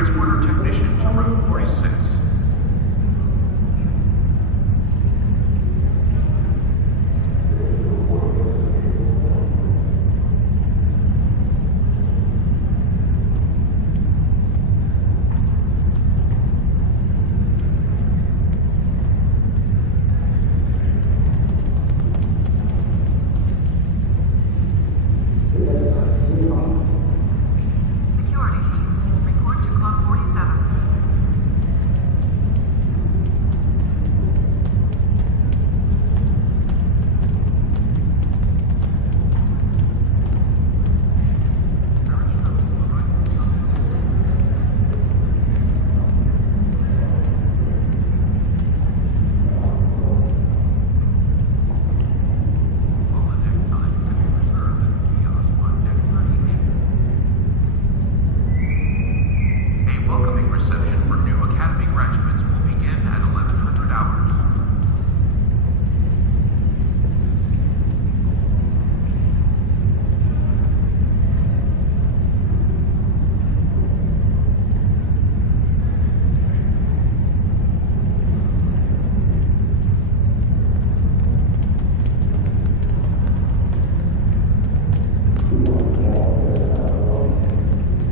Transporter technician to room 46. Reception for new Academy graduates will begin at 1100 hours.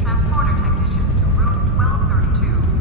Transporter technician to room 1232.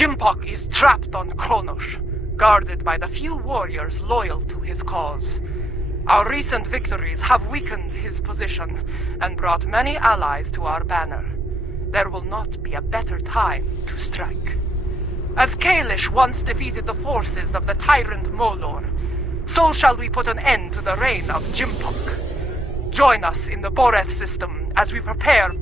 Jimpok is trapped on Kronos, guarded by the few warriors loyal to his cause. Our recent victories have weakened his position and brought many allies to our banner. There will not be a better time to strike. As Kalish once defeated the forces of the tyrant Molor, so shall we put an end to the reign of Jimpok. Join us in the Boreth system as we prepare.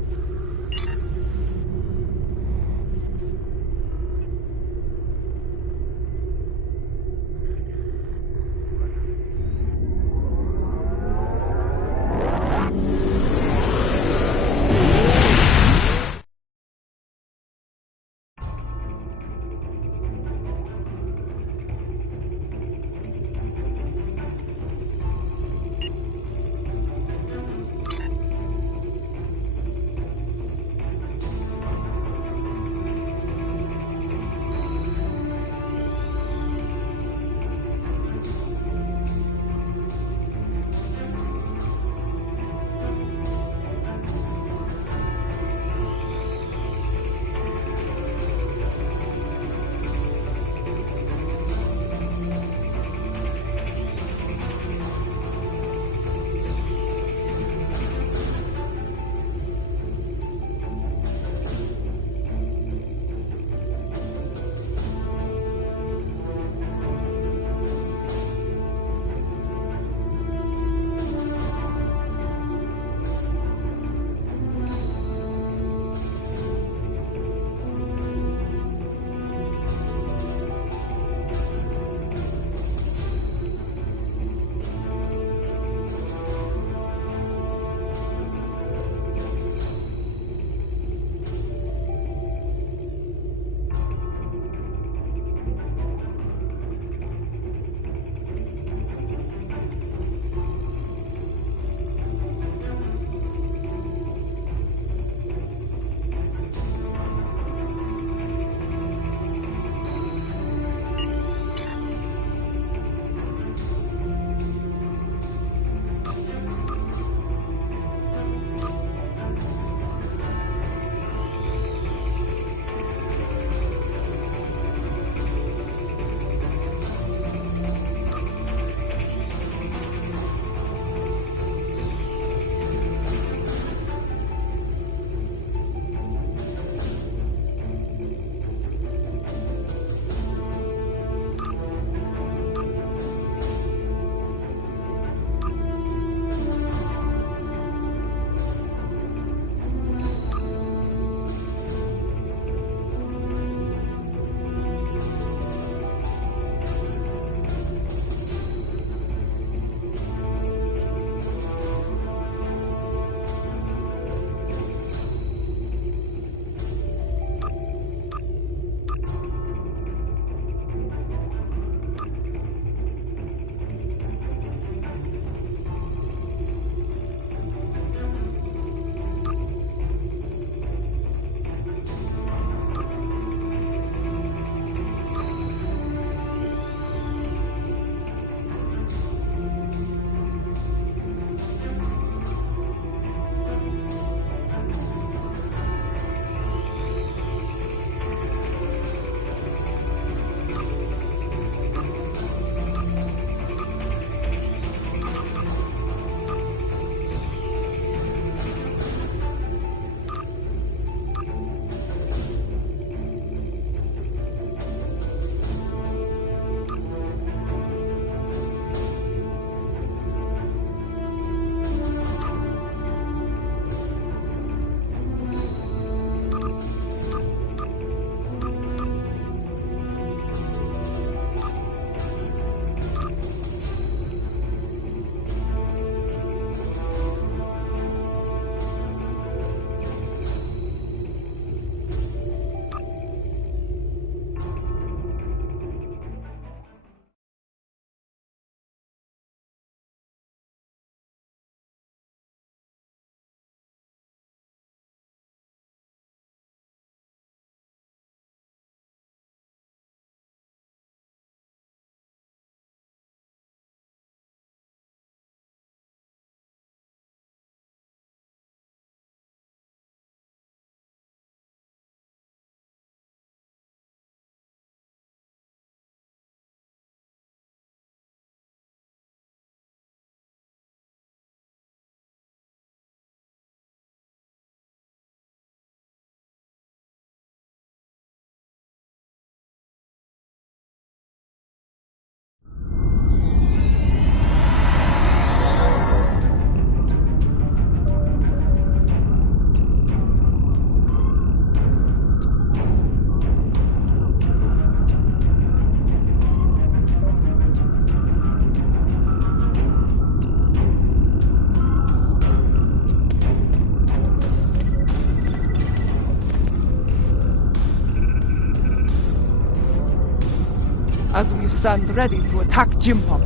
stand ready to attack Jimpok,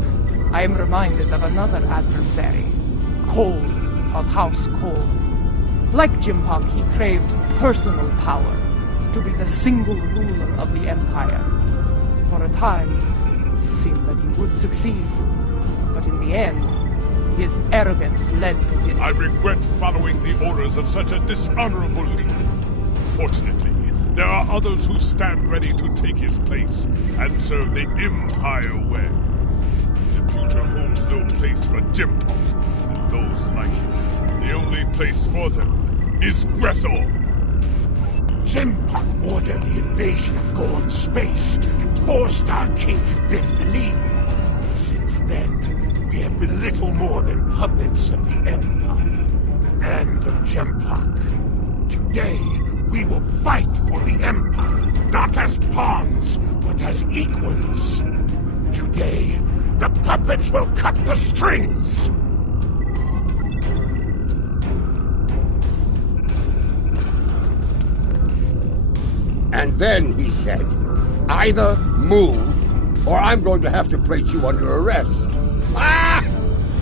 I am reminded of another adversary, Cole of House Cole. Like Jimpok, he craved personal power, to be the single ruler of the Empire. For a time, it seemed that he would succeed, but in the end, his arrogance led to his... I regret following the orders of such a dishonorable leader. Fortunately, there are others who stand ready to take his place and serve the Empire well. The future holds no place for Jimpok and those like him. The only place for them is Grethor. Jimpok ordered the invasion of Gorn space and forced our king to bend the knee. Since then, we have been little more than puppets of the Empire and of Jimpok. Today, we will fight for the Empire, not as pawns, but as equals. Today, the puppets will cut the strings! And then he said, either move, or I'm going to have to place you under arrest. Ah!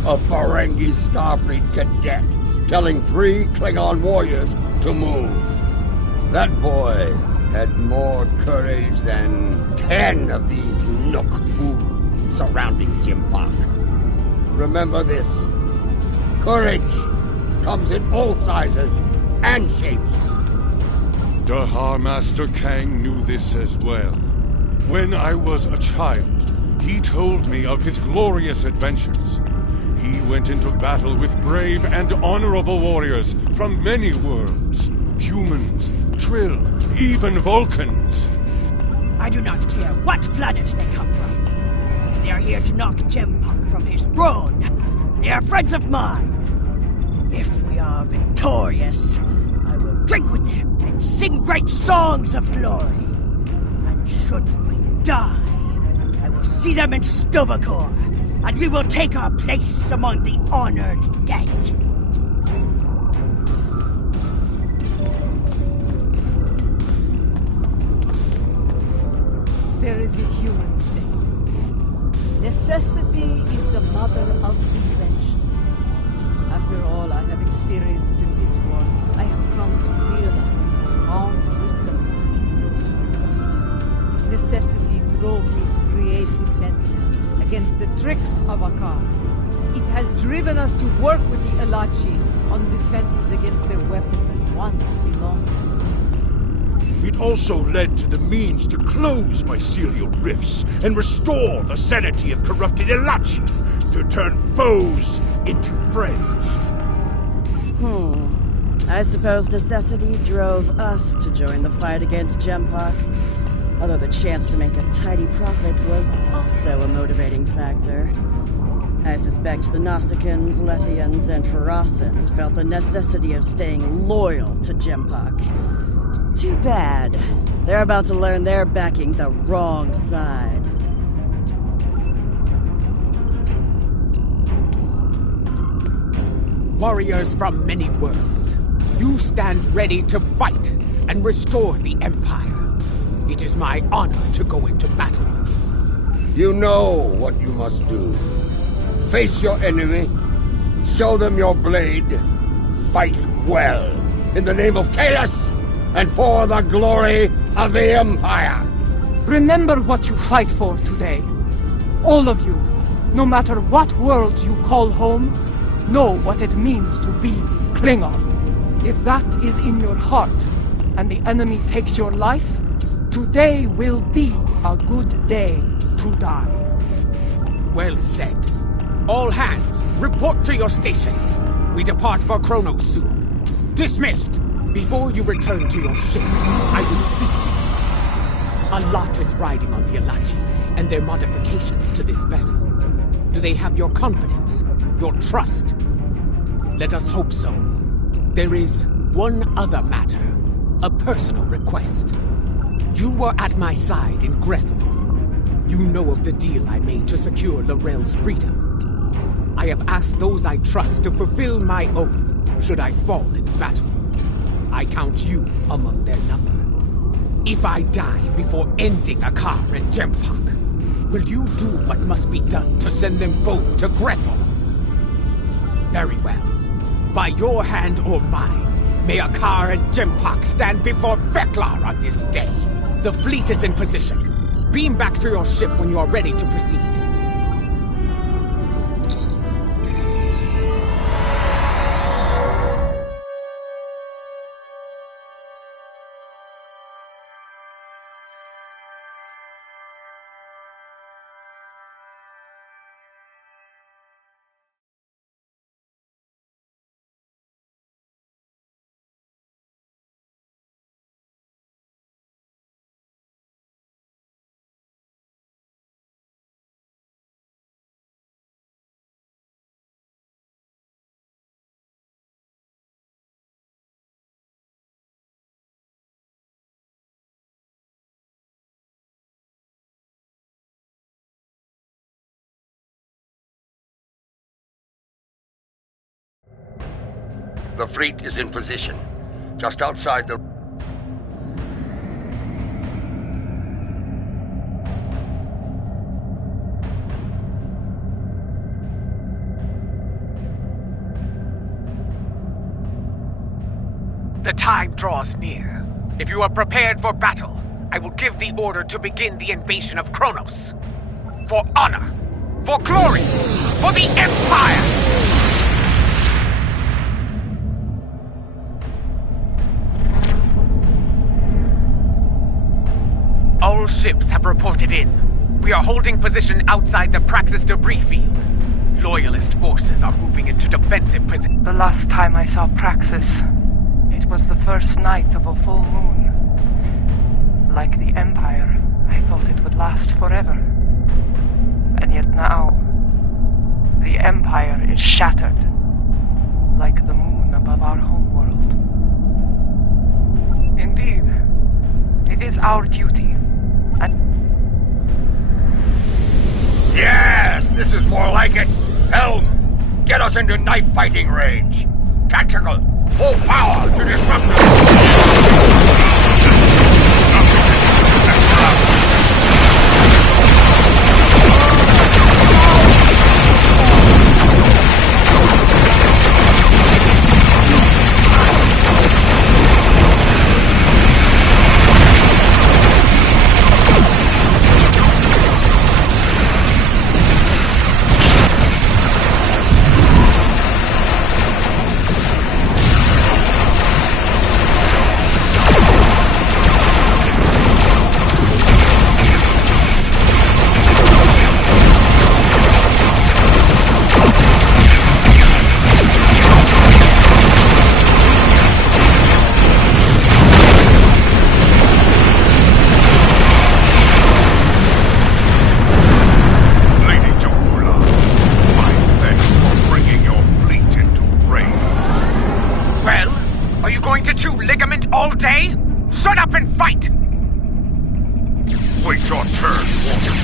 A Ferengi Starfleet cadet telling 3 Klingon warriors to move. That boy had more courage than 10 of these Nook fools surrounding Jimpok. Remember this. Courage comes in all sizes and shapes. Dahar Master Kang knew this as well. When I was a child, he told me of his glorious adventures. He went into battle with brave and honorable warriors from many worlds. Humans, Trill, even Vulcans. I do not care what planet they come from. If they are here to knock Jimpok from his throne, they are friends of mine. If we are victorious, I will drink with them and sing great songs of glory. And should we die, I will see them in Stovacor, and we will take our place among the honored dead. There is a human saying, necessity is the mother of invention. After all I have experienced in this world, I have come to realize the profound wisdom in those words. Necessity drove me to create defenses against the tricks of Akar. It has driven us to work with the Elachi on defenses against a weapon that once belonged to us. It also led to the means to close mycelial rifts and restore the sanity of corrupted Elachi, to turn foes into friends. I suppose necessity drove us to join the fight against Jimpok. Although the chance to make a tidy profit was also a motivating factor. I suspect the Nausicaans, Lethians, and Ferasans felt the necessity of staying loyal to Jimpok. Too bad. They're about to learn they're backing the wrong side. Warriors from many worlds, you stand ready to fight and restore the Empire. It is my honor to go into battle with you. You know what you must do. Face your enemy, show them your blade, fight well, in the name of Kalis, and for the glory of the Empire. Remember what you fight for today. All of you, no matter what world you call home, know what it means to be Klingon. If that is in your heart, and the enemy takes your life, today will be a good day to die. Well said. All hands, report to your stations. We depart for Kronos soon. Dismissed. Before you return to your ship, I will speak to you. A lot is riding on the Elachi, and their modifications to this vessel. Do they have your confidence? Your trust? Let us hope so. There is one other matter. A personal request. You were at my side in Grethor. You know of the deal I made to secure Lorel's freedom. I have asked those I trust to fulfill my oath should I fall in battle. I count you among their number. If I die before ending Akar and Jimpok, Will you do what must be done to send them both to Grethel? Very well. By your hand or mine, may Akar and Jempak stand before Veklar on this day. The fleet is in position. Beam back to your ship when you are ready to proceed. The fleet is in position, just outside the... The time draws near. If you are prepared for battle, I will give the order to begin the invasion of Kronos. For honor, for glory, for the Empire! All ships have reported in. We are holding position outside the Praxis debris field. Loyalist forces are moving into defensive position. The last time I saw Praxis, it was the first night of a full moon. Like the Empire, I thought it would last forever. And yet now, the Empire is shattered, like the moon above our homeworld. Indeed, it is our duty. Yes, this is more like it. Helm, get us into knife fighting range. Tactical, full power to disrupt them. All day? Shut up and fight! Wait your turn, warrior.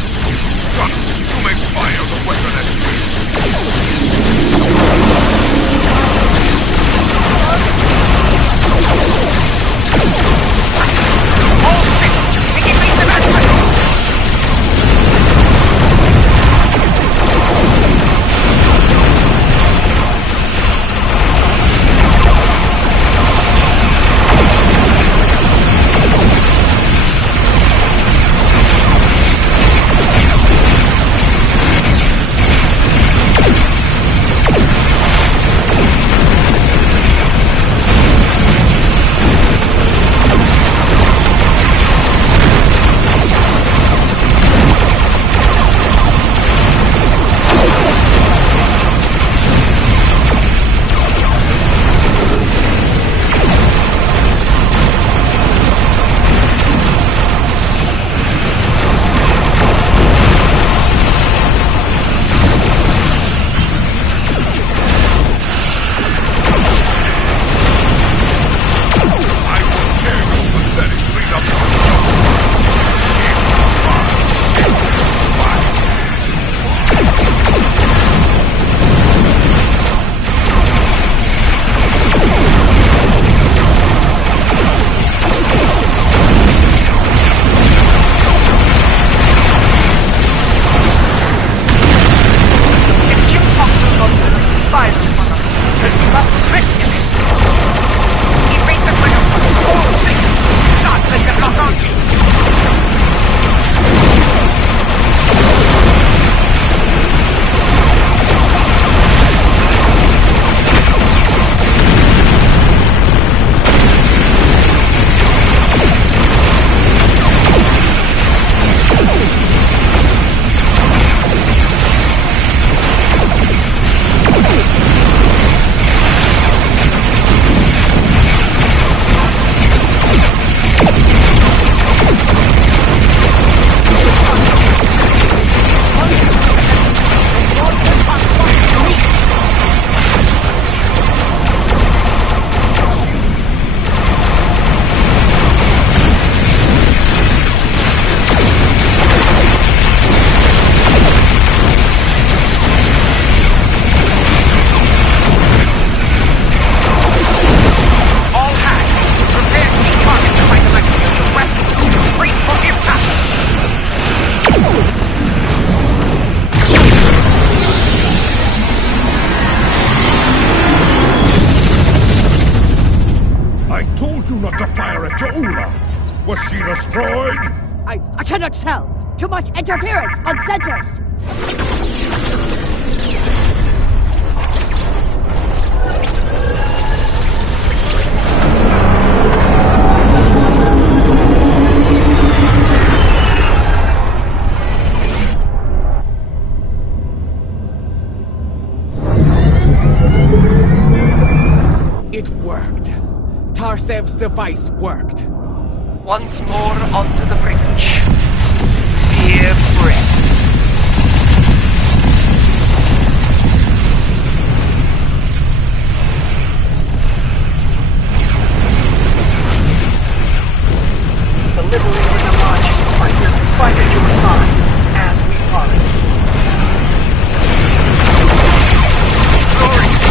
Gun, you may fire the weapon at All ships, taking evasive action! told you not to fire at Jaula. Was she destroyed? I cannot tell. Too much interference on sensors. It worked. Tarsev's device worked. Once more onto the bridge. Dear friend. The Liberated Alliance are here to fight at your side, as we promised. Glory to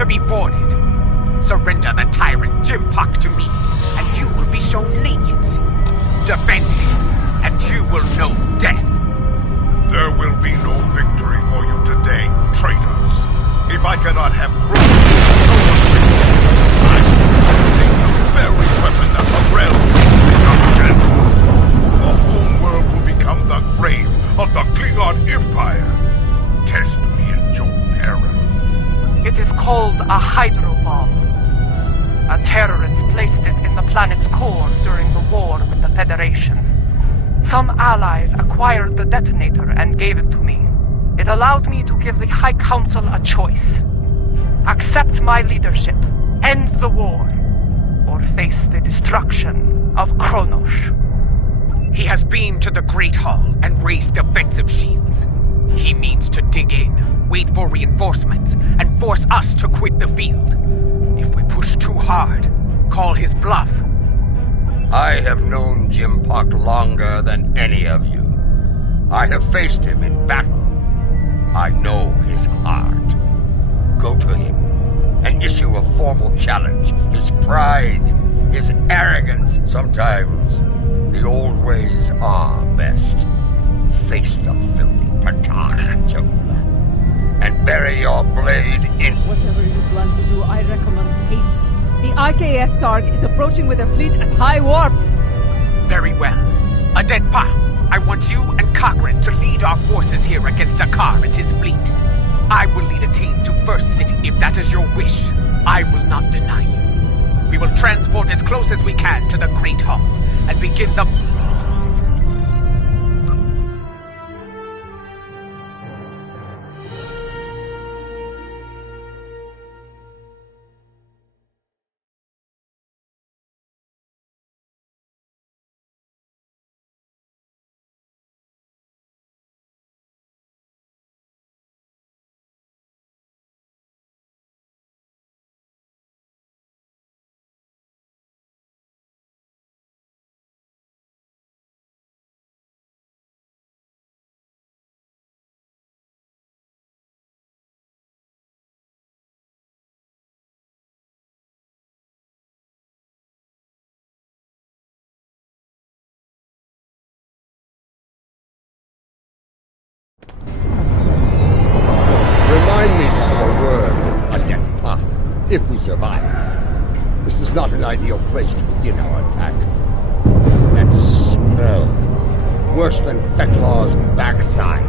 to be boarded. Surrender the tyrant Jimpak to me, and you will be shown leniency. Defend him, and you will know death. There will be no victory for you today, traitors. If I cannot have growth, I will take the very weapon that the realm will become gentle. The home world will become the grave of the Klingon Empire. Test me at your peril. It is called a hydro bomb. A terrorist placed it in the planet's core during the war with the Federation. Some allies acquired the detonator and gave it to me. It allowed me to give the High Council a choice. Accept my leadership, end the war, or face the destruction of Kronos. He has beamed to the Great Hall and raised defensive shields. He means to dig in, wait for reinforcements, and force us to quit the field. If we push too hard, call his bluff. I have known Jimpak longer than any of you. I have faced him in battle. I know his heart. Go to him and issue a formal challenge. His pride, his arrogance. Sometimes the old ways are best. Face the filthy Patak, Jola, and bury your blade in... Whatever you plan to do, I recommend haste. The IKS Targ is approaching with a fleet at high warp. Very well. Adenpa, I want you and Cochrane to lead our forces here against Akar and his fleet. I will lead a team to First City. If that is your wish, I will not deny you. We will transport as close as we can to the Great Hall, and begin the... Remind me to have a word with Cadet Pa, if we survive. This is not an ideal place to begin our attack. That smell. Worse than Fetlaw's backside.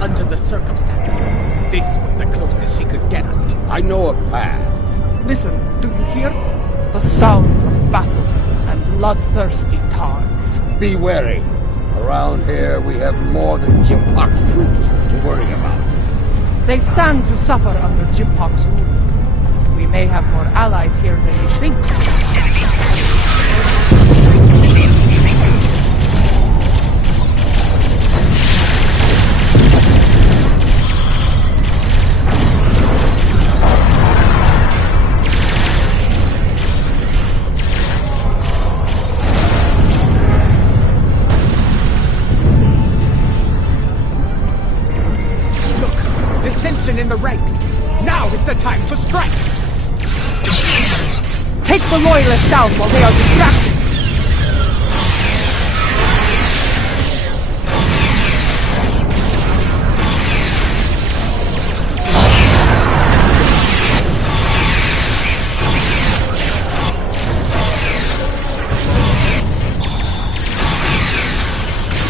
Under the circumstances, this was the closest she could get us to. I know a path. Listen, do you hear? The sounds of battle and bloodthirsty tards. Be wary. Around here, we have more than Jimpok's troops to worry about. They stand to suffer under Jimpok's rule. We may have more allies here than you think. In the ranks. Now is the time to strike! Take the loyalists down while they are distracted!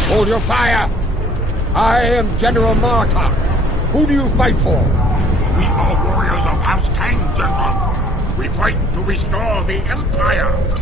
Hold your fire! I am General Martok. Who do you fight for? We are warriors of House Kang, General. We fight to restore the Empire.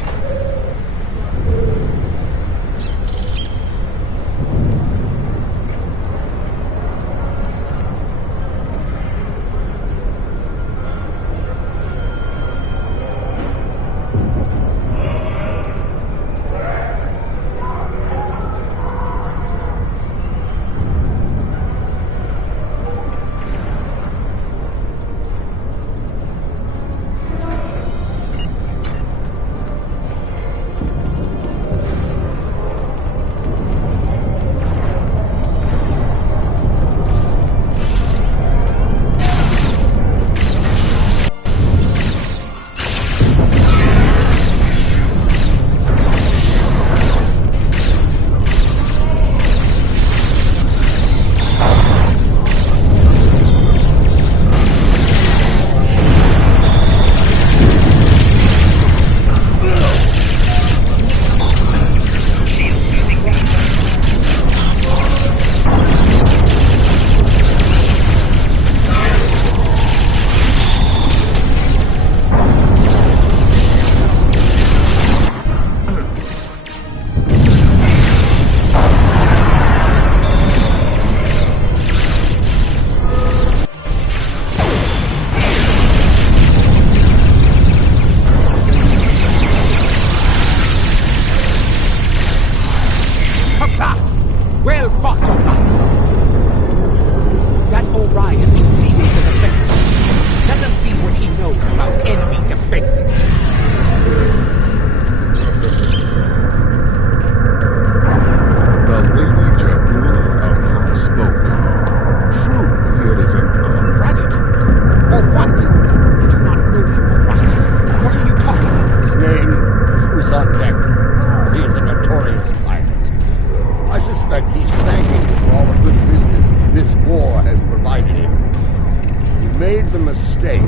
mistake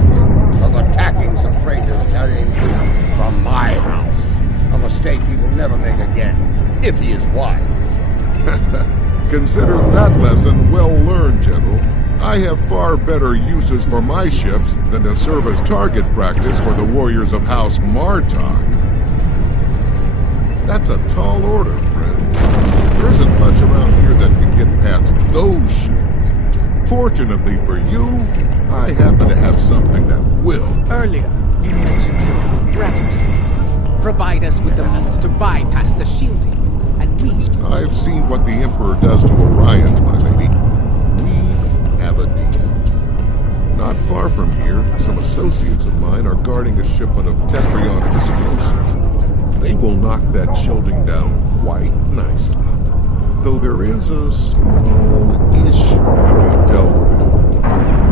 of attacking some traitors carrying goods from my house. A mistake he will never make again, if he is wise. Consider that lesson well learned, General. I have far better uses for my ships than to serve as target practice for the warriors of House Martok. That's a tall order, friend. There isn't much around here that can get past those shields. Fortunately for you, I happen to have something that will. Earlier, you mentioned your gratitude. Provide us with the means to bypass the shielding, and we... I've seen what the Emperor does to Orions, my lady. We have a deal. Not far from here, some associates of mine are guarding a shipment of Tetrion explosives. They will knock that shielding down quite nicely. Though there is a small issue to be dealt with.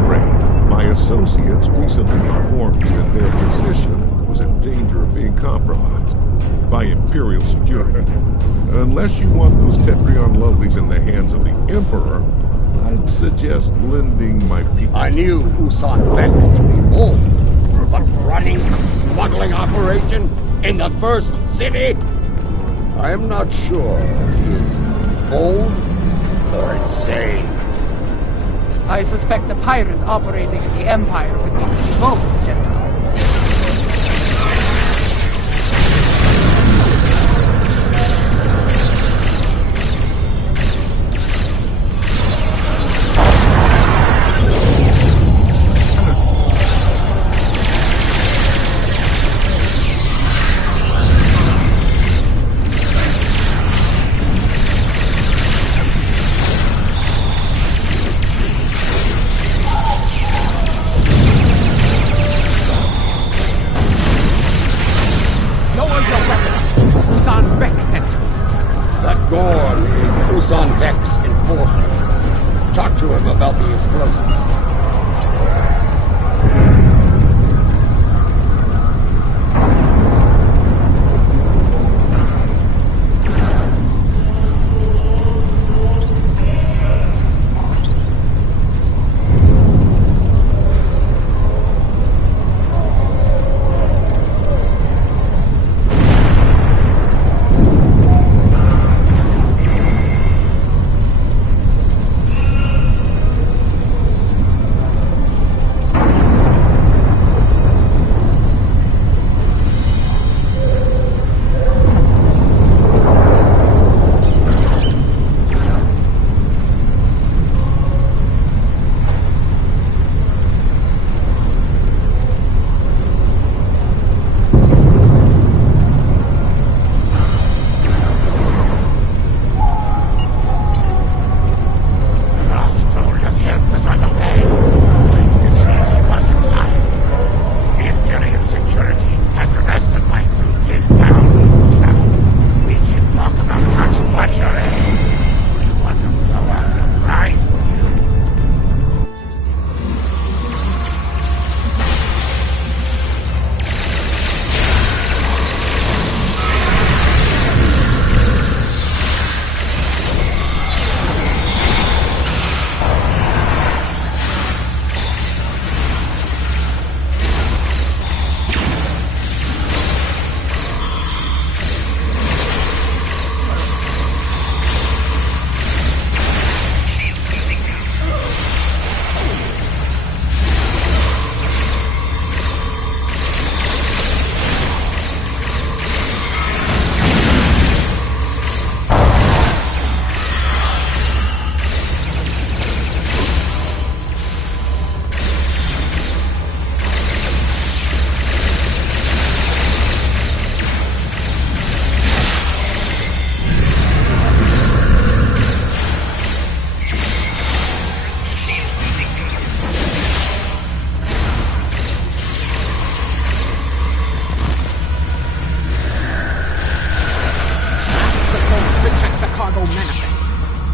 Raid, my associates recently informed me that their position was in danger of being compromised by Imperial security. Unless you want those Tetrion lovelies in the hands of the Emperor, I'd suggest lending my people... I knew Usan Vek to be old, but running a smuggling operation in the first city? I am not sure if he is old or insane. I suspect a pirate operating in the Empire could be both, General. Talk to him about the explosives.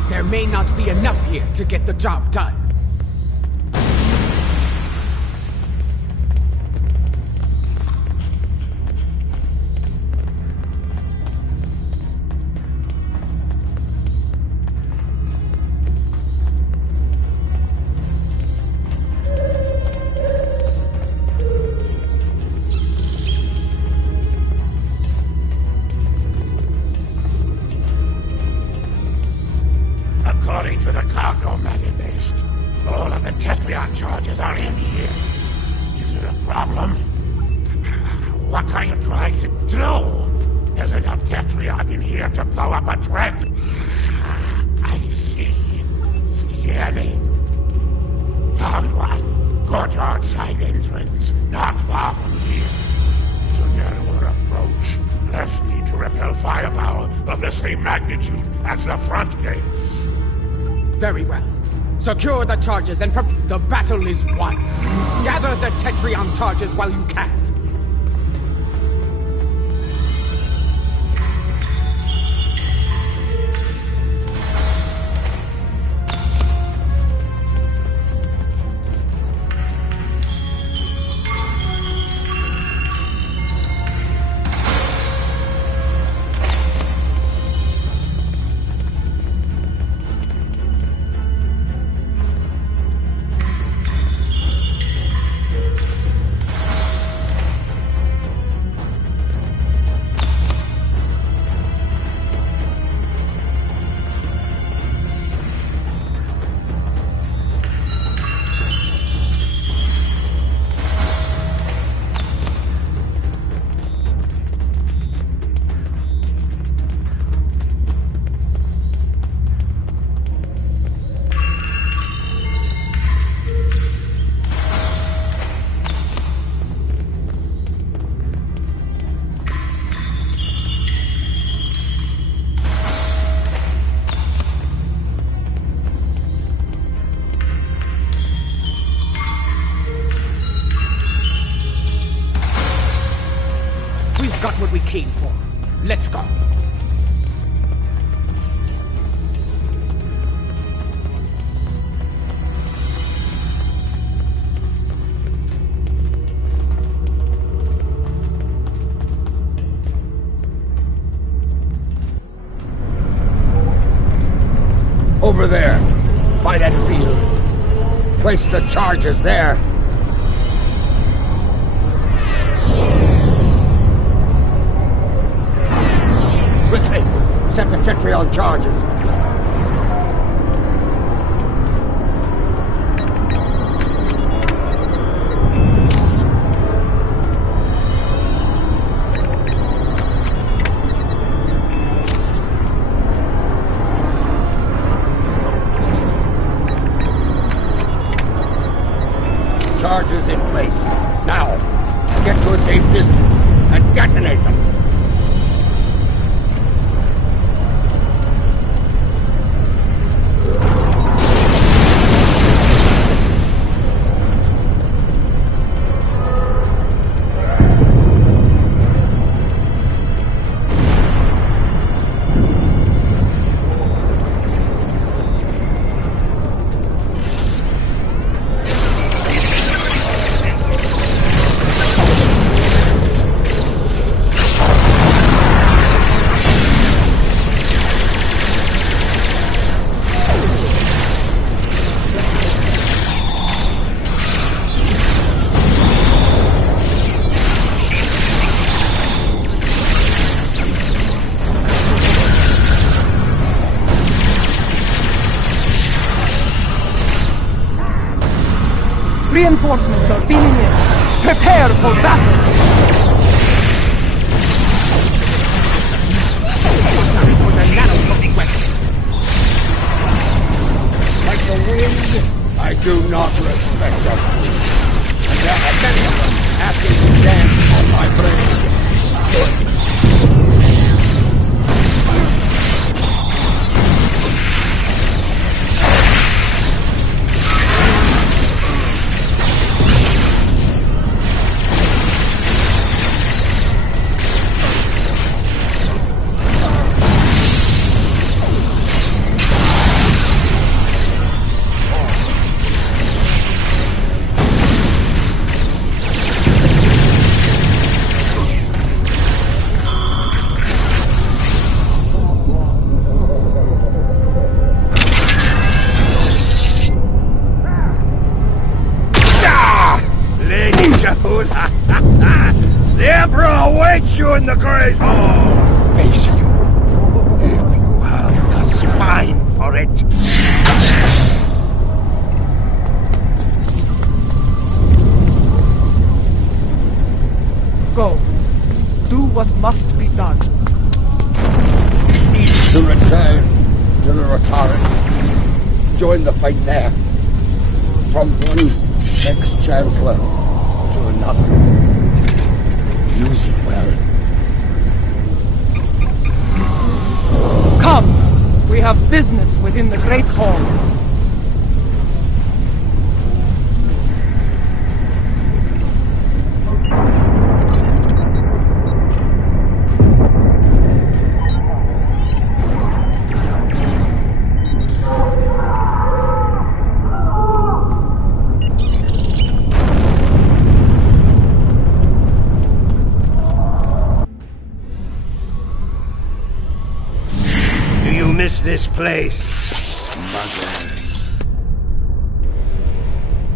There may not be enough here to get the job done. According to the cargo manifest, Cetrion in here to blow up a trap. I see. Scanning. Found one. Go to outside entrance, not far from here. To narrower approach. Less need to repel firepower of the same magnitude as the front gates. Very well. Secure the charges and the battle is won. Gather the Tetrion charges while you can. Got what we came for. Let's go. Over there, by that field. Place the charges there. Quickly, set the Tetrion charges. Charges in place. Now, get to a safe distance and detonate them. Reinforcements are beaming in. Prepare for battle! Like the wind, I do not respect a fool. And there are many of them asking to dance on my brain. The Emperor awaits you in the Great Hall! Face him, if you have the spine for it. Go. Do what must be done. will return to the Rotaric. Join the fight there. From one ex-chancellor to another. Use it well. Come! We have business within the Great Hall. Miss this place, Mother.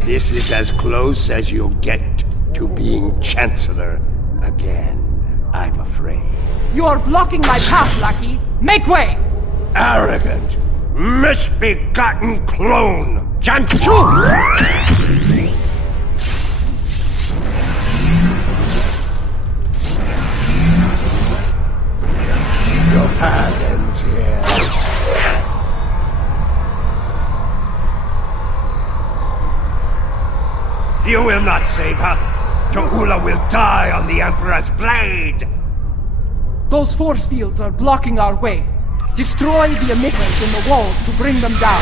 This is as close as you'll get to being Chancellor again, I'm afraid. You are blocking my path, lackey! Make way! Arrogant, misbegotten clone! Janchu! Your path ends here. You will not save her. Jo'ula will die on the Emperor's blade. Those force fields are blocking our way. Destroy the emitters in the walls to bring them down.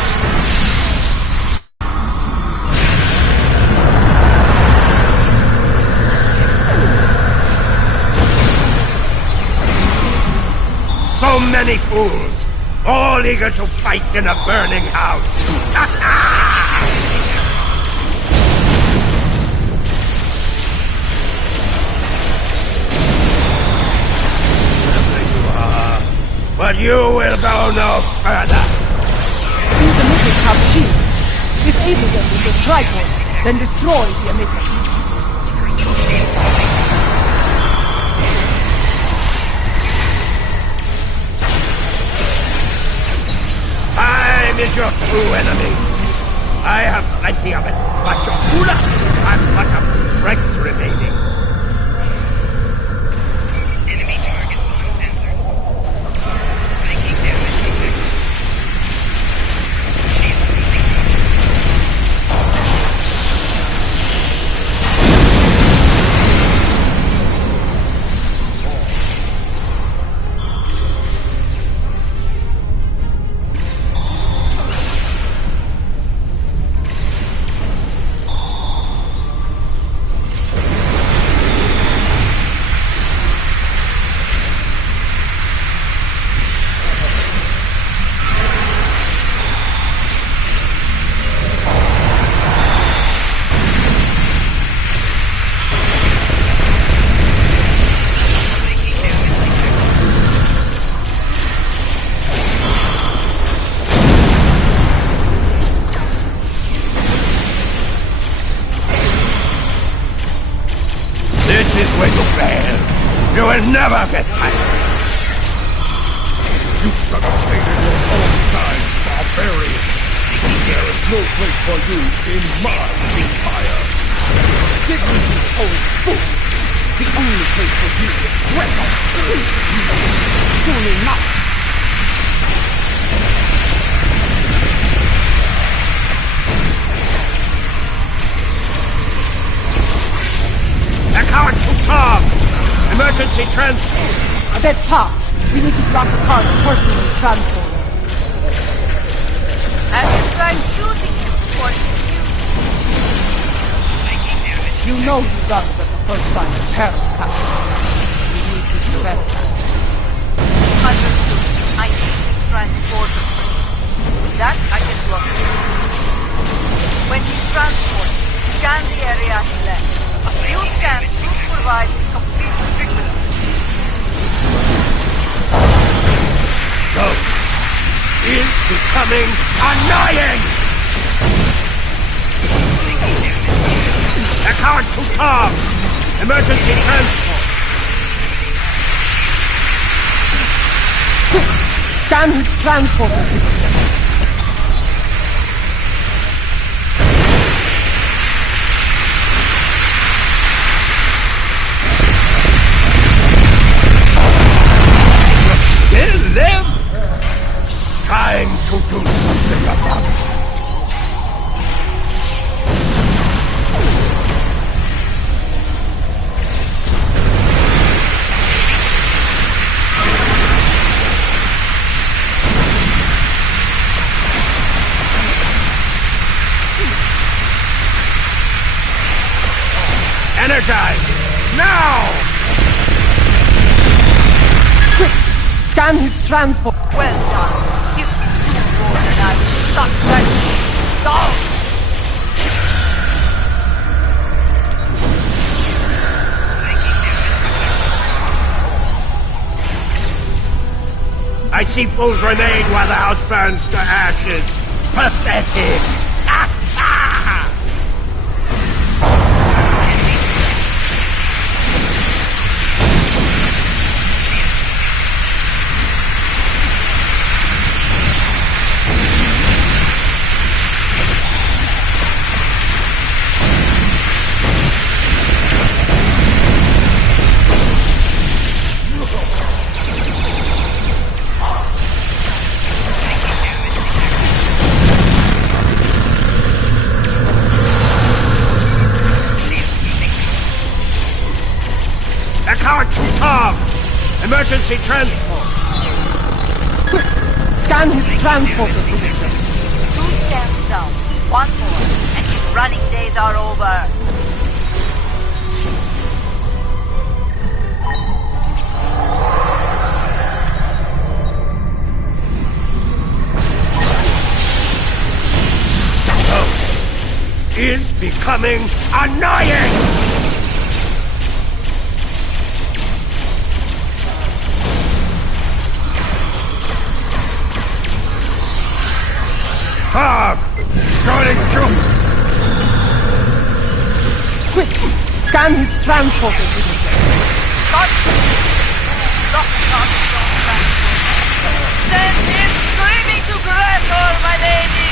So many fools, all eager to fight in a burning house. But you will go no further! These emitters have shields. Disable them with the tripod, then destroy the emitters. Time is your true enemy. I have plenty of it, but Jo'ula has but a few strengths remaining. You will never get tired! You should have stayed in your own time, barbarian! There is no place for you in my empire! Dignity, old fool! The only place for you is Greco! Soon enough! They're coming to Tom! Emergency transport! Cadet Pop, we need to block the car's personally transport. And you try shooting him for his You know you guns at the first sign of peril, Captain. We need to prevent that. Understood. I need this transporter. That I can block. When he transports, scan the area he left. A few scans should provide complete victory. Ghost is becoming annoying! They're coming to Tom! Emergency transport! Scan his transporter signature. Still live? Scan his transport. Well done. If you do more than I will suck that dog. I see fools remain while the house burns to ashes. Pathetic! Emergency transport! Quick! Scan his transporter position. 2 scans down. 1 more, and his running days are over. Is becoming annoying! Fog! Starting jump! Quick! Scan his transporter position. Send him screaming to Gretor, my lady!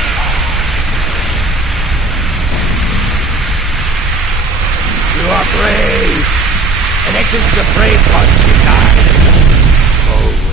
You are brave! And it is the brave ones who die. Always.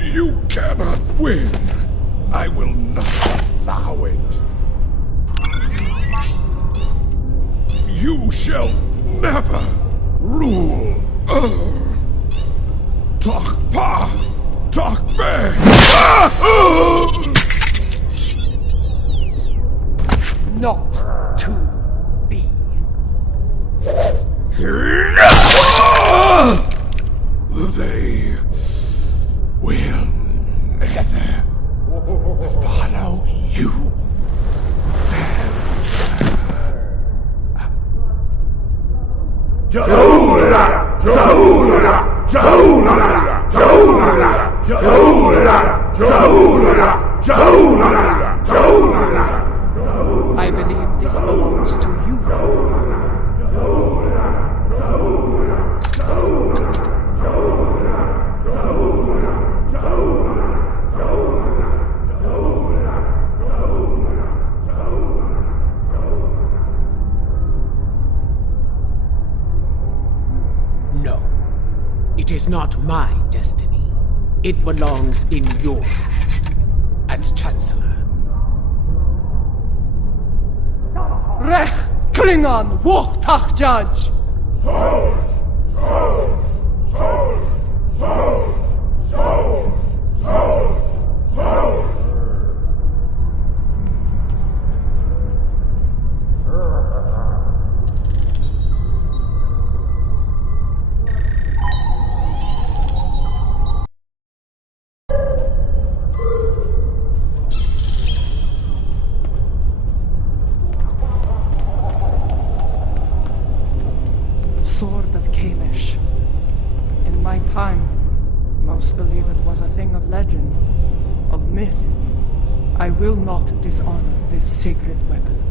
You cannot win. I will not allow it. You shall never rule. Talk pa, talk be. Not to be. They will never follow you. I believe this belongs to you. No. It is not my destiny. It belongs in your hands as Chancellor. Rech Klingon Wuchtach Judge! sword of Kalish. In my time, most believe it was a thing of legend, of myth. I will not dishonor this sacred weapon.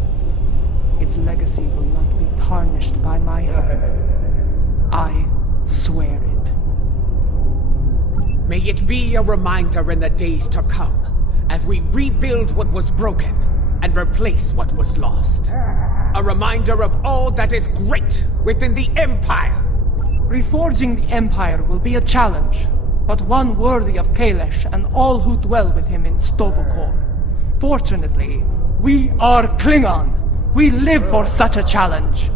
Its legacy will not be tarnished by my hand. I swear it. May it be a reminder in the days to come, as we rebuild what was broken and replace what was lost. A reminder of all that is great within the Empire. Reforging the Empire will be a challenge, but one worthy of Kalish and all who dwell with him in Stovokor. Fortunately, we are Klingon. We live for such a challenge.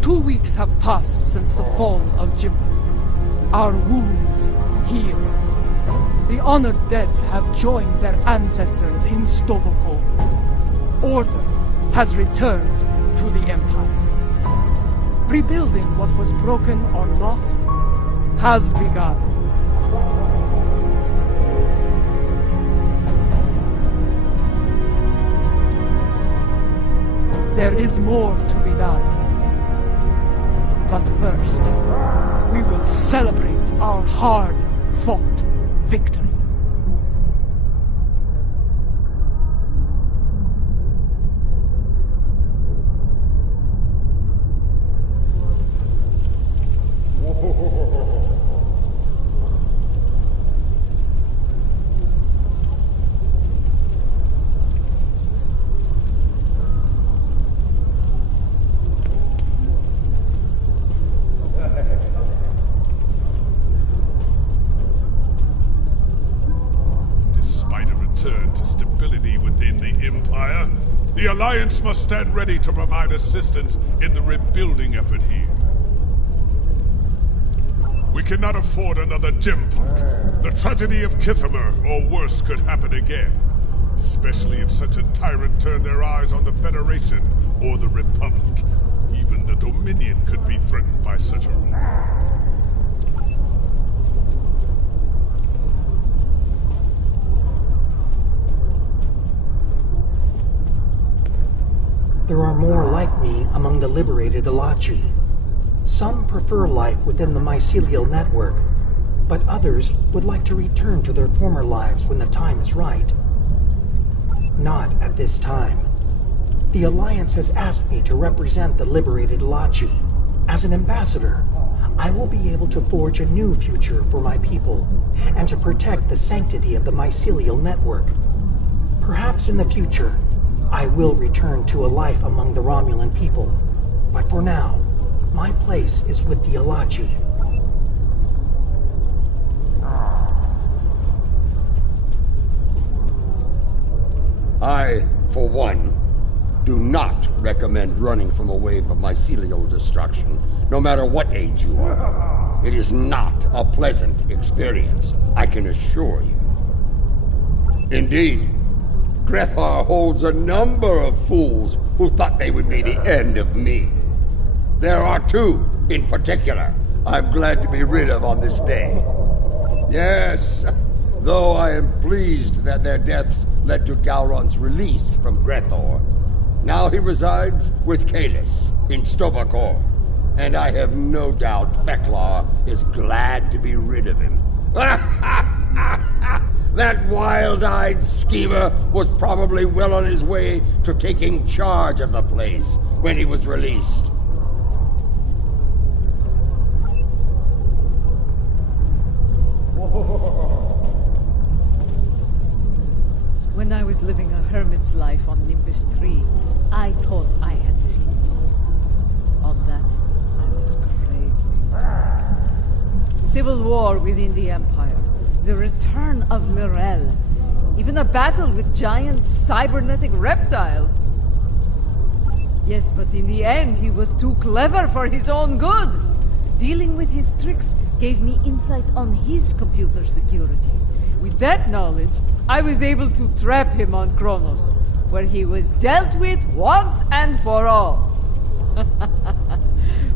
2 weeks have passed since the fall of Jimbook. Our wounds heal. The honored dead have joined their ancestors in Stovokor. Order has returned to the Empire. Rebuilding what was broken or lost has begun. There is more to be done. But first, we will celebrate our hard-fought victory. The Alliance must stand ready to provide assistance in the rebuilding effort here. We cannot afford another Jimbook. The tragedy of Kithamer or worse could happen again. Especially if such a tyrant turned their eyes on the Federation or the Republic. Even the Dominion could be threatened by such a rule. There are more like me among the liberated Alachi. Some prefer life within the mycelial network, but others would like to return to their former lives when the time is right. Not at this time. The Alliance has asked me to represent the liberated Alachi. As an ambassador, I will be able to forge a new future for my people, and to protect the sanctity of the mycelial network. Perhaps in the future, I will return to a life among the Romulan people, but for now, my place is with the Alachi. I, for one, do not recommend running from a wave of mycelial destruction, no matter what age you are. It is not a pleasant experience, I can assure you. Indeed, Grethar holds a number of fools who thought they would be the end of me. There are two, in particular, I'm glad to be rid of on this day. Yes, though I am pleased that their deaths led to Gowron's release from Grethor. Now he resides with Kalis in Stovokor, and I have no doubt Feklar is glad to be rid of him. That wild-eyed schemer was probably well on his way to taking charge of the place when he was released. When I was living a hermit's life on Nimbus 3, I thought I had seen it all. On that, I was greatly mistaken. Civil war within the Empire, the return of Lirel, even a battle with giant cybernetic reptile. Yes, but in the end, he was too clever for his own good. Dealing with his tricks gave me insight on his computer security. With that knowledge, I was able to trap him on Kronos, where he was dealt with once and for all.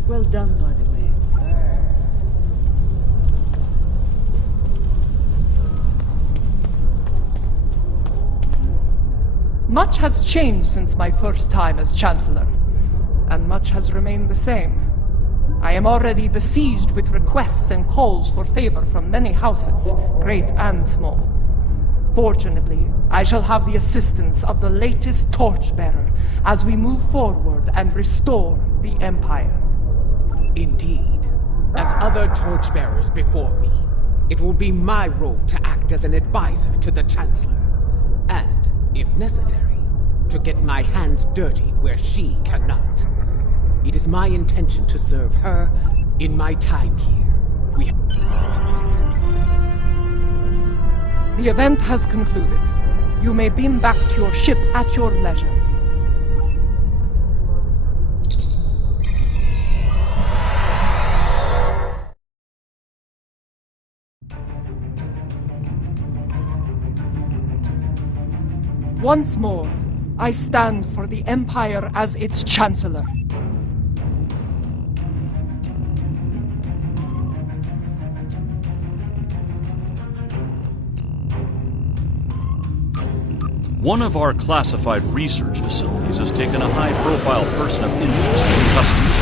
Well done, by the way. Much has changed since my first time as Chancellor, and much has remained the same. I am already besieged with requests and calls for favor from many houses, great and small. Fortunately, I shall have the assistance of the latest torchbearer as we move forward and restore the Empire. Indeed. As other torchbearers before me, it will be my role to act as an advisor to the Chancellor. And, if necessary, to get my hands dirty where she cannot. It is my intention to serve her in my time here. The event has concluded. You may beam back to your ship at your leisure. Once more, I stand for the Empire as its Chancellor. One of our classified research facilities has taken a high-profile person of interest in custody.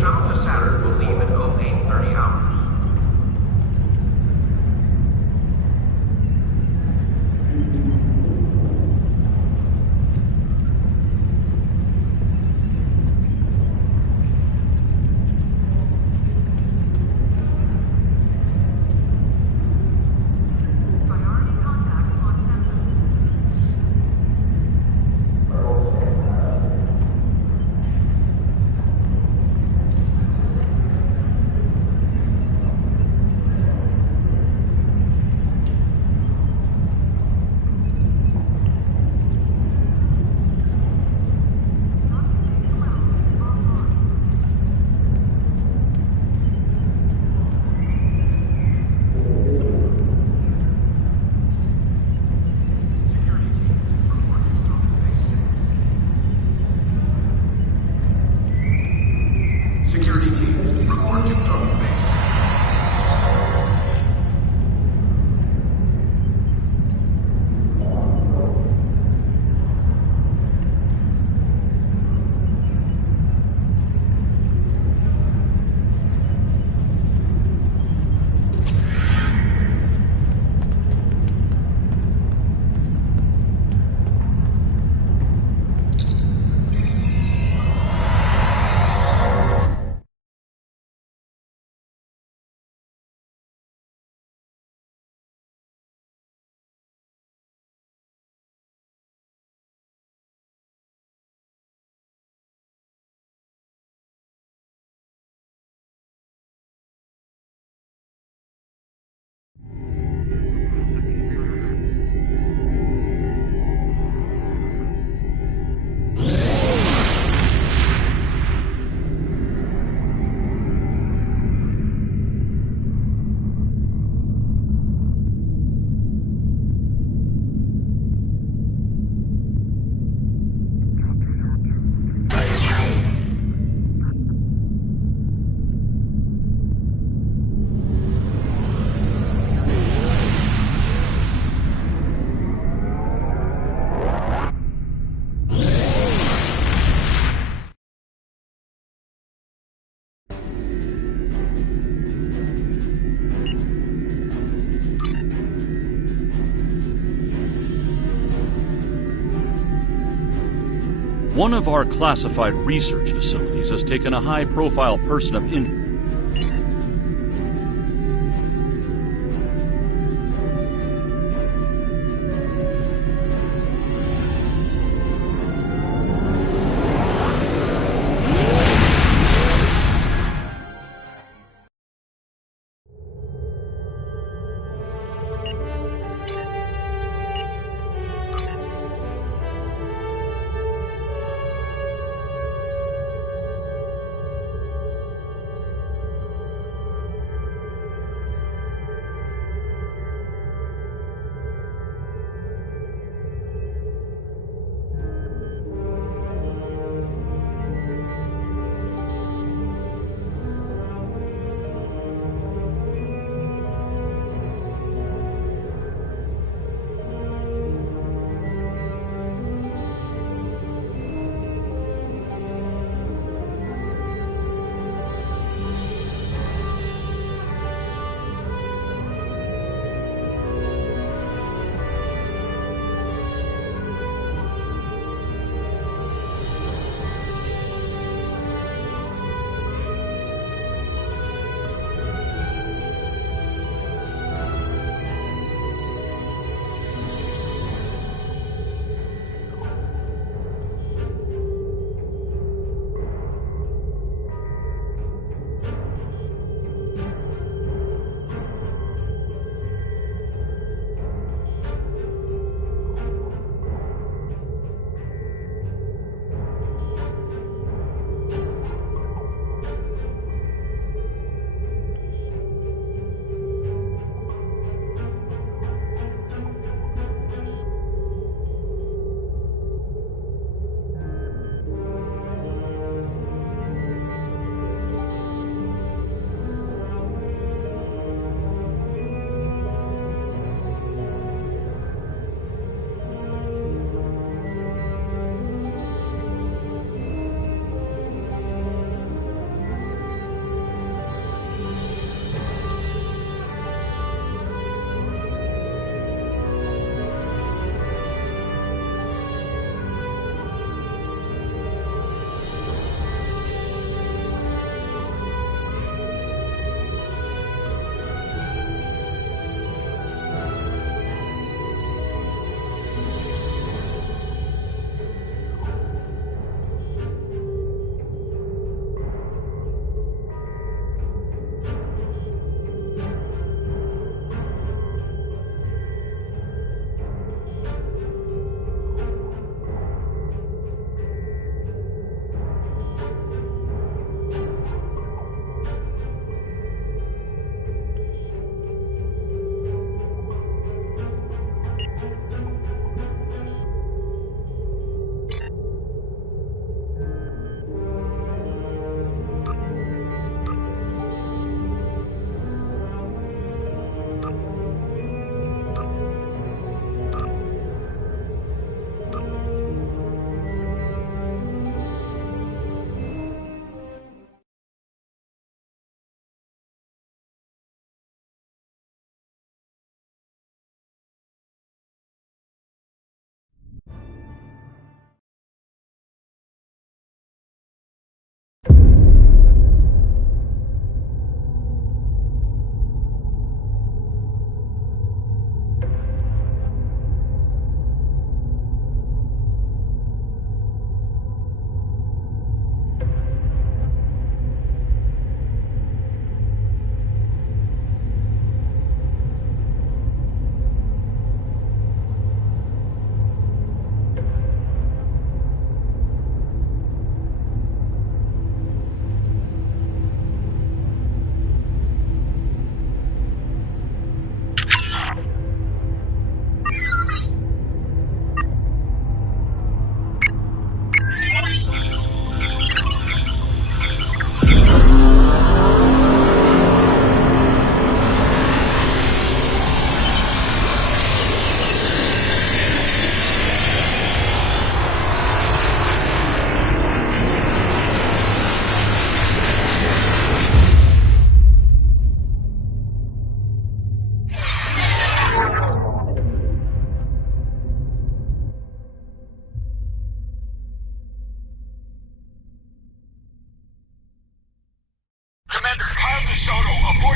shuttle to Saturn will leave at 0830 hours. One of our classified research facilities has taken a high-profile person of interest.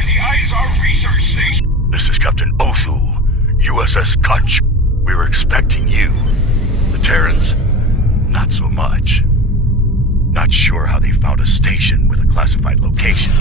the Izar research station. This is Captain Othu, USS Kunch. We were expecting you. The Terrans, not so much. Not sure how they found a station with a classified location.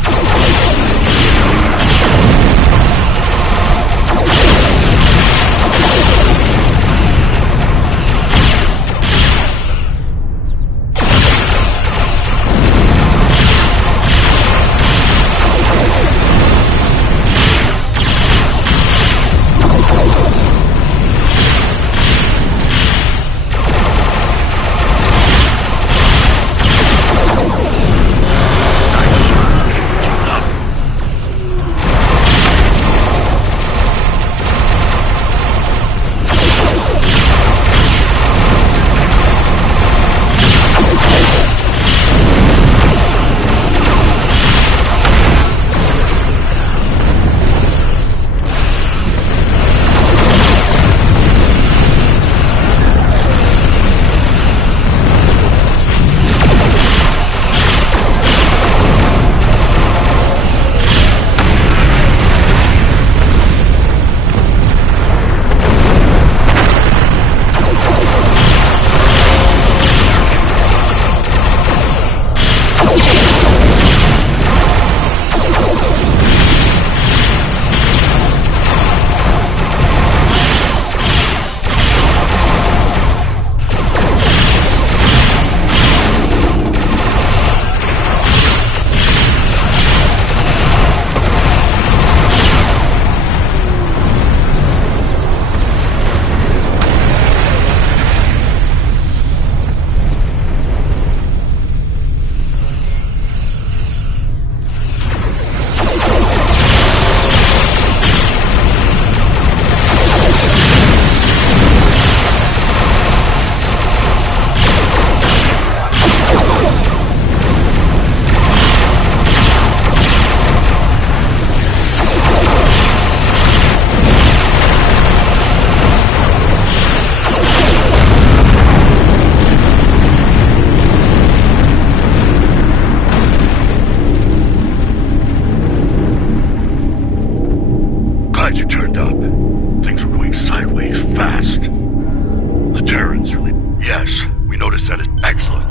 Glad you turned up. Things were going sideways fast. The Terrans really... Yes, we noticed that. It's excellent.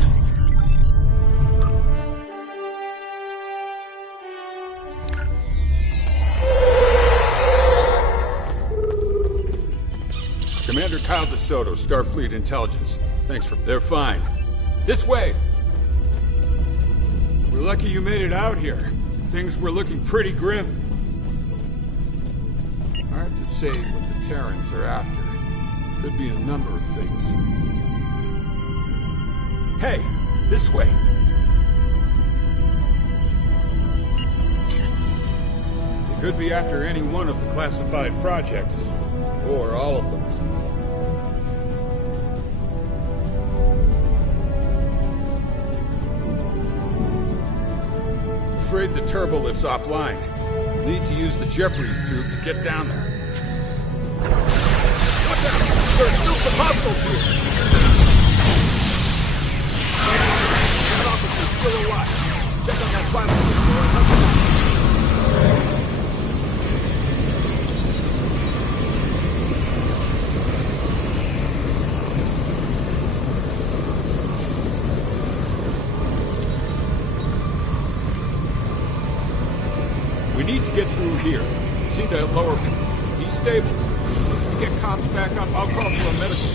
Commander Kyle DeSoto, Starfleet Intelligence. Thanks for... They're fine. This way! We're lucky you made it out here. Things were looking pretty grim. Hard to say what the Terrans are after. Could be a number of things. Hey, this way! They could be after any one of the classified projects. Or all of them. Afraid the turbo lift's offline. Need to use the Jeffries tube to get down there. Watch out! There are still some hostiles here! That officer's still alive. Check on that platform door and hunt him down. We need to get through here. See that lower... He's stable. Once we get cops back up, I'll call for a medical.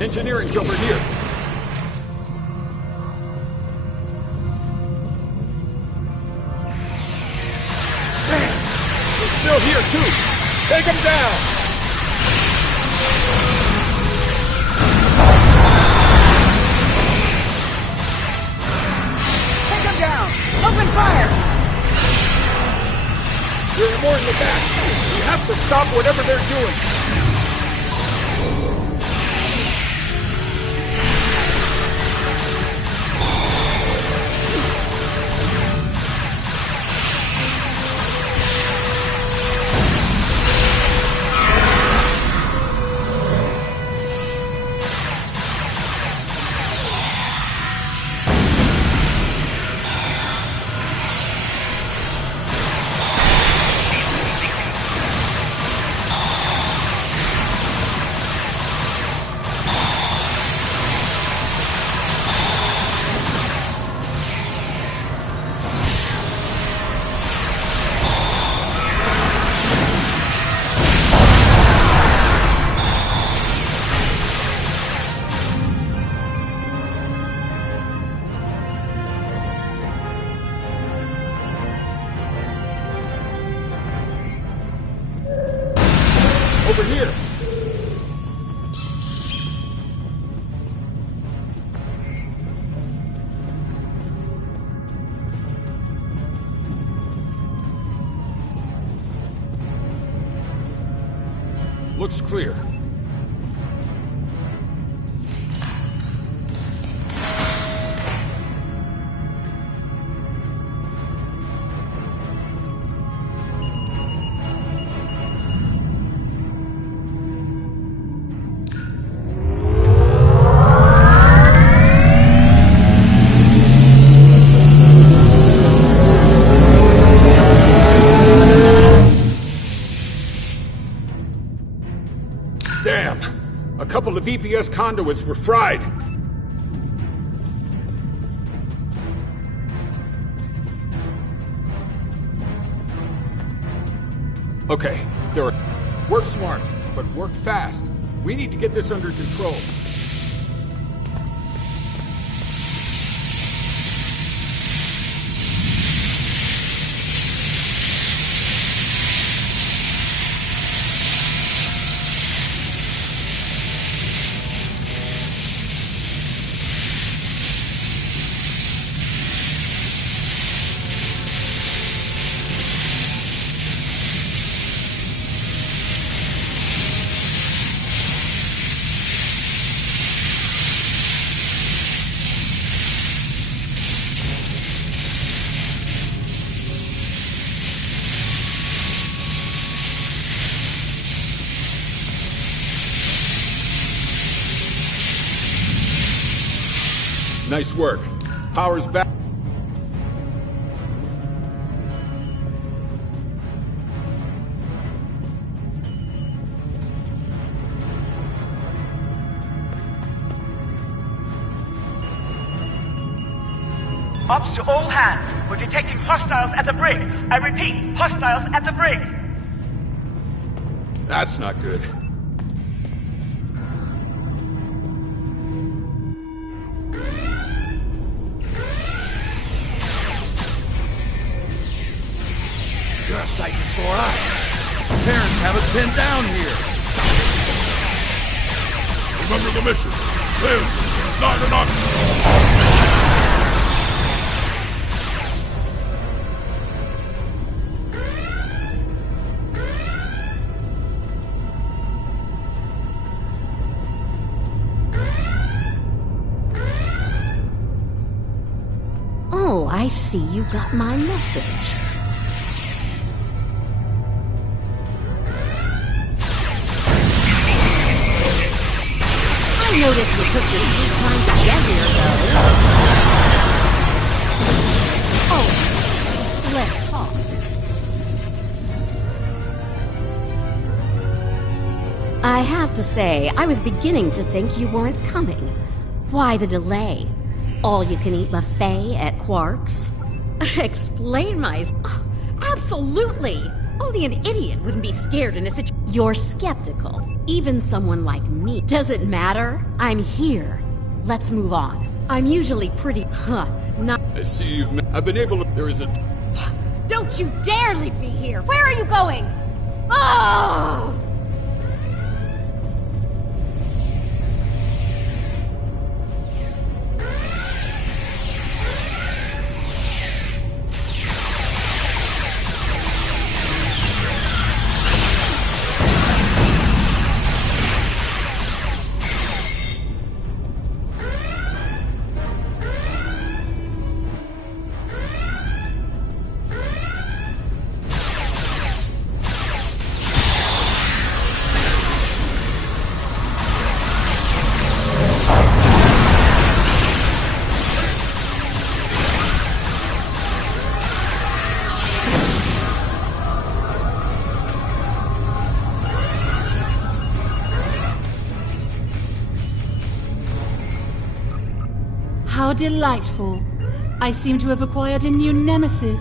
Engineering's over here. Damn! They're still here, too! Take them down! Open fire! There are more in the back. We have to stop whatever they're doing. over here. Looks clear. Damn! A couple of EPS conduits were fried. Okay, there are... Work smart, but work fast. We need to get this under control. Nice work. Power's back. Ops to all hands. We're detecting hostiles at the brig. I repeat, hostiles at the brig. That's not good. You're a sight for sore eyes. Terrans have us pinned down here. Remember the mission. Failure is not an option. Oh, I see you got my message. I noticed you took your sweet time to get here, though. Oh, let's talk. I have to say, I was beginning to think you weren't coming. Why the delay? All-you-can-eat buffet at Quark's? Explain myself. Absolutely! Only an idiot wouldn't be scared in a situation. You're skeptical. Even someone like me. Does it matter? I'm here. Let's move on. I'm usually pretty... not... I see you've... I've been able to... There is a... Don't you dare leave me here! Where are you going? Oh! How delightful. I seem to have acquired a new nemesis.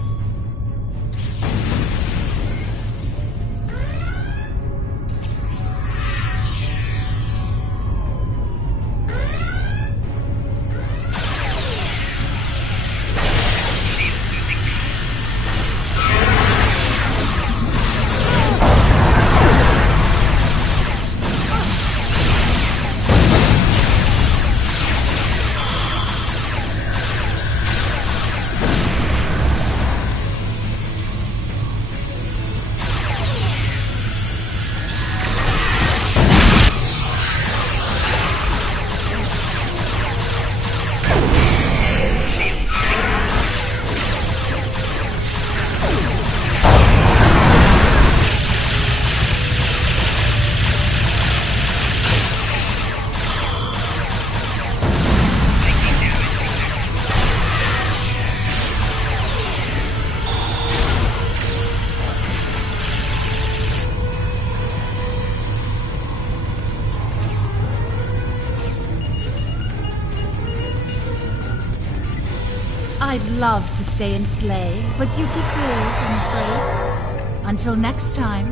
I'd love to stay and slay, but duty calls, I'm afraid. Until next time.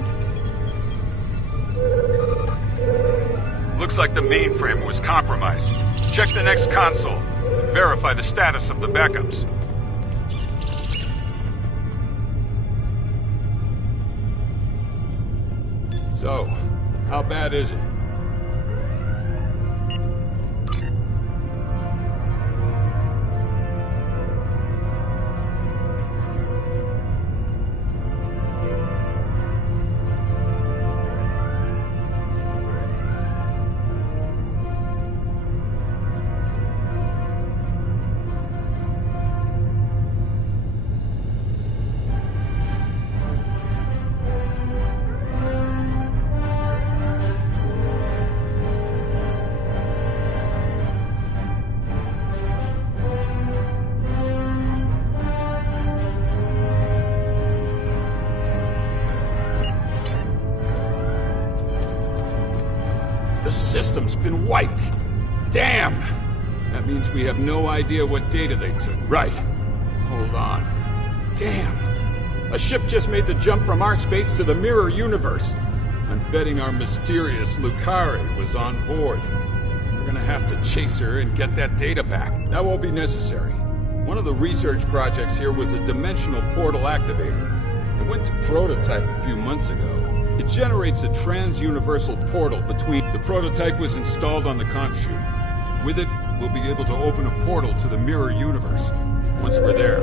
Looks like the mainframe was compromised. Check the next console. Verify the status of the backups. So, how bad is it? The system's been wiped. Damn! That means we have no idea what data they took. Right. Hold on. Damn. A ship just made the jump from our space to the mirror universe. I'm betting our mysterious Lucari was on board. We're gonna have to chase her and get that data back. That won't be necessary. One of the research projects here was a dimensional portal activator. I went to prototype a few months ago. It generates a trans-universal portal between... The prototype was installed on the conch chute. With it, we'll be able to open a portal to the mirror universe. Once we're there...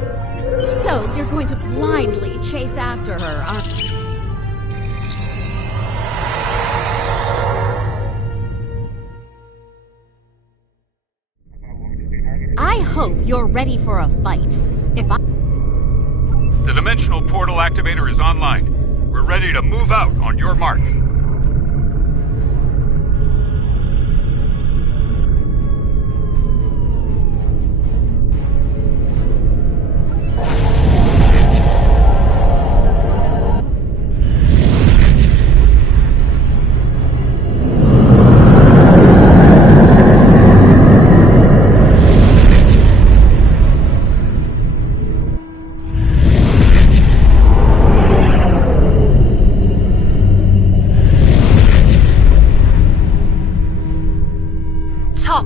So, you're going to blindly chase after her, aren't you? I hope you're ready for a fight. The dimensional portal activator is online. We're ready to move out on your mark.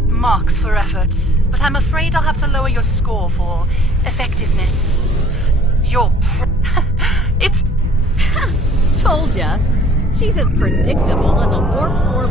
Marks for effort, but I'm afraid I'll have to lower your score for effectiveness. It's... Told ya. She's as predictable as a warp orb.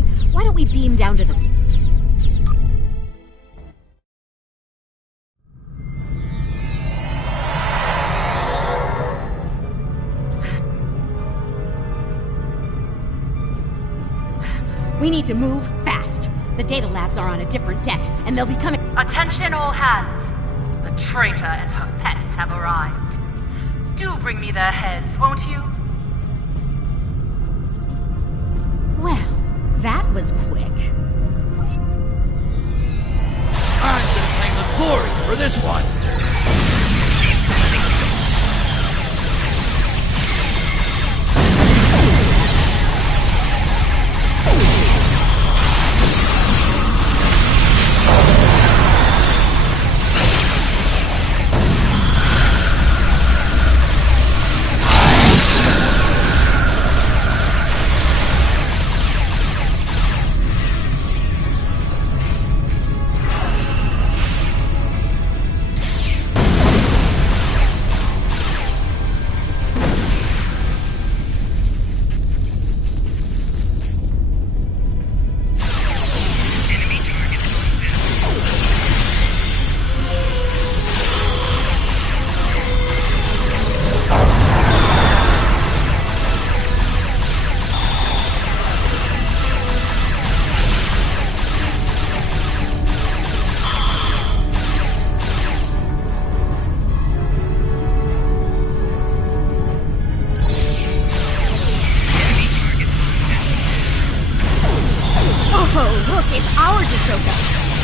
early. Why don't we beam down to the... We need to move fast. The data labs are on a different deck, and they'll be coming... Attention all hands. The traitor and her pets have arrived. Do bring me their heads, won't you? Well, that was quick. I'm gonna claim the glory for this one!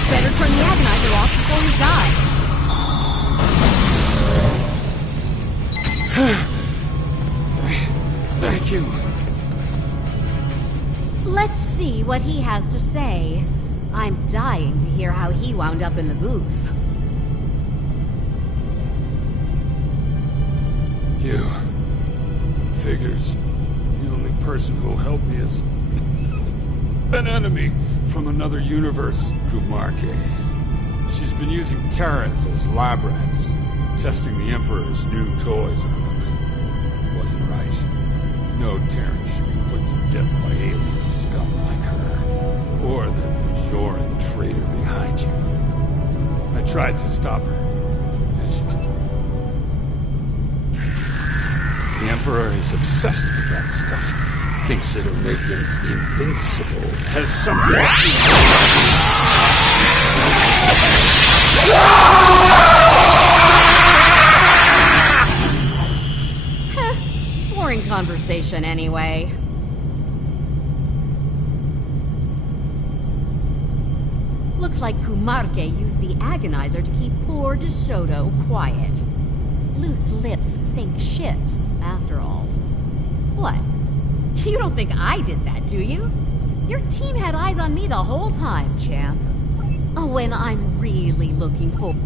Better turn the agonizer off before we die. Thank you. Let's see what he has to say. I'm dying to hear how he wound up in the booth. You. Figures. The only person who'll help me is an enemy from another universe, Kumarke. She's been using Terrans as lab rats, testing the Emperor's new toys on them. Wasn't right. No Terran should be put to death by alien scum like her, or the Bajoran traitor behind you. I tried to stop her, as you did. The Emperor is obsessed with that stuff. Thinks it'll make him invincible. Has something Boring conversation anyway. Looks like Kumarke used the agonizer to keep poor DeSoto quiet. Loose lips sink ships, after all. What? You don't think I did that, do you? Your team had eyes on me the whole time, champ. Oh, when I'm really looking for...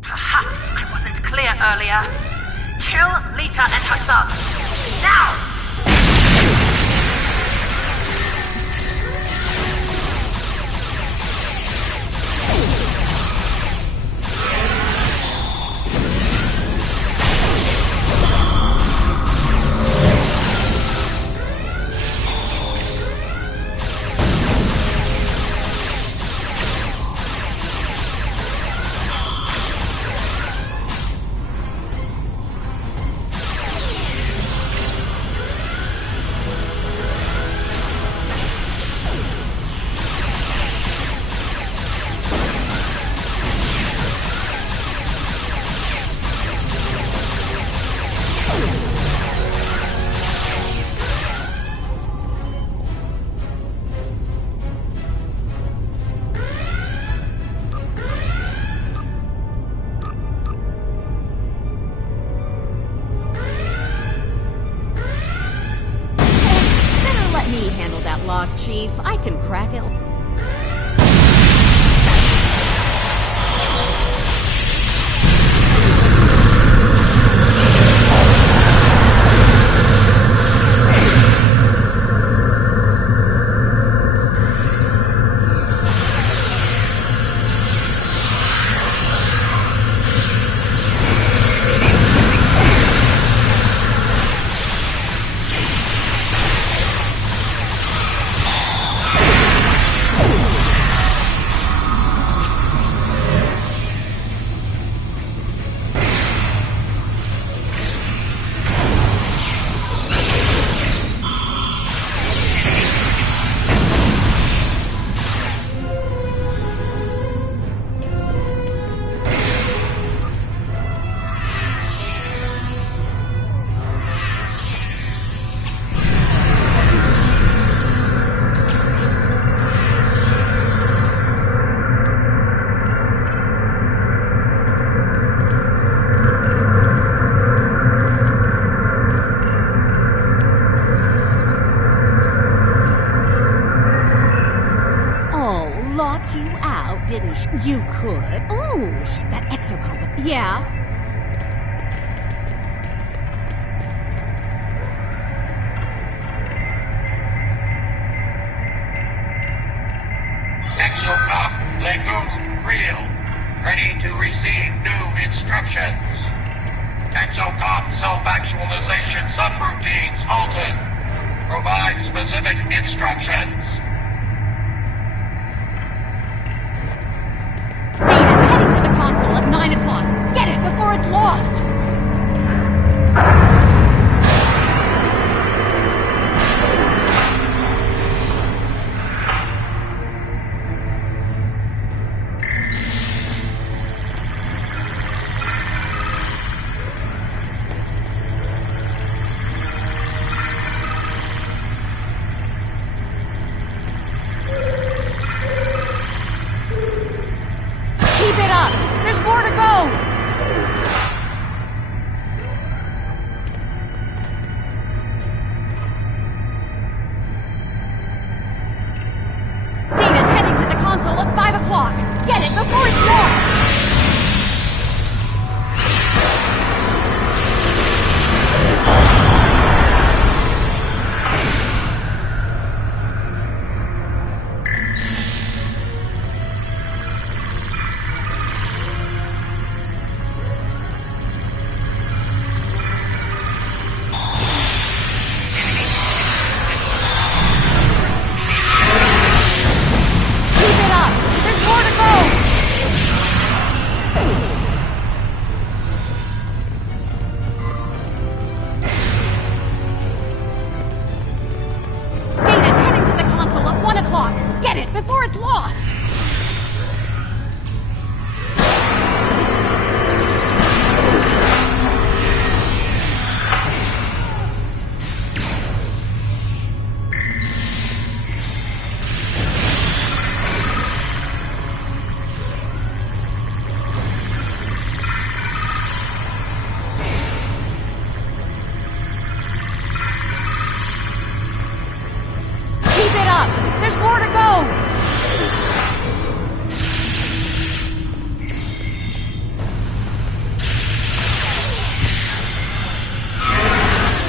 Perhaps I wasn't clear earlier. Kill Lita and her son. Now! Lock, Chief. I can crack it. you out, didn't she? You could. Oh, that exocargo. Yeah. Exocop, Legoon, Real. Ready to receive new instructions. Exocop self-actualization subroutines halted. Provide specific instructions. Data's heading to the console at 9 o'clock. Get it before it's lost! Keep it up! There's more to go! Data's heading to the console at 5 o'clock. Get it before it's lost! Keep it up! There's more to go! Data's heading to the console at 1 o'clock. Get it before it's lost! Keep it up! There's more to go!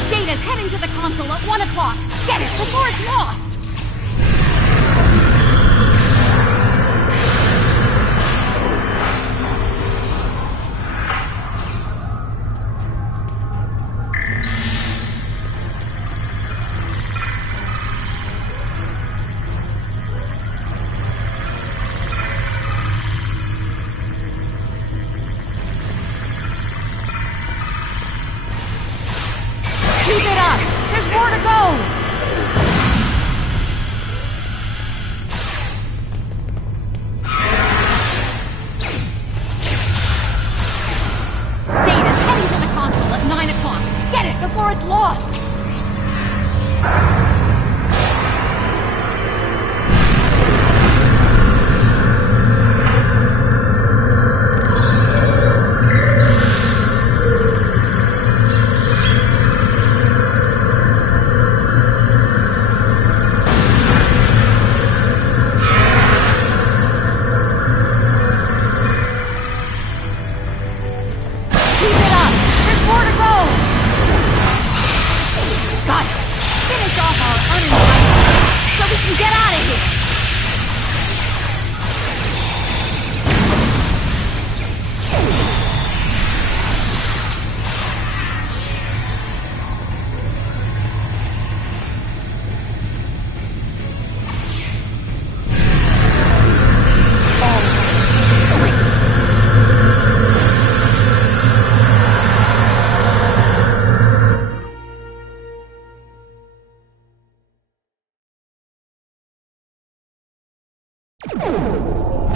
Data's heading to the console at 1 o'clock. Get it before it's lost! Keep it up! There's more to go! Data's heading to the console at 9 o'clock. Get it before it's lost! Keep it up! There's more to go! Got it! Finish off our uninvited so we can get out of here!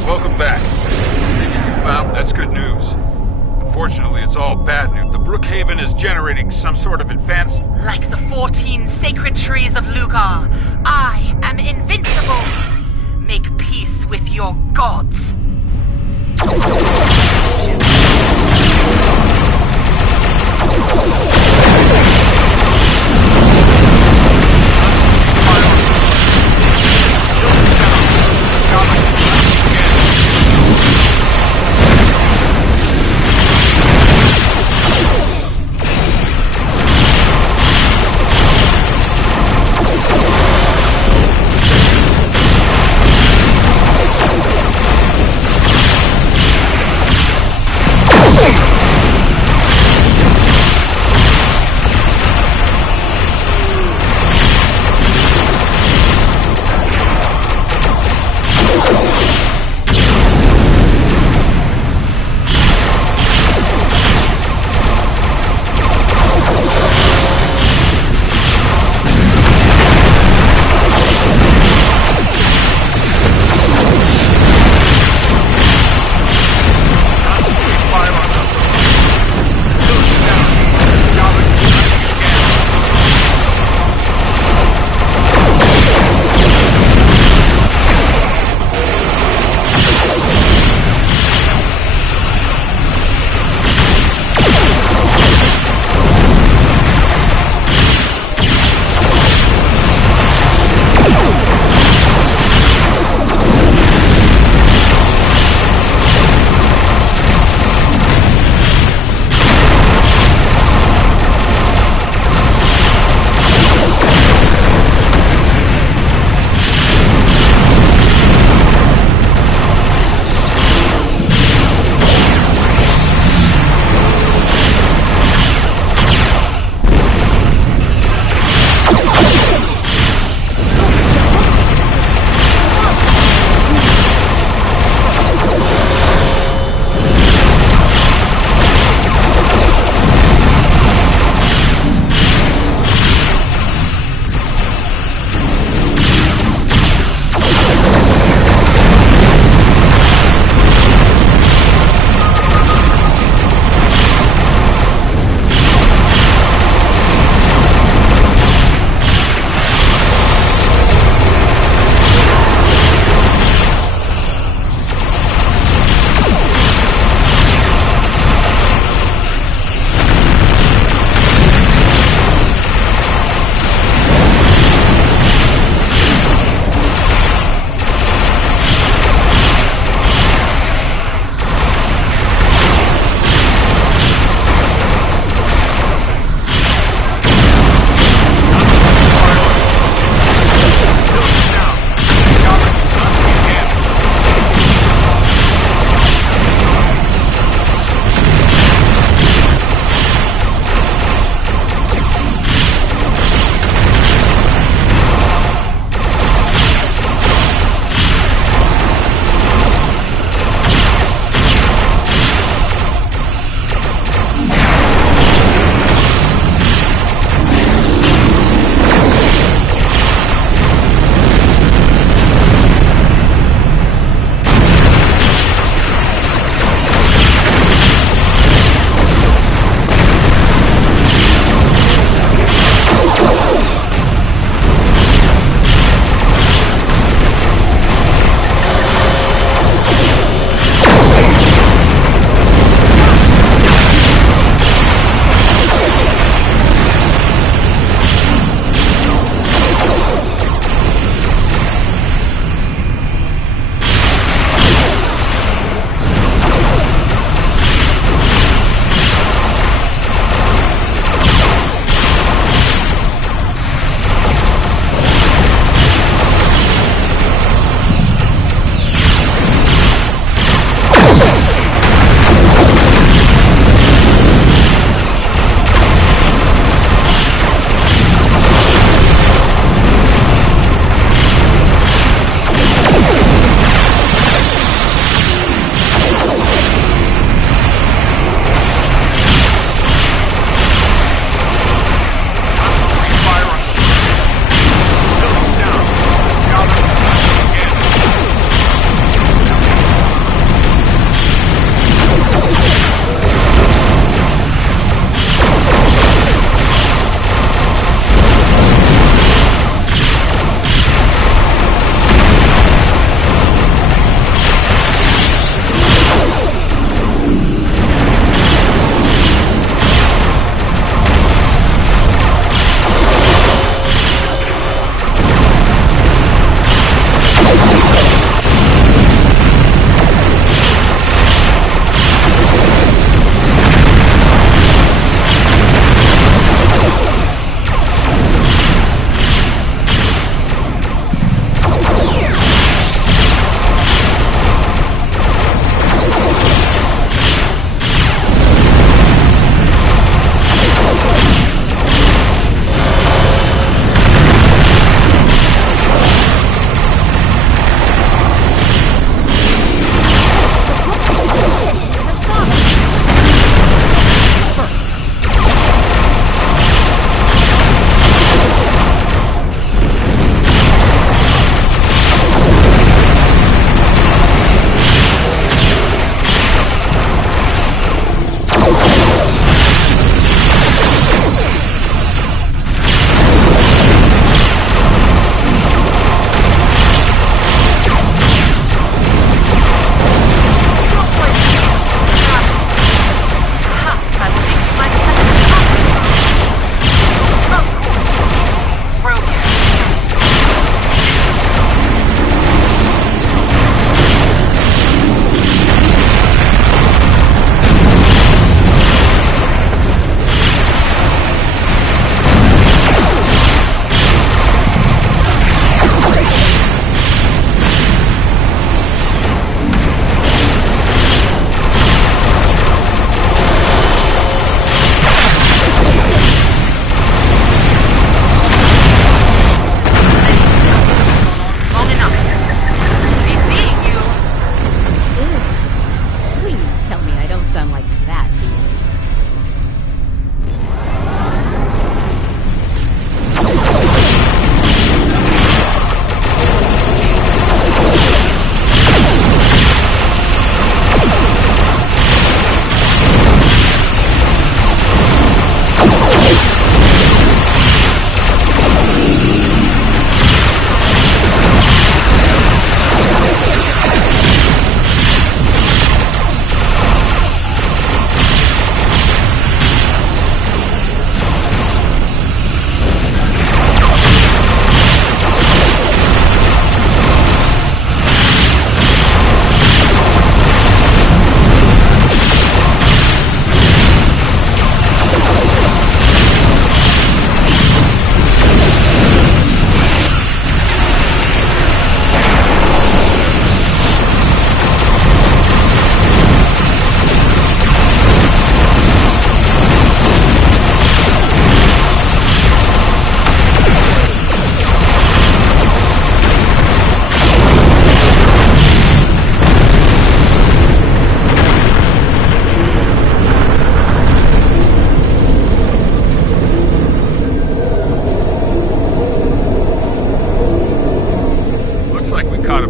Welcome back. Anything you found? That's good news. Unfortunately, it's all bad news. The Brookhaven is generating some sort of advanced... Like the 14 sacred trees of Lugar, I am invincible. Make peace with your gods.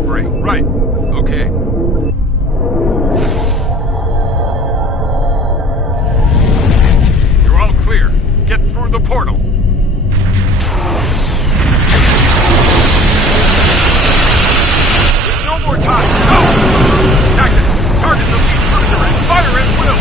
break. Right. Okay. You're all clear. Get through the portal. There's no more time. Go! Tactical. Target the lead cruiser and fire at will.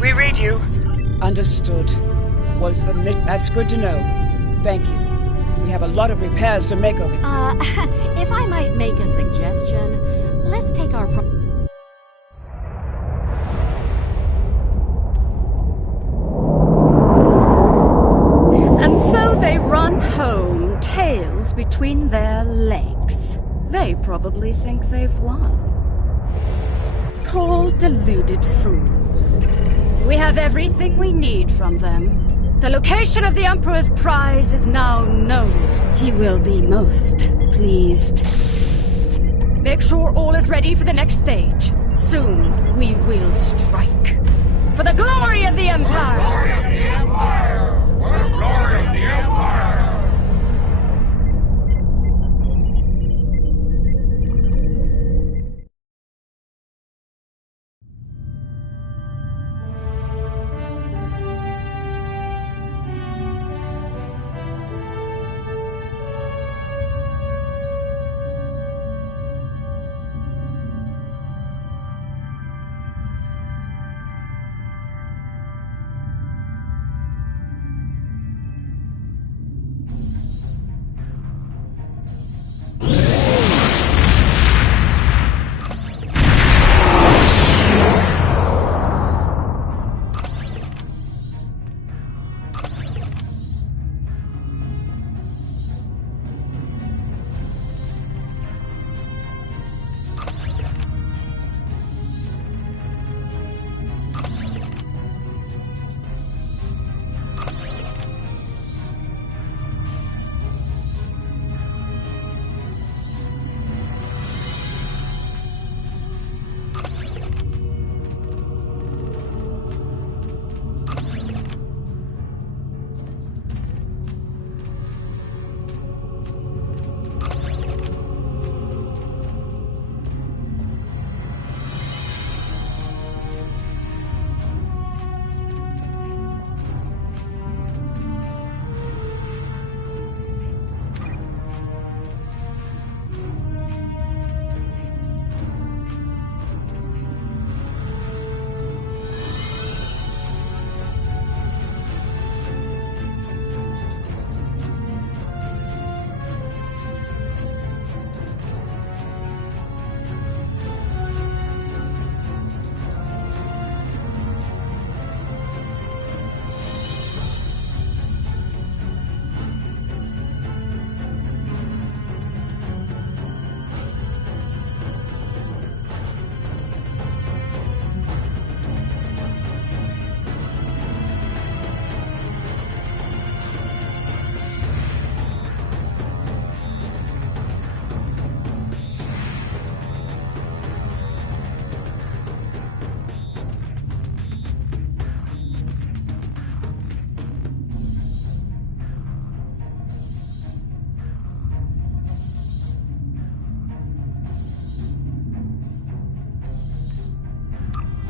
We read you. Understood. Was the That's good to know. Thank you. We have a lot of repairs to make over. If I might make a suggestion, let's take our And so they run home, tails between their legs. They probably think they've won. Poor deluded fools. We have everything we need from them. The location of the Emperor's prize is now known. He will be most pleased. Make sure all is ready for the next stage. Soon we will strike. For the glory of the Empire! For the glory of the Empire! For the glory of the Empire!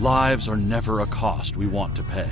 Lives are never a cost we want to pay.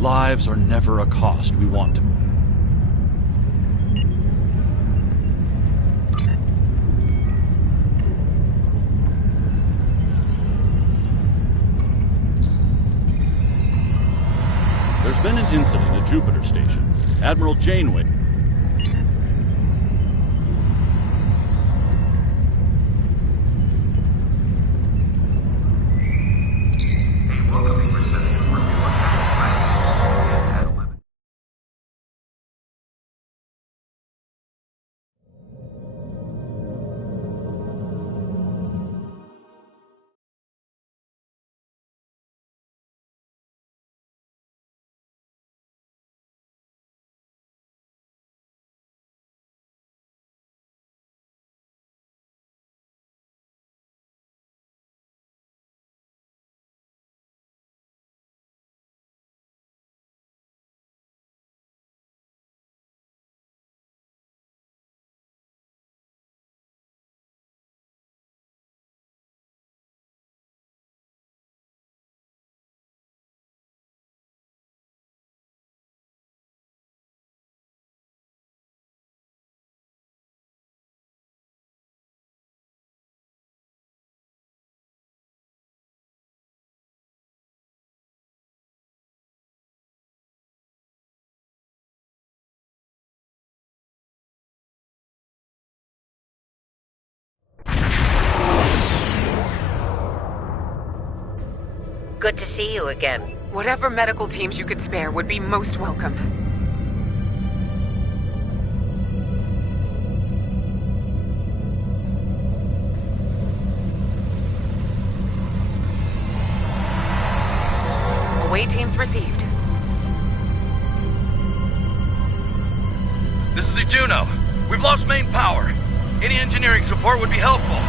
Lives are never a cost we want to. There's been an incident at Jupiter Station. Admiral Janeway Good to see you again. Whatever medical teams you could spare would be most welcome. Away teams received. This is the Juno. We've lost main power. Any engineering support would be helpful.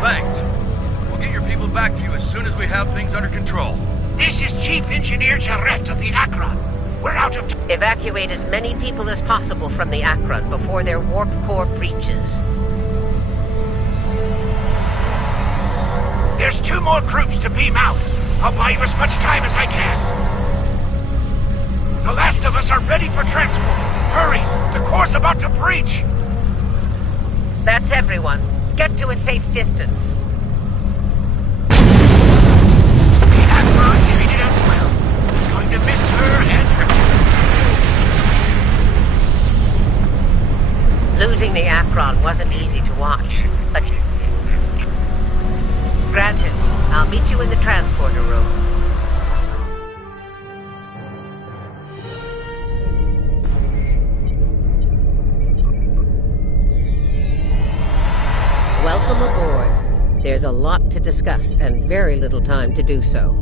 Thanks. We'll get your people back to you as soon as we have things under control. This is Chief Engineer Jarrett of the Akron. We're out of time. Evacuate as many people as possible from the Akron before their warp core breaches. There's 2 more groups to beam out. I'll buy you as much time as I can. The last of us are ready for transport. Hurry! The core's about to breach! That's everyone. Get to a safe distance. The Akron treated us well. Going to miss her and her. Losing the Akron wasn't easy to watch, but... Granted, I'll meet you in the transporter room. Welcome aboard. There's a lot to discuss and very little time to do so.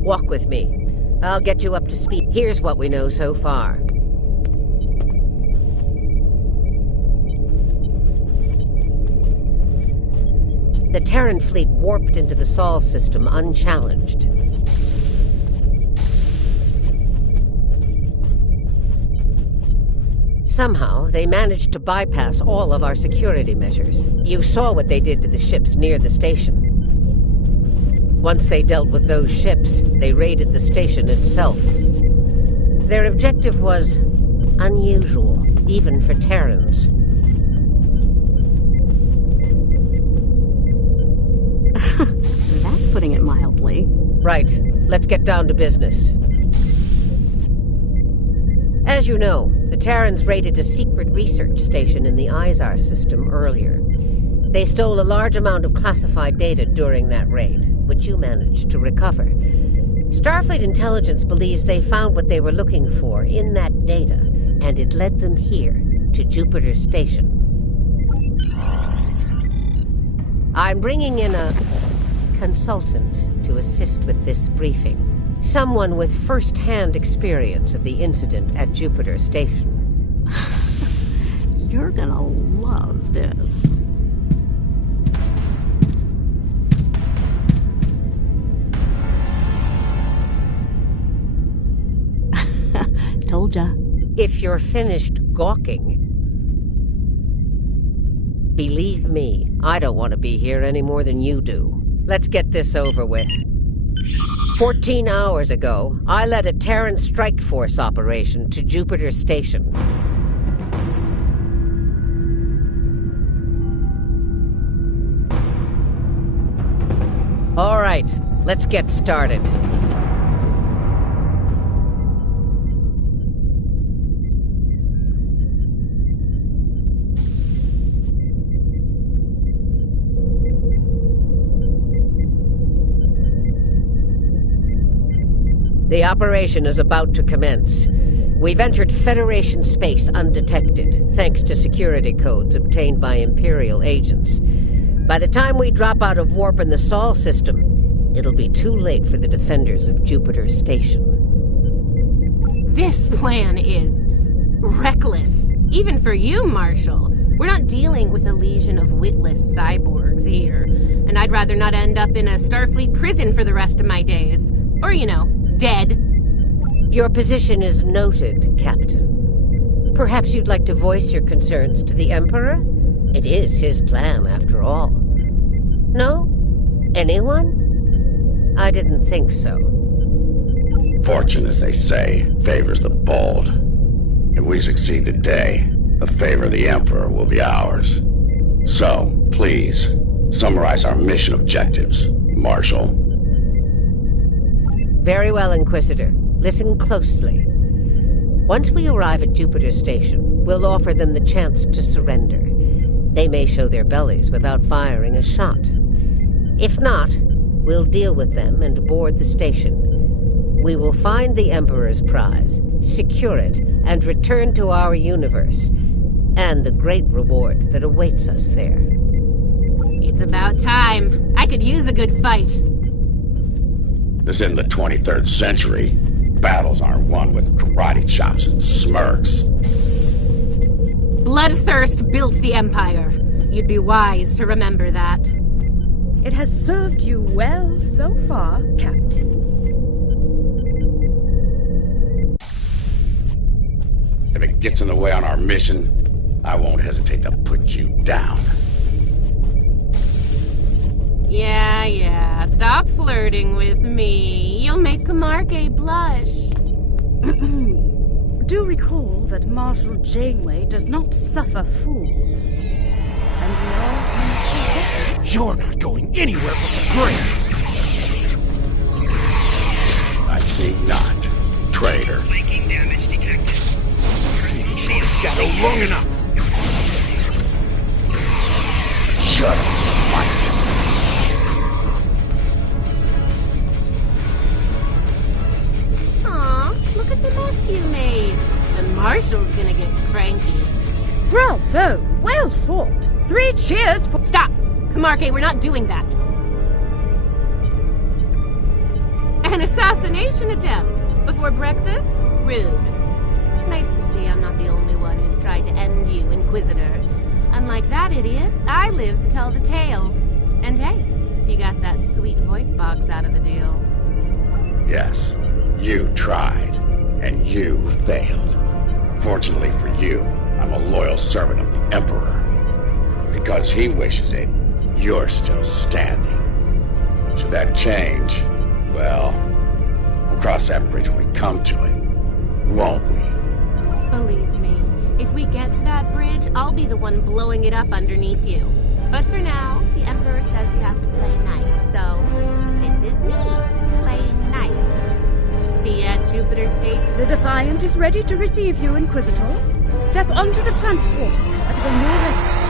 Walk with me. I'll get you up to speed. Here's what we know so far. The Terran fleet warped into the Sol system unchallenged. Somehow, they managed to bypass all of our security measures. You saw what they did to the ships near the station. Once they dealt with those ships, they raided the station itself. Their objective was unusual, even for Terrans. That's putting it mildly. Right. Let's get down to business. As you know, the Terrans raided a secret research station in the Izar system earlier. They stole a large amount of classified data during that raid, which you managed to recover. Starfleet intelligence believes they found what they were looking for in that data, and it led them here, to Jupiter Station. I'm bringing in a consultant to assist with this briefing. Someone with first-hand experience of the incident at Jupiter Station. You're gonna love this. Told ya. If you're finished gawking, believe me, I don't want to be here any more than you do. Let's get this over with. 14 hours ago, I led a Terran strike force operation to Jupiter Station. All right, let's get started. The operation is about to commence. We've entered Federation space undetected, thanks to security codes obtained by Imperial agents. By the time we drop out of warp in the Sol system, it'll be too late for the defenders of Jupiter Station. This plan is reckless, even for you, Marshal. We're not dealing with a legion of witless cyborgs here, and I'd rather not end up in a Starfleet prison for the rest of my days. Or, you know, dead. Your position is noted, Captain. Perhaps you'd like to voice your concerns to the Emperor? It is his plan, after all. No? Anyone? I didn't think so. Fortune, as they say, favors the bold. If we succeed today, the favor of the Emperor will be ours. So, please, summarize our mission objectives, Marshal. Very well, Inquisitor. Listen closely. Once we arrive at Jupiter Station, we'll offer them the chance to surrender. They may show their bellies without firing a shot. If not, we'll deal with them and board the station. We will find the Emperor's prize, secure it, and return to our universe, and the great reward that awaits us there. It's about time. I could use a good fight. This isn't the 23rd century. Battles aren't won with karate chops and smirks. Bloodthirst built the Empire. You'd be wise to remember that. It has served you well so far, Captain. If it gets in the way on our mission, I won't hesitate to put you down. Yeah, stop flirting with me. You'll make Camargue blush. Do recall that Marshal Janeway does not suffer fools. And we are on the You're not going anywhere but the grave. I think not, traitor. Flanking damage detected. Your shadow long enough. Shut up, fight. Aw, look at the mess you made. The Marshal's gonna get cranky. Bravo! Well fought! 3 cheers for— Stop! Camargue, we're not doing that. An assassination attempt? Before breakfast? Rude. Nice to see I'm not the only one who's tried to end you, Inquisitor. Unlike that idiot, I live to tell the tale. And hey, you got that sweet voice box out of the deal. Yes, you tried, and you failed. Fortunately for you, I'm a loyal servant of the Emperor. Because he wishes it, you're still standing. Should that change, well, we'll cross that bridge when we come to it, won't we? Believe me, if we get to that bridge, I'll be the one blowing it up underneath you. But for now, the Emperor says we have to play nice, so this is me, playing nice. See you at Jupiter State? The Defiant is ready to receive you, Inquisitor. Step onto the transport pod when you're ready.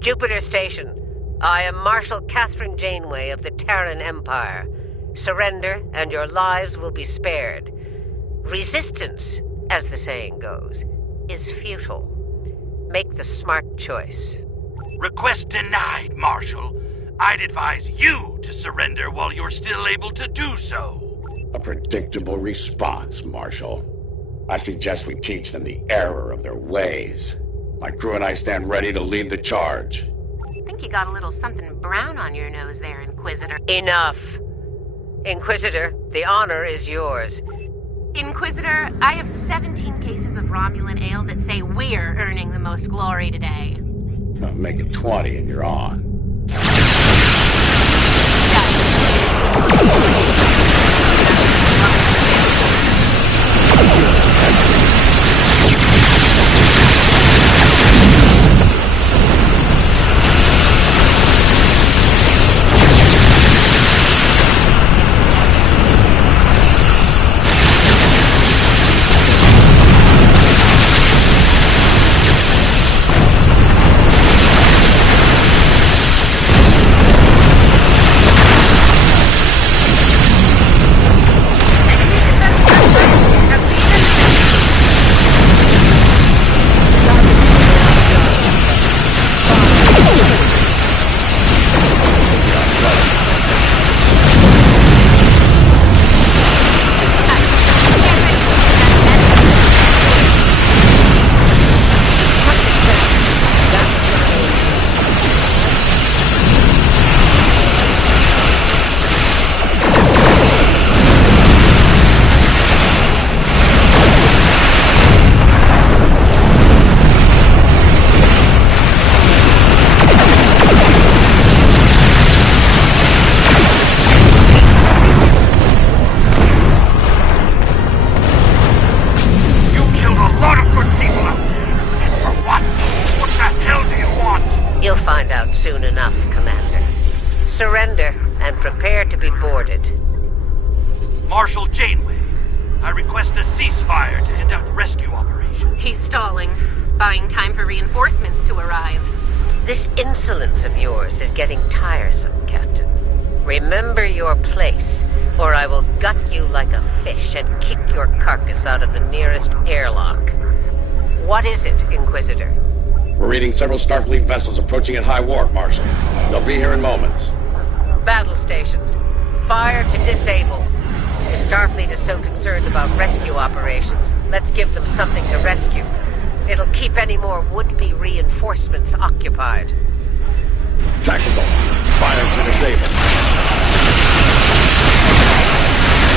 Jupiter Station. I am Marshal Catherine Janeway of the Terran Empire. Surrender, and your lives will be spared. Resistance, as the saying goes, is futile. Make the smart choice. Request denied, Marshal. I'd advise you to surrender while you're still able to do so. A predictable response, Marshal. I suggest we teach them the error of their ways. My crew and I stand ready to lead the charge. I think you got a little something brown on your nose there, Inquisitor. Enough. Inquisitor, the honor is yours. Inquisitor, I have 17 cases of Romulan ale that say we're earning the most glory today. Make it 20 and you're on. find out soon enough, Commander. Surrender and prepare to be boarded. Marshal Janeway, I request a ceasefire to conduct rescue operations. He's stalling, buying time for reinforcements to arrive. This insolence of yours is getting tiresome, Captain. Remember your place, or I will gut you like a fish and kick your carcass out of the nearest airlock. What is it, Inquisitor? We're reading several Starfleet vessels approaching at high warp, Marshal. They'll be here in moments. Battle stations. Fire to disable. If Starfleet is so concerned about rescue operations, let's give them something to rescue. It'll keep any more would-be reinforcements occupied. Tactical. Fire to disable.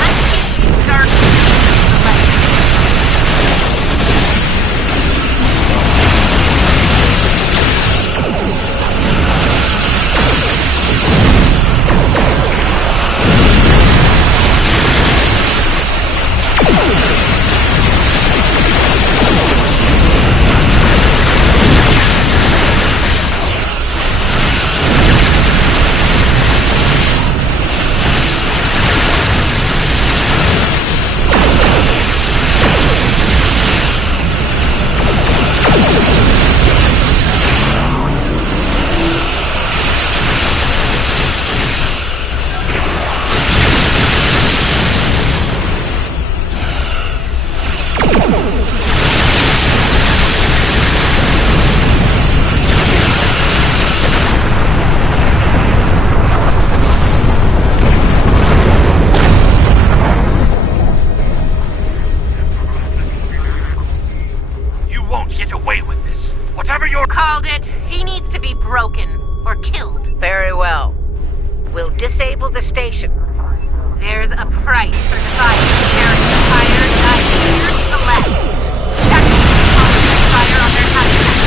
Let's keep these Starfleet disable the station. There's a price for defying the Terran Empire 9 years to the left. Tactical fire on their contact.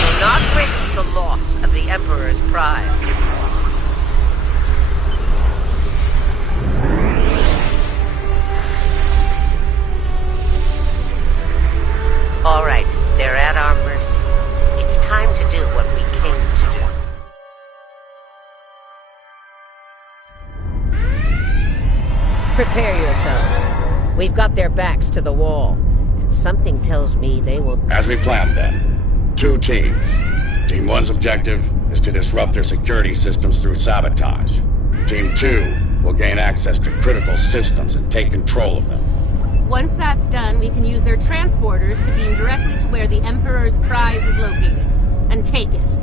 Do not risk the loss of the Emperor's prize. All right, they're at our mercy. It's time to do what we came to do. Prepare yourselves. We've got their backs to the wall, and something tells me they will... As we planned, then. 2 teams. Team 1's objective is to disrupt their security systems through sabotage. Team 2 will gain access to critical systems and take control of them. Once that's done, we can use their transporters to beam directly to where the Emperor's prize is located, and take it.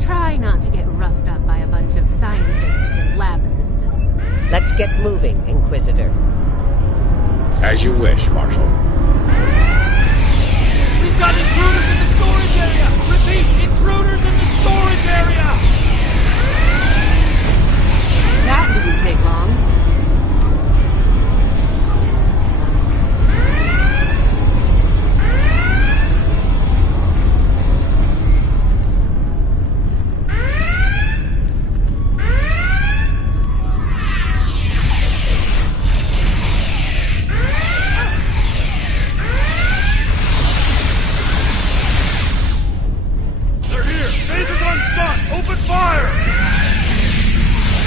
Try not to get roughed up by a bunch of scientists and lab assistants. Let's get moving, Inquisitor. As you wish, Marshal. We've got intruders in the storage area! Repeat, intruders in the storage area! That didn't take long.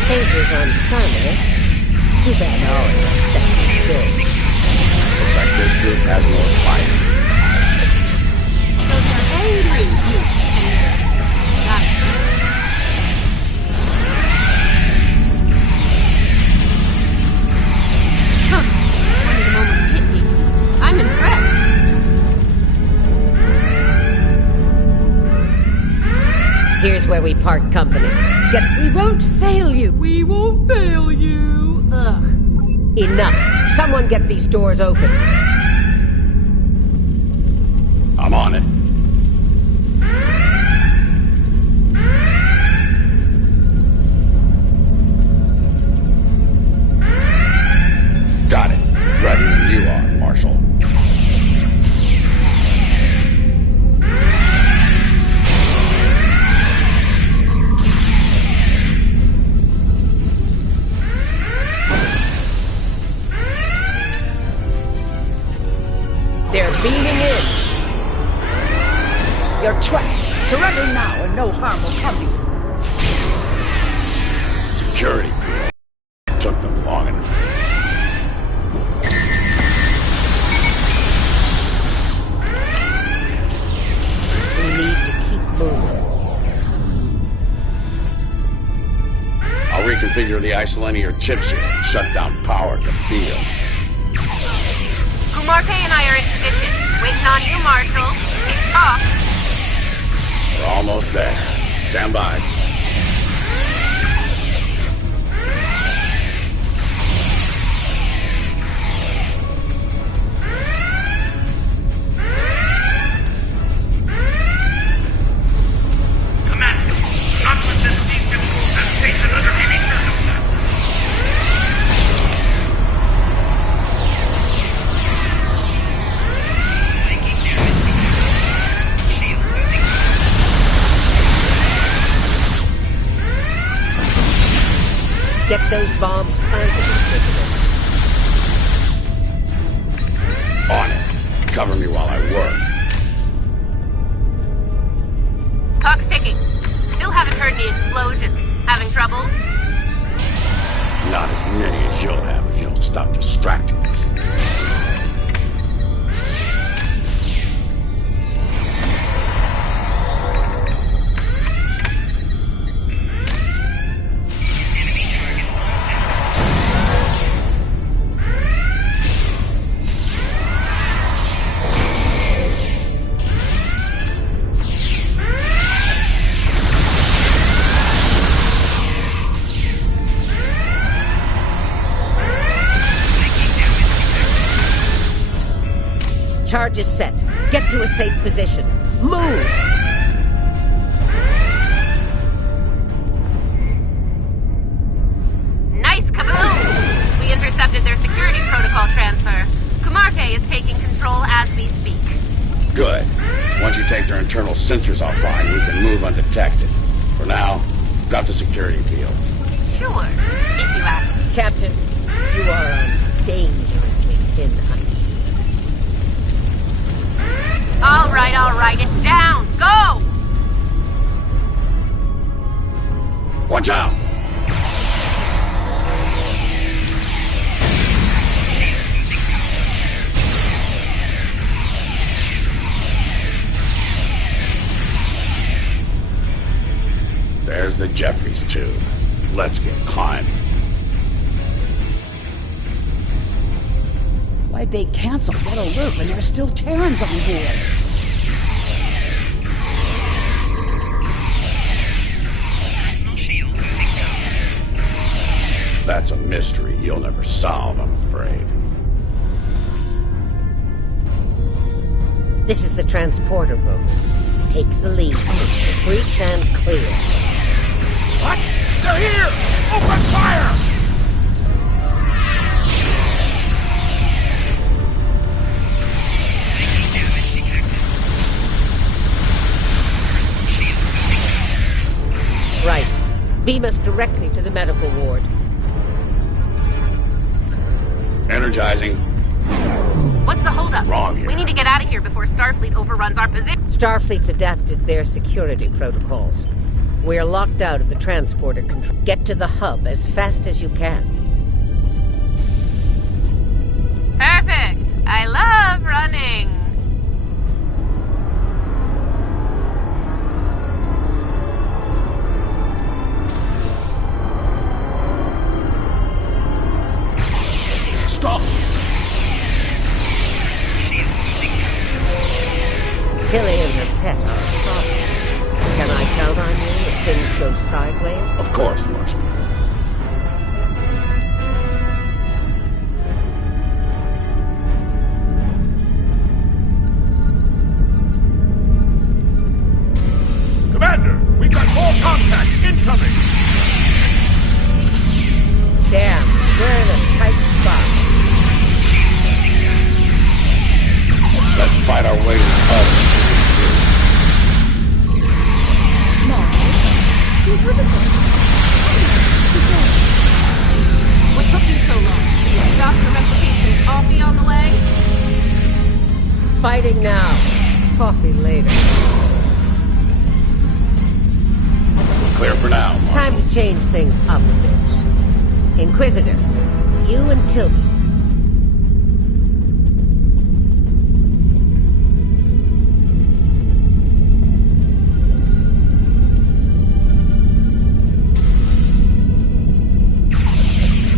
Phasers on Saber. Too bad ours are second built. Looks like this group has more fight. So they're angry, Nukes and Huh. One of them almost hit me. I'm impressed. Here's where we part company. We won't fail you. We won't fail you. Ugh. Enough. Someone get these doors open. I'm on it. Got it. Ready when you are, Marshal. You're trapped. Surrender now and no harm will come to you. Security. It took them long enough. We need to keep moving. I'll reconfigure the isolator chipset and shut down power to the field. Kumarte and I are in position. Waiting on you, Marshal. Tick tock. We're almost there. Stand by. Commander, not within these controls and station under any circumstances. Get those bombs planted. On it. Cover me while I work. Clock's ticking. Still haven't heard any explosions. Having troubles? Not as many as you'll have if you don't stop distracting us. Charge is set. Get to a safe position. Move! Nice kaboom! We intercepted their security protocol transfer. Kumarte is taking control as we speak. Good. Once you take their internal sensors offline, we can move undetected. For now, got the security fields. Sure, if you ask. Captain, you are on dangerously thin ice. All right, it's down. Go! Watch out! There's the Jeffries tube. Let's get climbing. Why'd they cancel that alert when there's still Terrans on board? That's a mystery you'll never solve, I'm afraid. This is the transporter room. Take the lead. Breach and clear. What? They're here! Open fire! Right. Beam us directly to the medical ward. Energizing. What's the holdup? Wrong here. We need to get out of here before Starfleet overruns our position. Starfleet's adapted their security protocols. We're locked out of the transporter control. Get to the hub as fast as you can. Perfect. I love running. Stop! Tilly and her pet are a problem. Can I count on you if things go sideways? Of course, Marshal. Commander, we got more contacts incoming! Damn, we're in a tight spot. Let's fight our way to the hub. No. He hesitated. change things up a bit. Inquisitor, you and Tilby.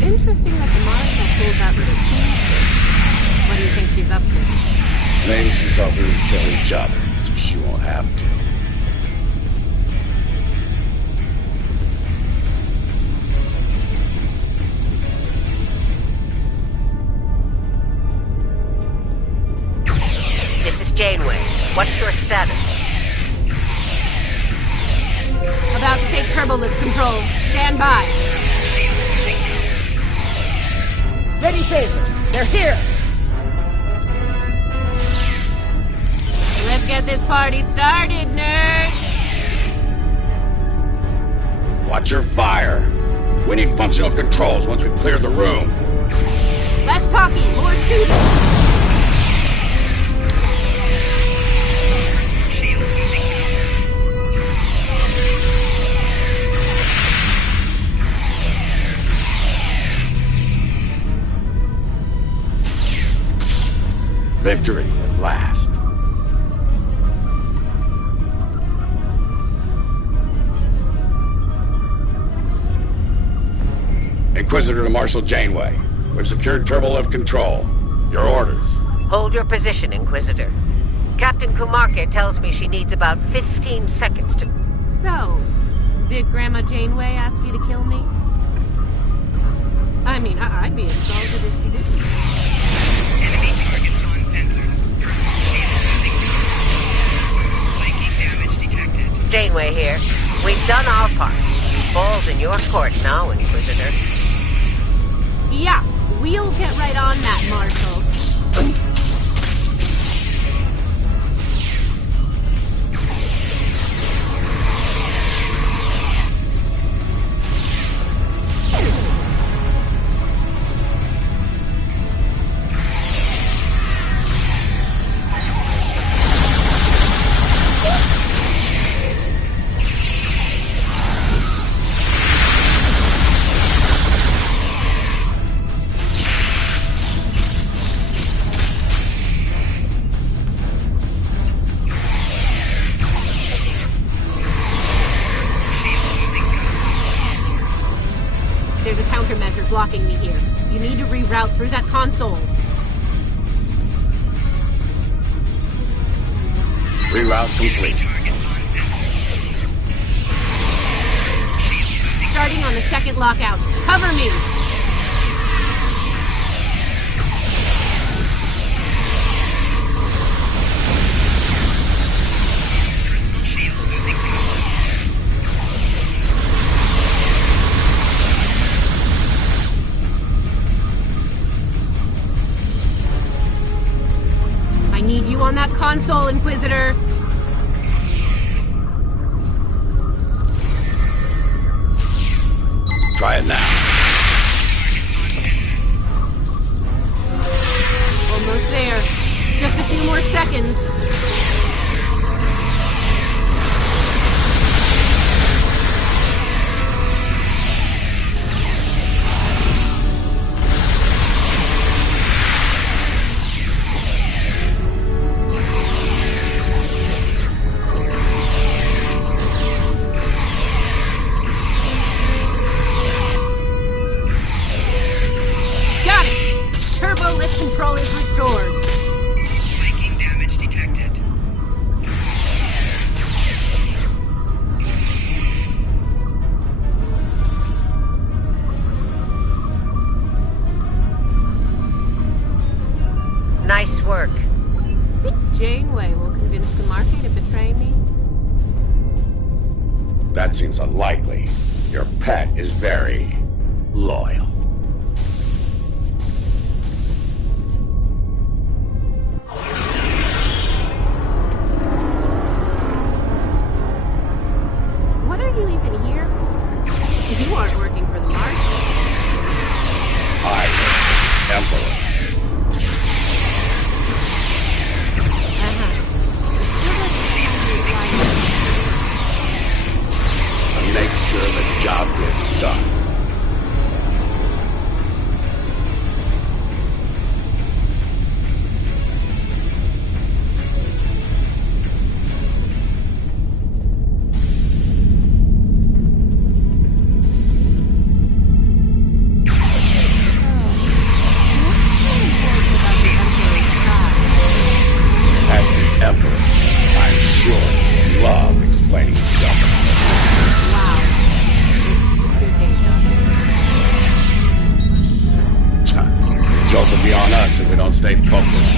Interesting that the Marshal pulled that little team. What do you think she's up to? Maybe she's hoping to kill each other, so she won't have to. This is Janeway. What's your status? About to take turbolift control. Stand by. Ready phasers. They're here. Let's get this party started, nerds! Watch your fire. We need functional controls once we've cleared the room. Less talking, more shooting! Victory at last. Inquisitor to Marshal Janeway. We've secured turbolift control. Your orders. Hold your position, Inquisitor. Captain Kumarke tells me she needs about 15 seconds to... So, did Grandma Janeway ask you to kill me? I mean, I'd be insulted if she didn't. Enemy targets on sensors. Flanking damage detected. Janeway here. We've done our part. Ball's in your court now, Inquisitor. Yeah, we'll get right on that, Marshal. There's a countermeasure blocking me here. You need to reroute through that console. Reroute complete. Starting on the second lockout. Cover me! I need you on that console, Inquisitor! Try it now. Almost there. Just a few more seconds. Lift control is restored. Flanking damage detected. Nice work. Think Janeway will convince Kumarke to betray me? That seems unlikely. Your pet is very loyal. What are you even here for? You aren't working for the Marshal. Emperor. To make sure the job gets done. As the Emperor, I'm sure you love explaining yourself. The joke will be on us if we don't stay focused.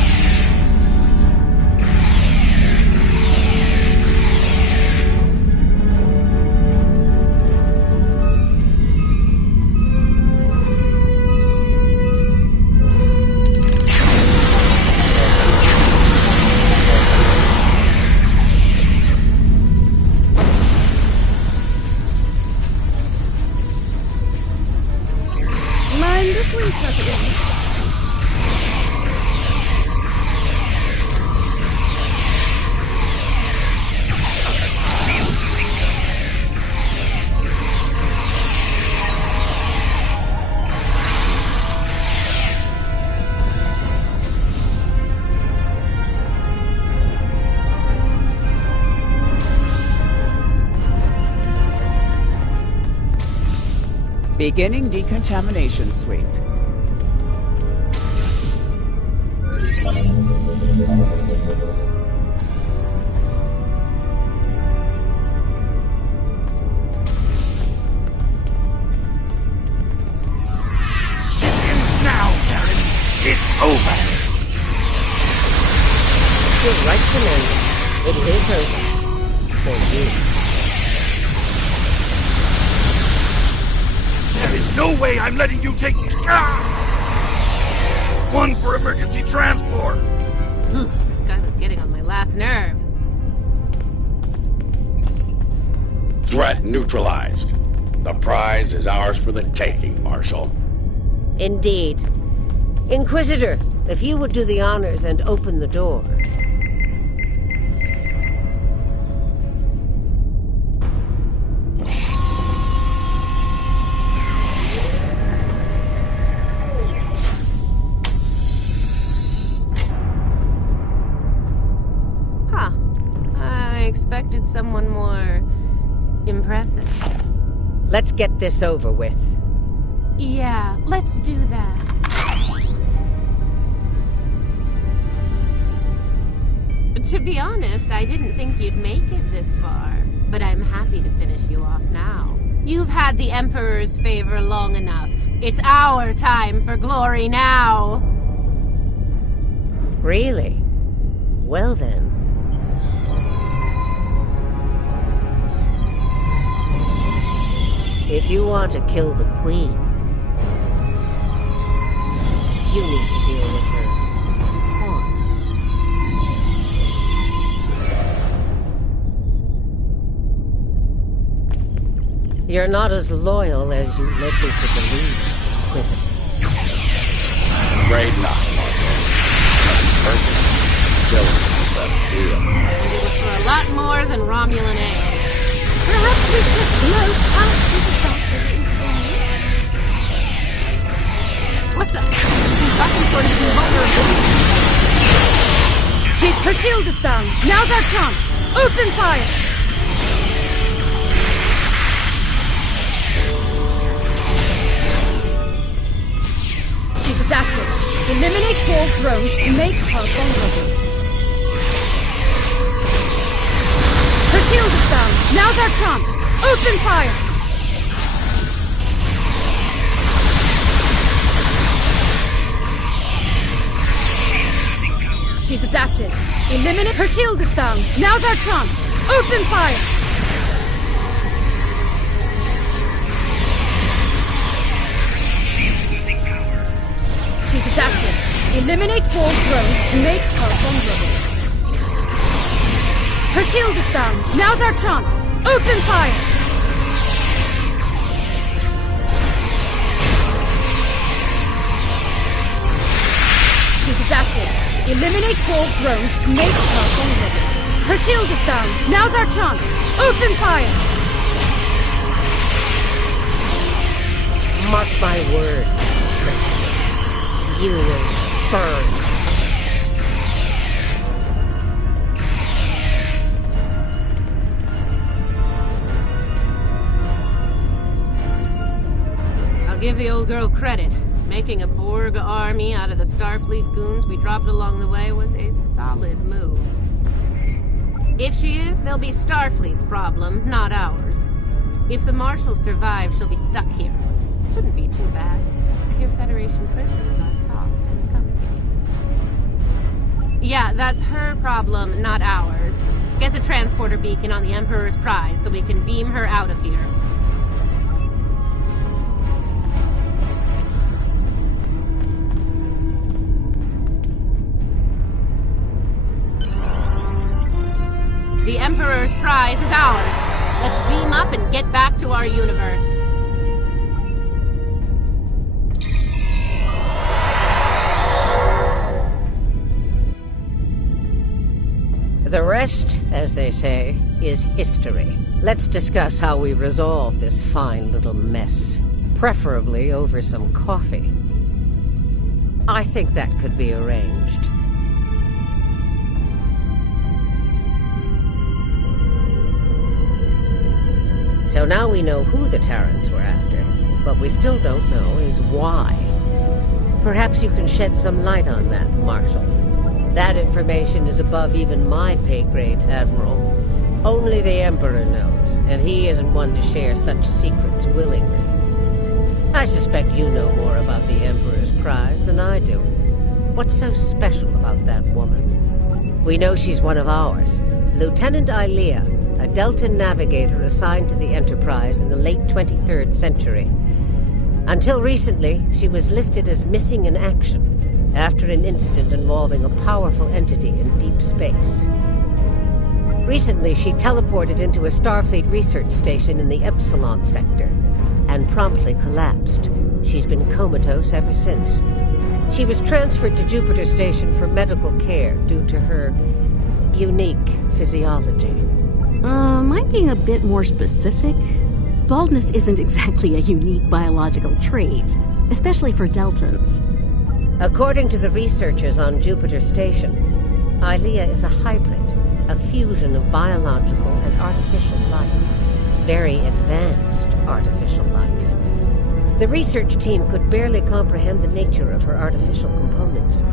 Mind if we touch again? Beginning decontamination sweep. Now, Terran, it's over. You're right, Commander. It is over. For you. There is no way I'm letting you take... One for emergency transport! Guy was getting on my last nerve. Threat neutralized. The prize is ours for the taking, Marshal. Indeed. Inquisitor, if you would do the honors and open the door. Huh. I expected someone more impressive. Let's get this over with. Yeah, let's do that. To be honest, I didn't think you'd make it this far, but I'm happy to finish you off now. You've had the Emperor's favor long enough. It's our time for glory now! Really? Well then. If you want to kill the Queen, you need to deal with her pawns. You're not as loyal as you led me to believe, Inquisitor. Afraid not, Marshal. Personal utility is a deal. And it was for a lot more than Romulan ale. Perhaps we should float after the doctor is gone. What the? She's got some sort of invulnerability. Chief, her shield is down. Now's our chance. Open fire! She's adapted. Eliminate 4 drones to make her vulnerable. Her shield is down. Now's our chance. Open fire! She's adapted. Eliminate. Her shield is down. Now's our chance. Open fire! She's adapted. Eliminate 4 drones to make her vulnerable. Her shield is down. Now's our chance. Open fire! She's adapted. Eliminate 4 drones to make her vulnerable. Her shield is down. Now's our chance. Open fire! Mark my words, traitors. You will burn. I'll give the old girl credit. Making a Borg army out of the Starfleet goons we dropped along the way was a solid move. If she is, they'll be Starfleet's problem, not ours. If the Marshal survives, she'll be stuck here. Shouldn't be too bad. I hear Federation prisoners are soft and comfy. Yeah, that's her problem, not ours. Get the transporter beacon on the Emperor's prize so we can beam her out of here. The Emperor's prize is ours. Let's beam up and get back to our universe. The rest, as they say, is history. Let's discuss how we resolve this fine little mess. Preferably over some coffee. I think that could be arranged. So now we know who the Terrans were after. What we still don't know is why. Perhaps you can shed some light on that, Marshal. That information is above even my pay grade, Admiral. Only the Emperor knows, and he isn't one to share such secrets willingly. I suspect you know more about the Emperor's prize than I do. What's so special about that woman? We know she's one of ours, Lieutenant Ilea, a Deltan navigator assigned to the Enterprise in the late 23rd century. Until recently, she was listed as missing in action after an incident involving a powerful entity in deep space. Recently, she teleported into a Starfleet research station in the Epsilon sector and promptly collapsed. She's been comatose ever since. She was transferred to Jupiter Station for medical care due to her unique physiology. Am I being a bit more specific? Baldness isn't exactly a unique biological trait, especially for Deltans. According to the researchers on Jupiter Station, Ilea is a hybrid, a fusion of biological and artificial life. Very advanced artificial life. The research team could barely comprehend the nature of her artificial components.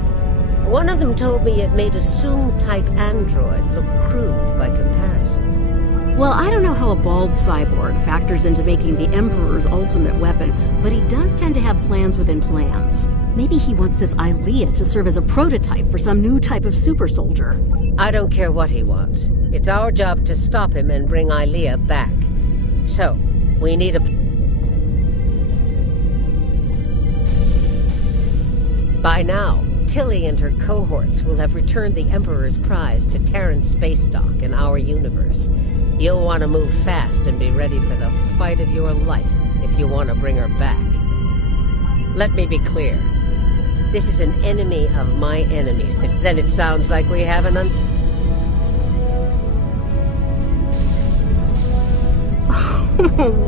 One of them told me it made a Soong-type android look crude by comparison. Well, I don't know how a bald cyborg factors into making the Emperor's ultimate weapon, but he does tend to have plans within plans. Maybe he wants this Ilea to serve as a prototype for some new type of super soldier. I don't care what he wants. It's our job to stop him and bring Ilea back. So, we need a... By now, Tilly and her cohorts will have returned the Emperor's prize to Terran space dock in our universe. You'll want to move fast and be ready for the fight of your life if you want to bring her back. Let me be clear. This is an enemy of my enemy, so then it sounds like we have an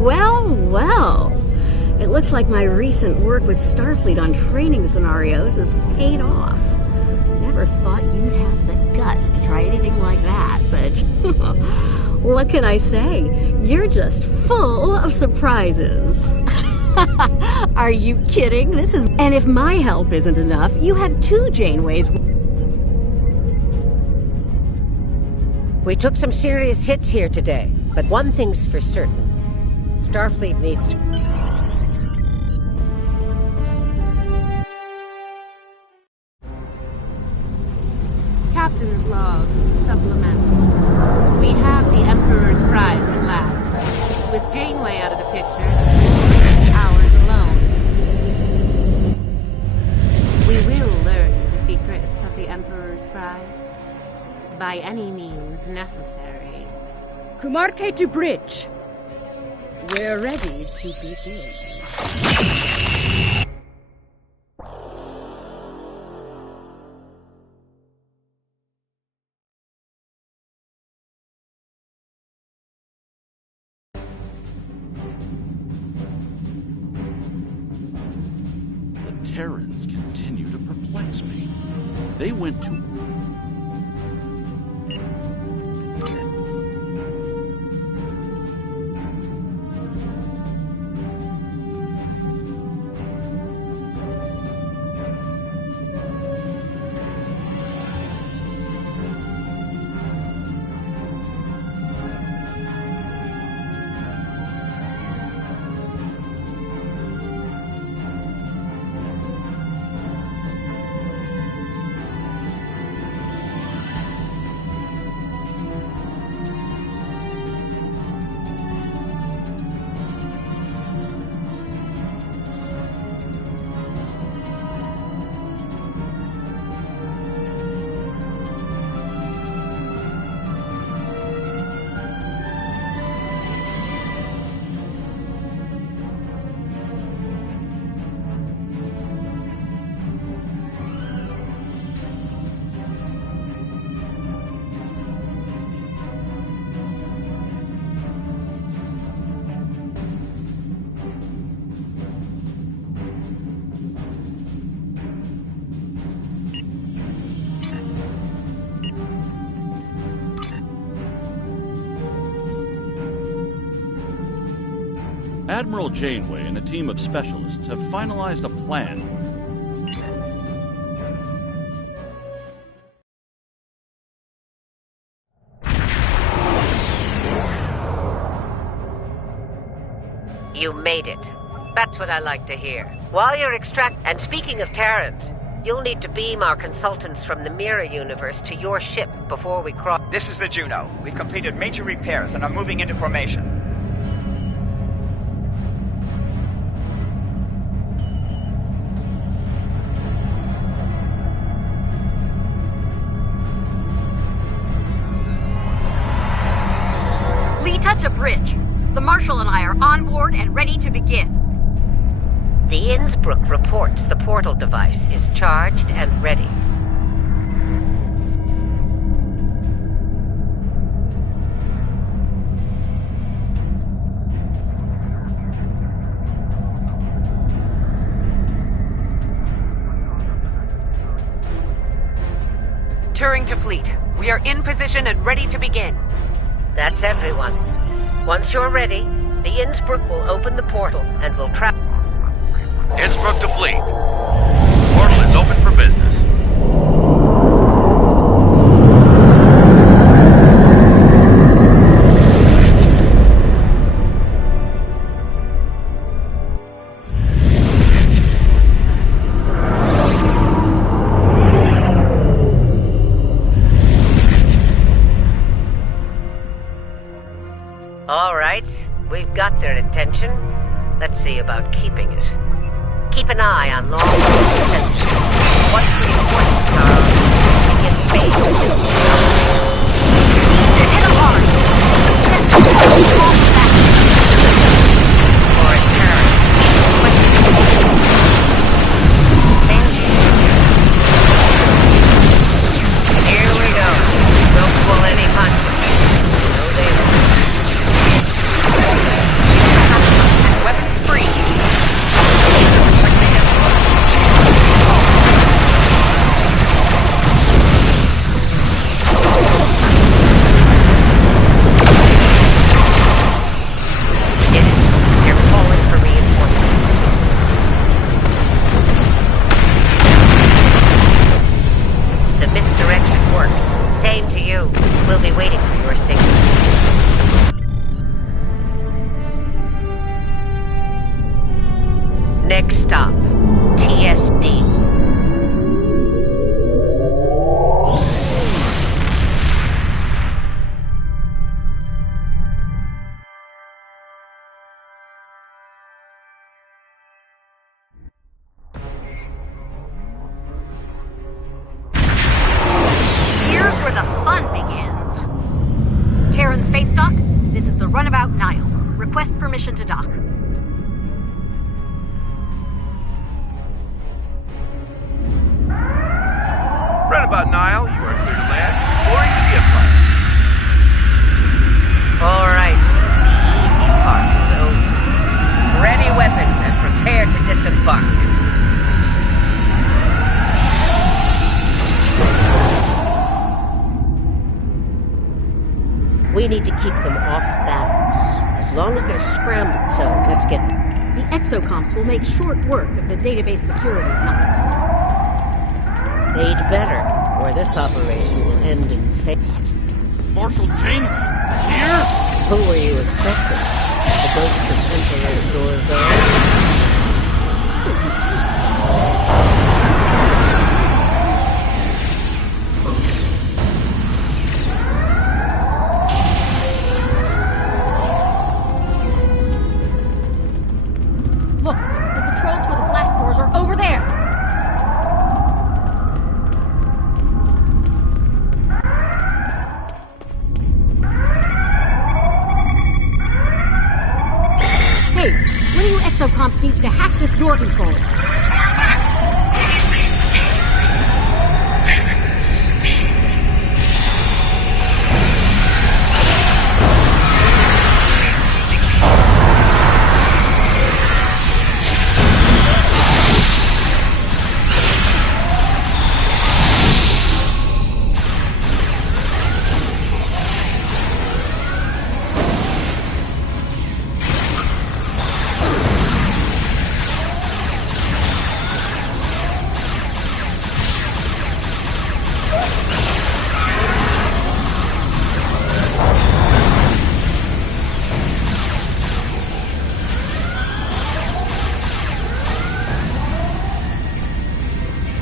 Well. It looks like my recent work with Starfleet on training scenarios has paid off. Never thought you'd have the guts to try anything like that, but what can I say? You're just full of surprises. Are you kidding? And if my help isn't enough, you have 2 Janeways. We took some serious hits here today, but one thing's for certain. Starfleet needs to... Captain's log, supplemental. We have the Emperor's prize at last. With Janeway out of the picture, it's ours alone. We will learn the secrets of the Emperor's prize. By any means necessary. Kumarke to bridge. We're ready to begin. Terrans continue to perplex me. They went to... Admiral Janeway and a team of specialists have finalized a plan. You made it. That's what I like to hear. While you're And speaking of Terrans, you'll need to beam our consultants from the Mirror universe to your ship before we cross... This is the Juno. We've completed major repairs and are moving into formation. Touch a bridge. The Marshal and I are on board and ready to begin. The Innsbruck reports the portal device is charged and ready. Turing to fleet. We are in position and ready to begin. That's everyone. Once you're ready, the Innsbruck will open the portal and will trap... Innsbruck to fleet. Portal is open for business. All right, we've got their attention. Let's see about keeping it. Keep an eye on long distance. Once we report the car, begin phase 2. Hit 'em hard. For a turn. Here we go. Don't pull any punches. No, they won't. Weapons free. They're calling for reinforcements. The misdirection worked. Same to you. We'll be waiting for your signal. Next stop, TSD. Here's where the fun begins. Terran space dock, this is the runabout Nile. Request permission to dock. Runabout Nile, you are clear to land. Glory to the Empire. All right, the easy part is over. Ready weapons and prepare to disembark. off balance. As long as they're scrambled, so let's get them. The exocomps will make short work of the database security, Knox. They'd better, or this operation will end in fate. Marshal Janeway, here? Who were you expecting? The ghost of Emperor Dorval? Look, the controls for the blast doors are over there! Hey, one of you exocomps needs to hack this door control.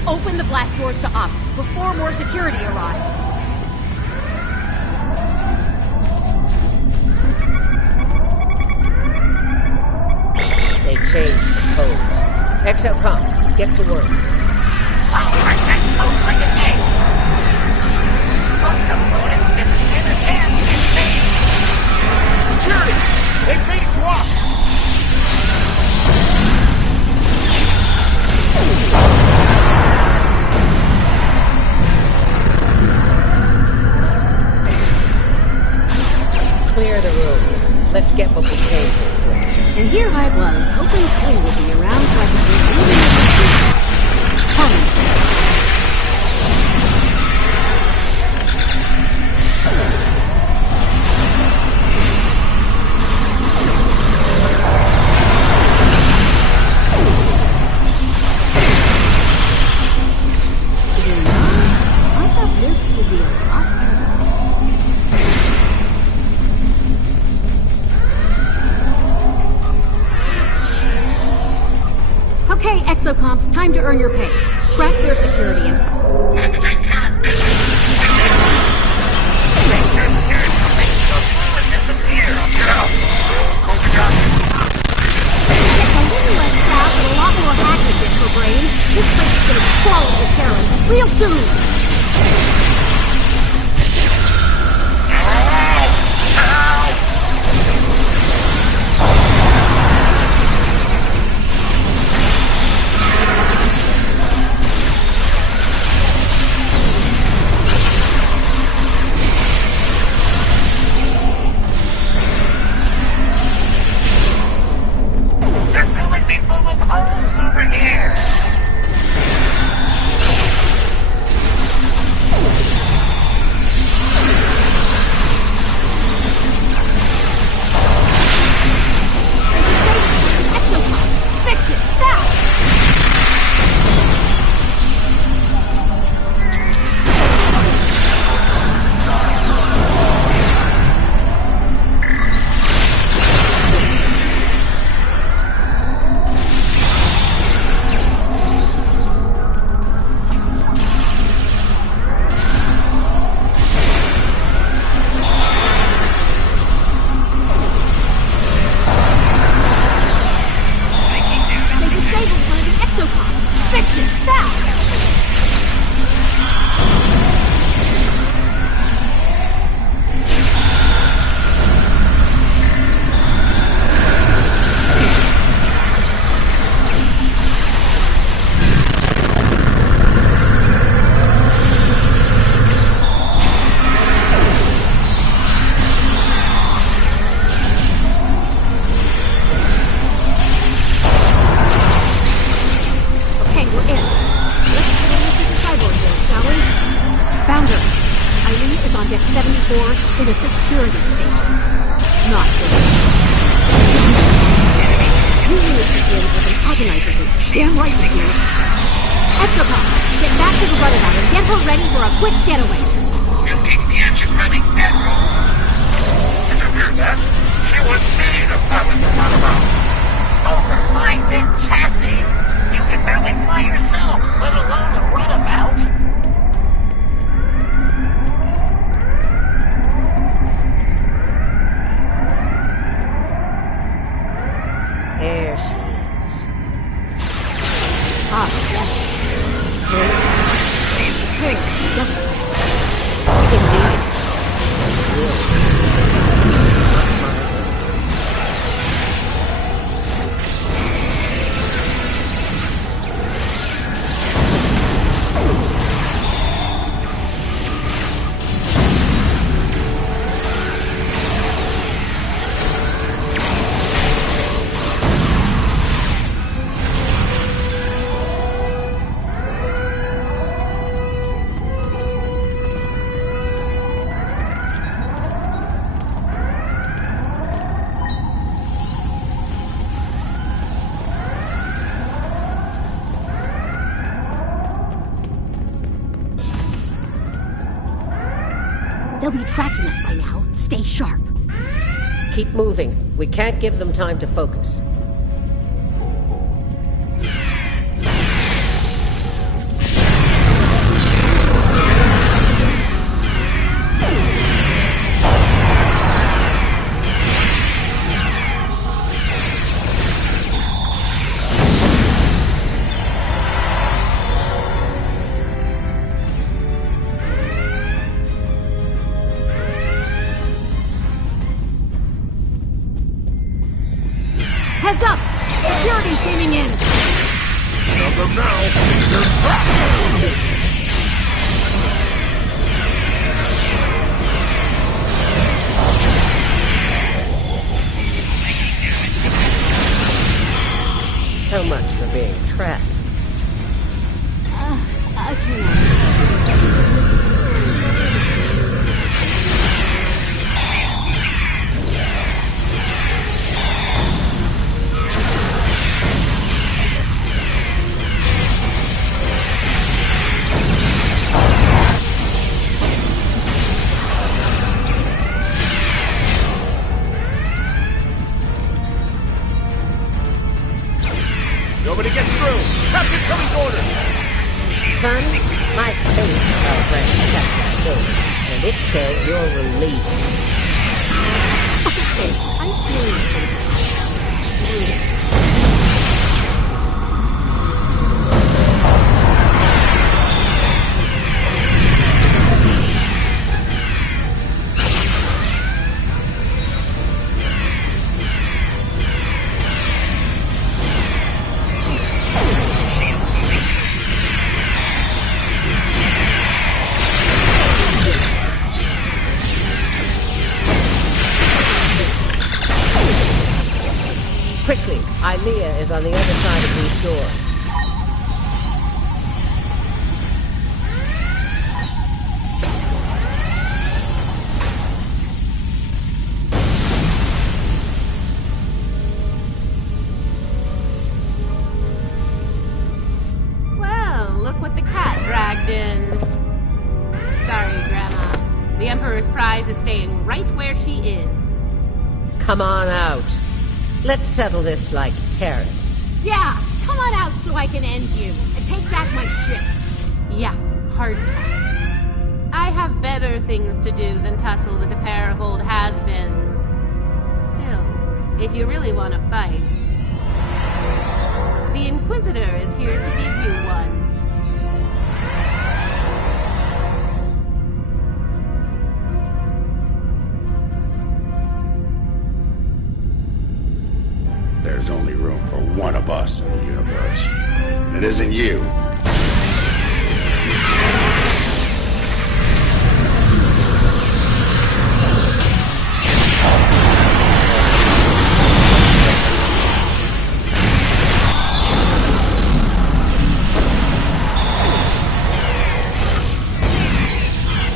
Open the blast doors to ops before more security arrives. They changed the codes. Exocom, get to work. Security! They've made it to ops! Clear the room. Let's get what we came for. And here I was, hoping Kay would be around so I could do anything. Home. I thought this would be a lot better. Okay, exocomps, time to earn your pay. Crack their security info. If a little less staff and a lot more hacking bits for brains, this place is gonna swallow the Terrans real soon! damn right we do. Exocom, get back to the runabout and get her ready for a quick getaway. You keep the engine running, Admiral. Did you hear that? She wants me to pilot the runabout. Over my big chassis. You can barely fly yourself, let alone a runabout. There she is. Ah, yes. Very Indeed. They'll be tracking us by now. Stay sharp. Keep moving. We can't give them time to focus. Heads up! Security's beaming in! Stop them now! They're back! So much for being trapped. I can't. Nobody gets through! Captain Tilly's orders! Son, my faith program checked that door, and it says you're released. Okay, I'm serious. Quickly, Ilea is on the other side of these doors. Well, look what the cat dragged in. Sorry, Grandma. The Emperor's prize is staying right where she is. Come on out. Let's settle this like Terrans. Yeah, come on out so I can end you and take back my ship. Yeah, hard pass. I have better things to do than tussle with a pair of old has-beens. Still, if you really want to fight, the Inquisitor is here to give you one. There's only room for one of us in the universe. And it isn't you.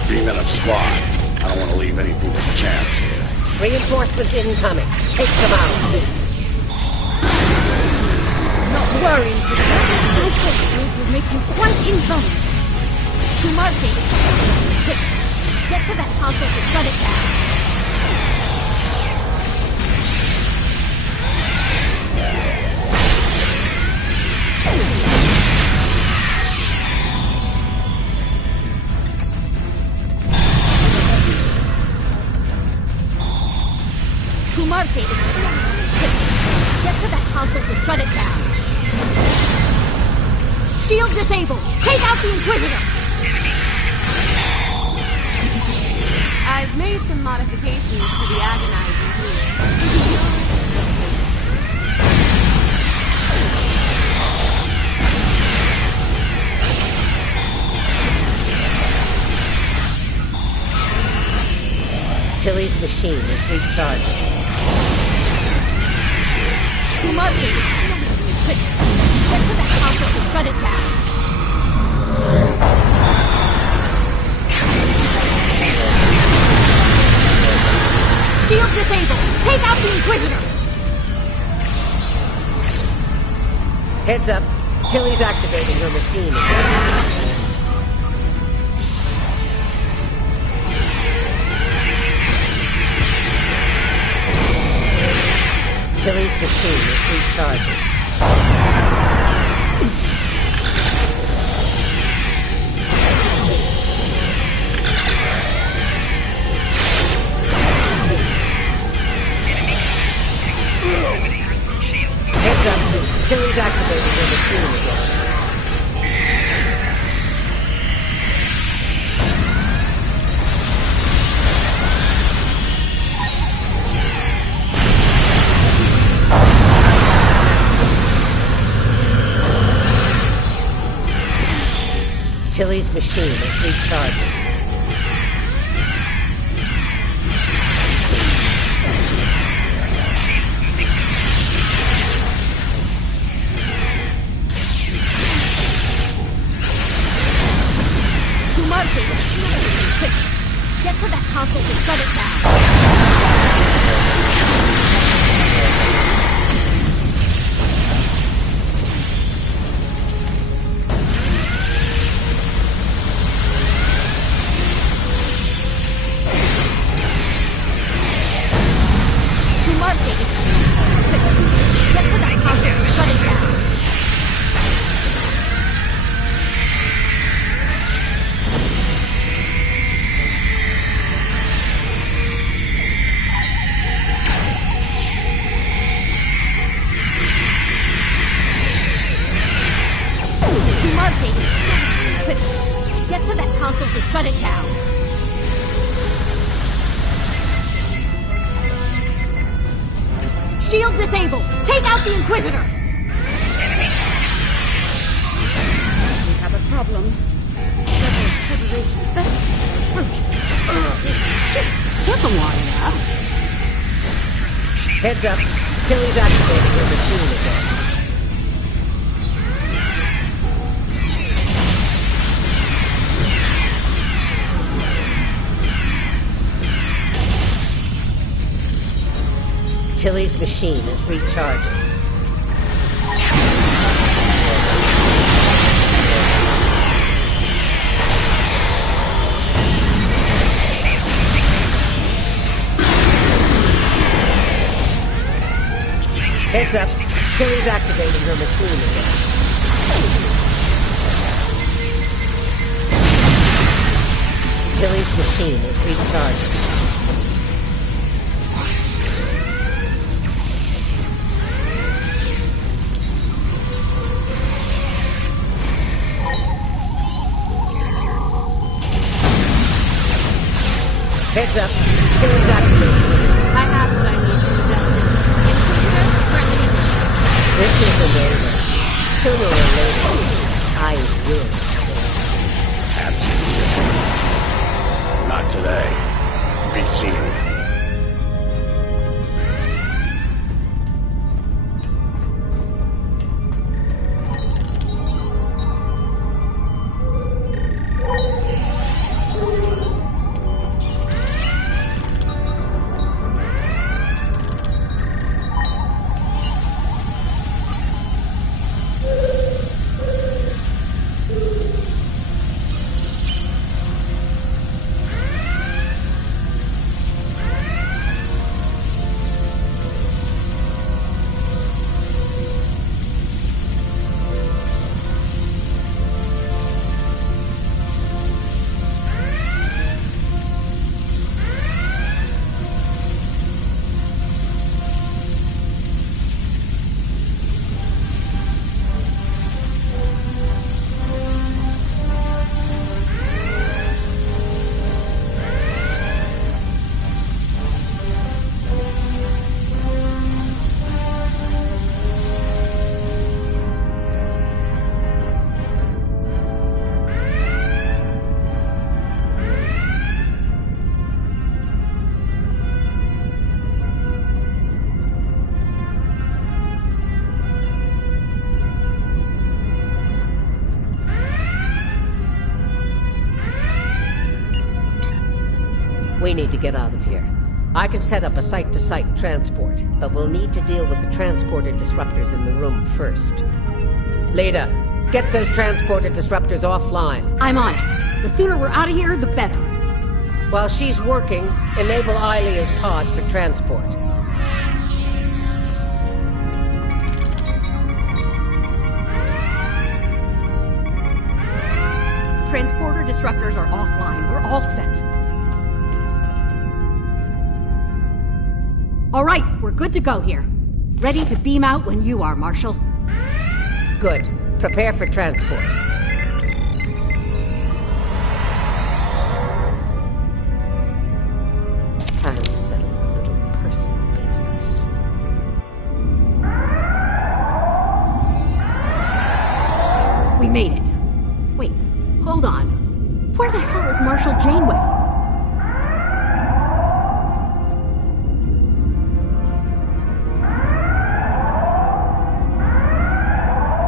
Beam in a squad. I don't want to leave anything to chance here. Reinforcements incoming. Take them out. No, worry, Victor. My footprint will make you quite invulnerable. Kumar gate is shielded. Quick, get to that console to shut it down. Kumar gate is shielded. Quick, get to that console to shut it down. Shield disabled. Take out the Inquisitor. I've made some modifications to the agonizing heat. Tilly's machine is recharging. Kumar gate is shielded. Quick, get to that console to shut it down. Shield disabled. Take out the Inquisitor. Heads up. Tilly's activating her machine again. Tilly's machine is recharging. Heads up. Tilly's activating her machine again. Tilly's machine is recharging. Kumar gate is shielded. Quick, get to that console to shut it down. Kumar gate is shielded. Quick, get to that console to shut it down. Kumar gate is shielded. Quick, get to that console to shut it down. Shield disabled. Take out the Inquisitor. We have a problem. Several Federation vessels are approaching. Took a while enough. Heads up. Tilly's activating her machine again. Tilly's machine is recharging. Heads up. Tilly's activating her machine again. Tilly's machine is recharging. Heads up. Tilly's activating her machine. I have what I need for the Delta. Inquisitor, friendly. This isn't over. Sooner or later, I will. Absolutely. Not today. Be seen. need to get out of here. I can set up a site-to-site transport, but we'll need to deal with the transporter disruptors in the room first. Leda, get those transporter disruptors offline. I'm on it. The sooner we're out of here, the better. While she's working, enable Ilea's pod for transport. Transporter disruptors are offline. We're all set. All right, we're good to go here. Ready to beam out when you are, Marshal. Good. Prepare for transport. Time to settle a little personal business. We made it. Wait, hold on. Where the hell is Marshal Janeway?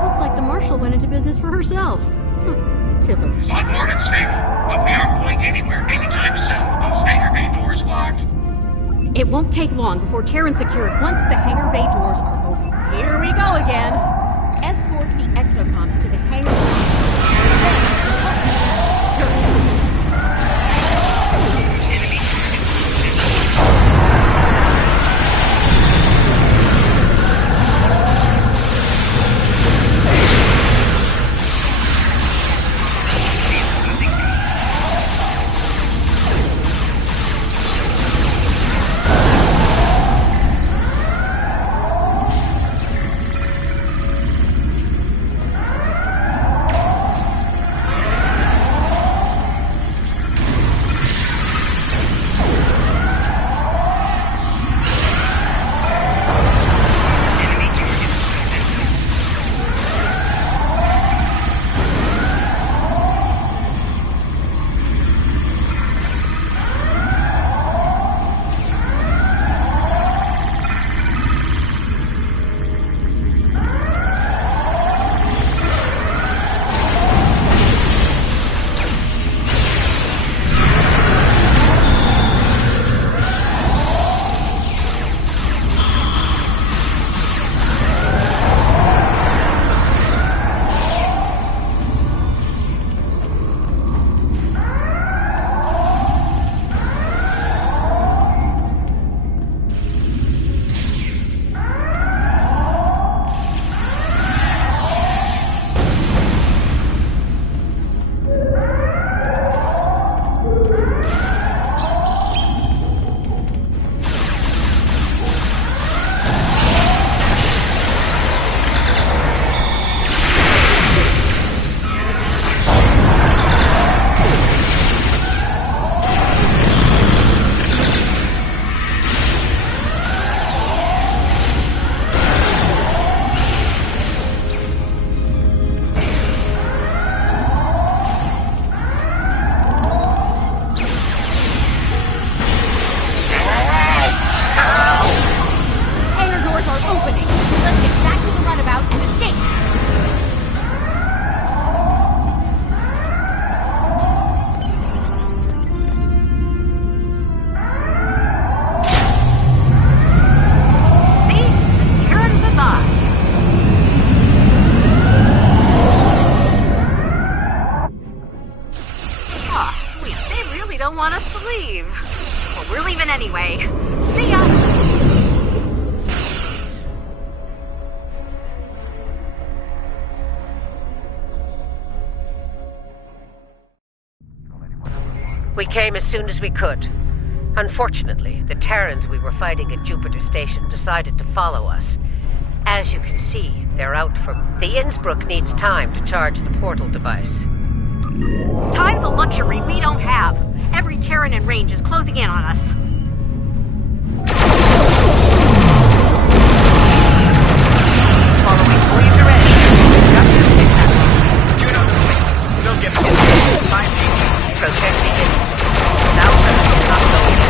Looks like the Marshal went into business for herself. Typical. She's on board and stable, but we aren't going anywhere anytime soon with those hangar bay doors locked. It won't take long before Terran's secured once the hangar bay doors are open. Here we go again. Escort the exocomps to the hangar bay. want us to leave. Well, we're leaving anyway. See ya! We came as soon as we could. Unfortunately, the Terrans we were fighting at Jupiter Station decided to follow us. As you can see, they're out from... The Innsbruck needs time to charge the portal device. Time's a luxury we don't have. Every Terran in range is closing in on us. Following fully direct. Juno, we'll get it. 5G. Protecting it. Now let's not go in.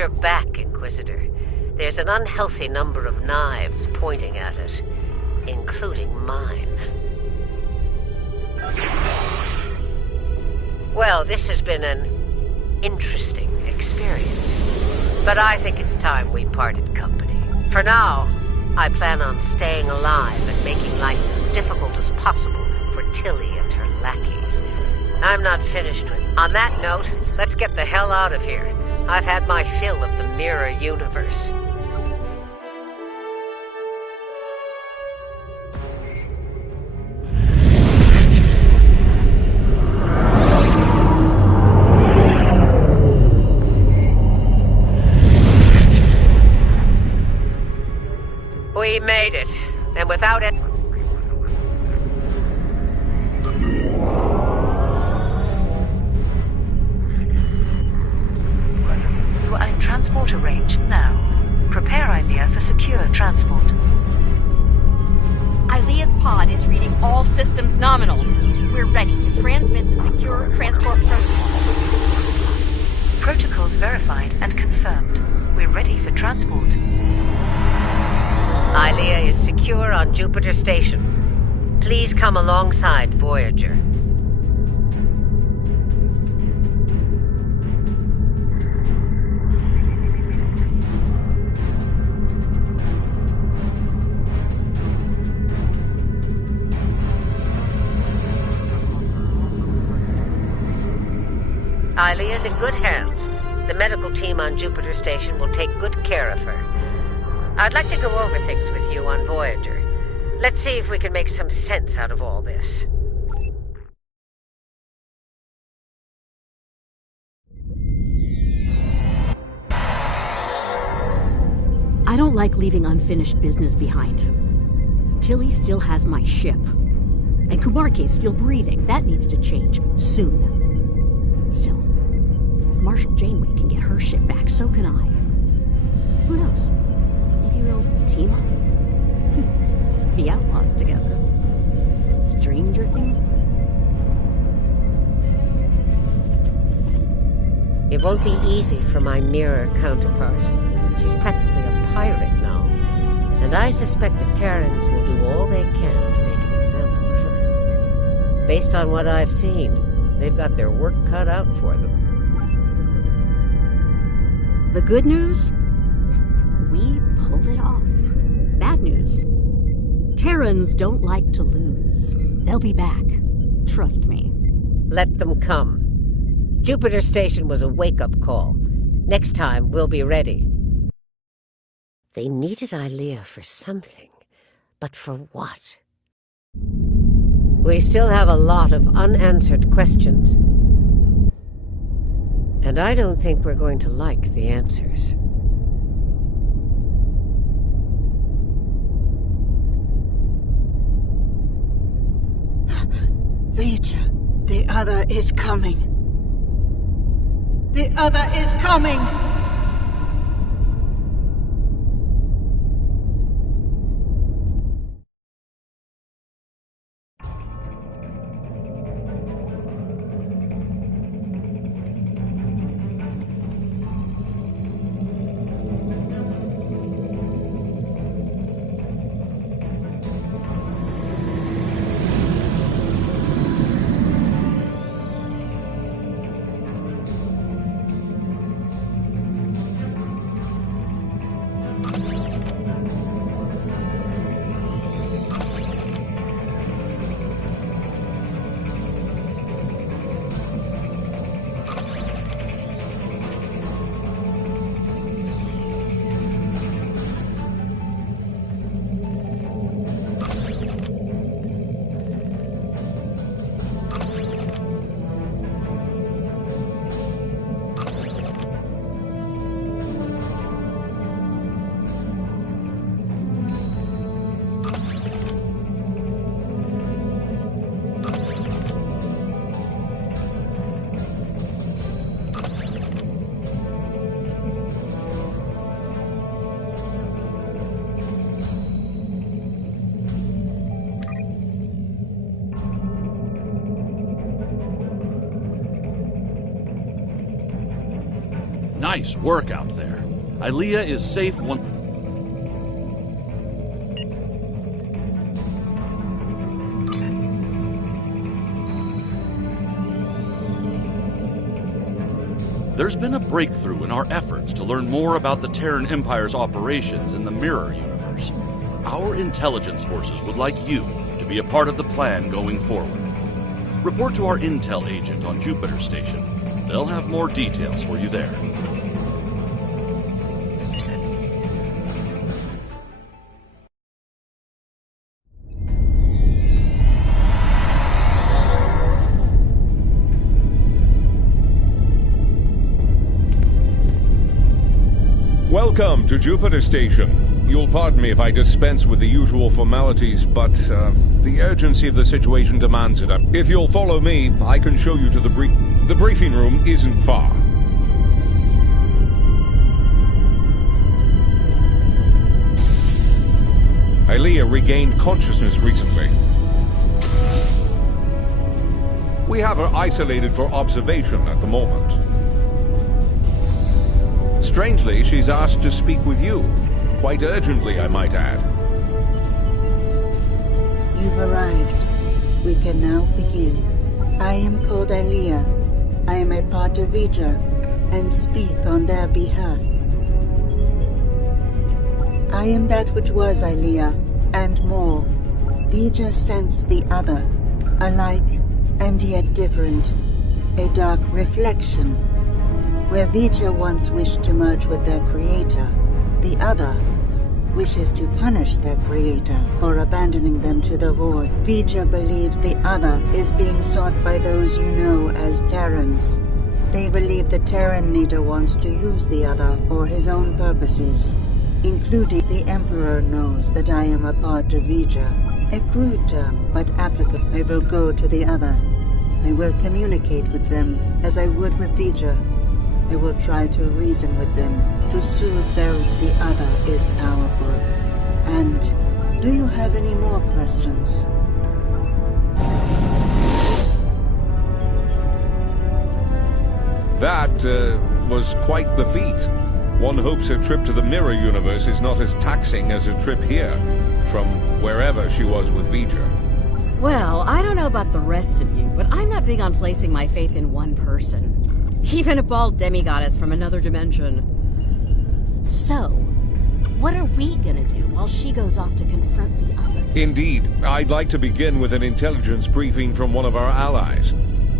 your back, Inquisitor. There's an unhealthy number of knives pointing at it, including mine. Well, this has been an interesting experience, but I think it's time we parted company. For now, I plan on staying alive and making life as difficult as possible for Tilly and her lackeys. I'm not finished with... On that note, let's get the hell out of here. I've had my fill of the mirror universe. We made it, and without it... You are in transporter range now. Prepare Ilea for secure transport. Ilea's pod is reading all systems nominal. We're ready to transmit the secure transport protocol. Protocols verified and confirmed. We're ready for transport. Ilea is secure on Jupiter Station. Please come alongside Voyager. Ilea's in good hands. The medical team on Jupiter Station will take good care of her. I'd like to go over things with you on Voyager. Let's see if we can make some sense out of all this. I don't like leaving unfinished business behind. Tilly still has my ship. And Kumarke's still breathing. That needs to change soon. Still, if Marshal Janeway can get her ship back, so can I. Who knows? Maybe we'll team up? The Outlaws together. Stranger things? It won't be easy for my mirror counterpart. She's practically a pirate now. And I suspect the Terrans will do all they can to make an example of her. Based on what I've seen, they've got their work cut out for them. The good news? We pulled it off. Bad news? Terrans don't like to lose. They'll be back. Trust me. Let them come. Jupiter Station was a wake-up call. Next time, we'll be ready. They needed Ilea for something, but for what? We still have a lot of unanswered questions. And I don't think we're going to like the answers. Vija, the other is coming. The other is coming! Nice work out there. Ilea is safe one... There's been a breakthrough in our efforts to learn more about the Terran Empire's operations in the Mirror Universe. Our intelligence forces would like you to be a part of the plan going forward. Report to our intel agent on Jupiter Station. They'll have more details for you there. Welcome to Jupiter Station. You'll pardon me if I dispense with the usual formalities, but the urgency of the situation demands it. If you'll follow me, I can show you to the briefing room isn't far. Ilea regained consciousness recently. We have her isolated for observation at the moment. Strangely, she's asked to speak with you. Quite urgently, I might add. You've arrived. We can now begin. I am called Ilea. I am a part of Vija, and speak on their behalf. I am that which was Ilea, and more. Vija sensed the other, alike and yet different. A dark reflection. Where Vija once wished to merge with their creator, the other wishes to punish their creator for abandoning them to the void. Vija believes the other is being sought by those you know as Terrans. They believe the Terran leader wants to use the other for his own purposes, including the Emperor knows that I am a part of Vija. A crude term, but applicable. I will go to the other. I will communicate with them as I would with Vija. I will try to reason with them, to soothe them. The other is powerful. And do you have any more questions? That was quite the feat. One hopes a trip to the Mirror Universe is not as taxing as a trip here, from wherever she was with Vija. Well, I don't know about the rest of you, but I'm not big on placing my faith in one person. Even a bald demigoddess from another dimension. So, what are we gonna do while she goes off to confront the other? Indeed. I'd like to begin with an intelligence briefing from one of our allies.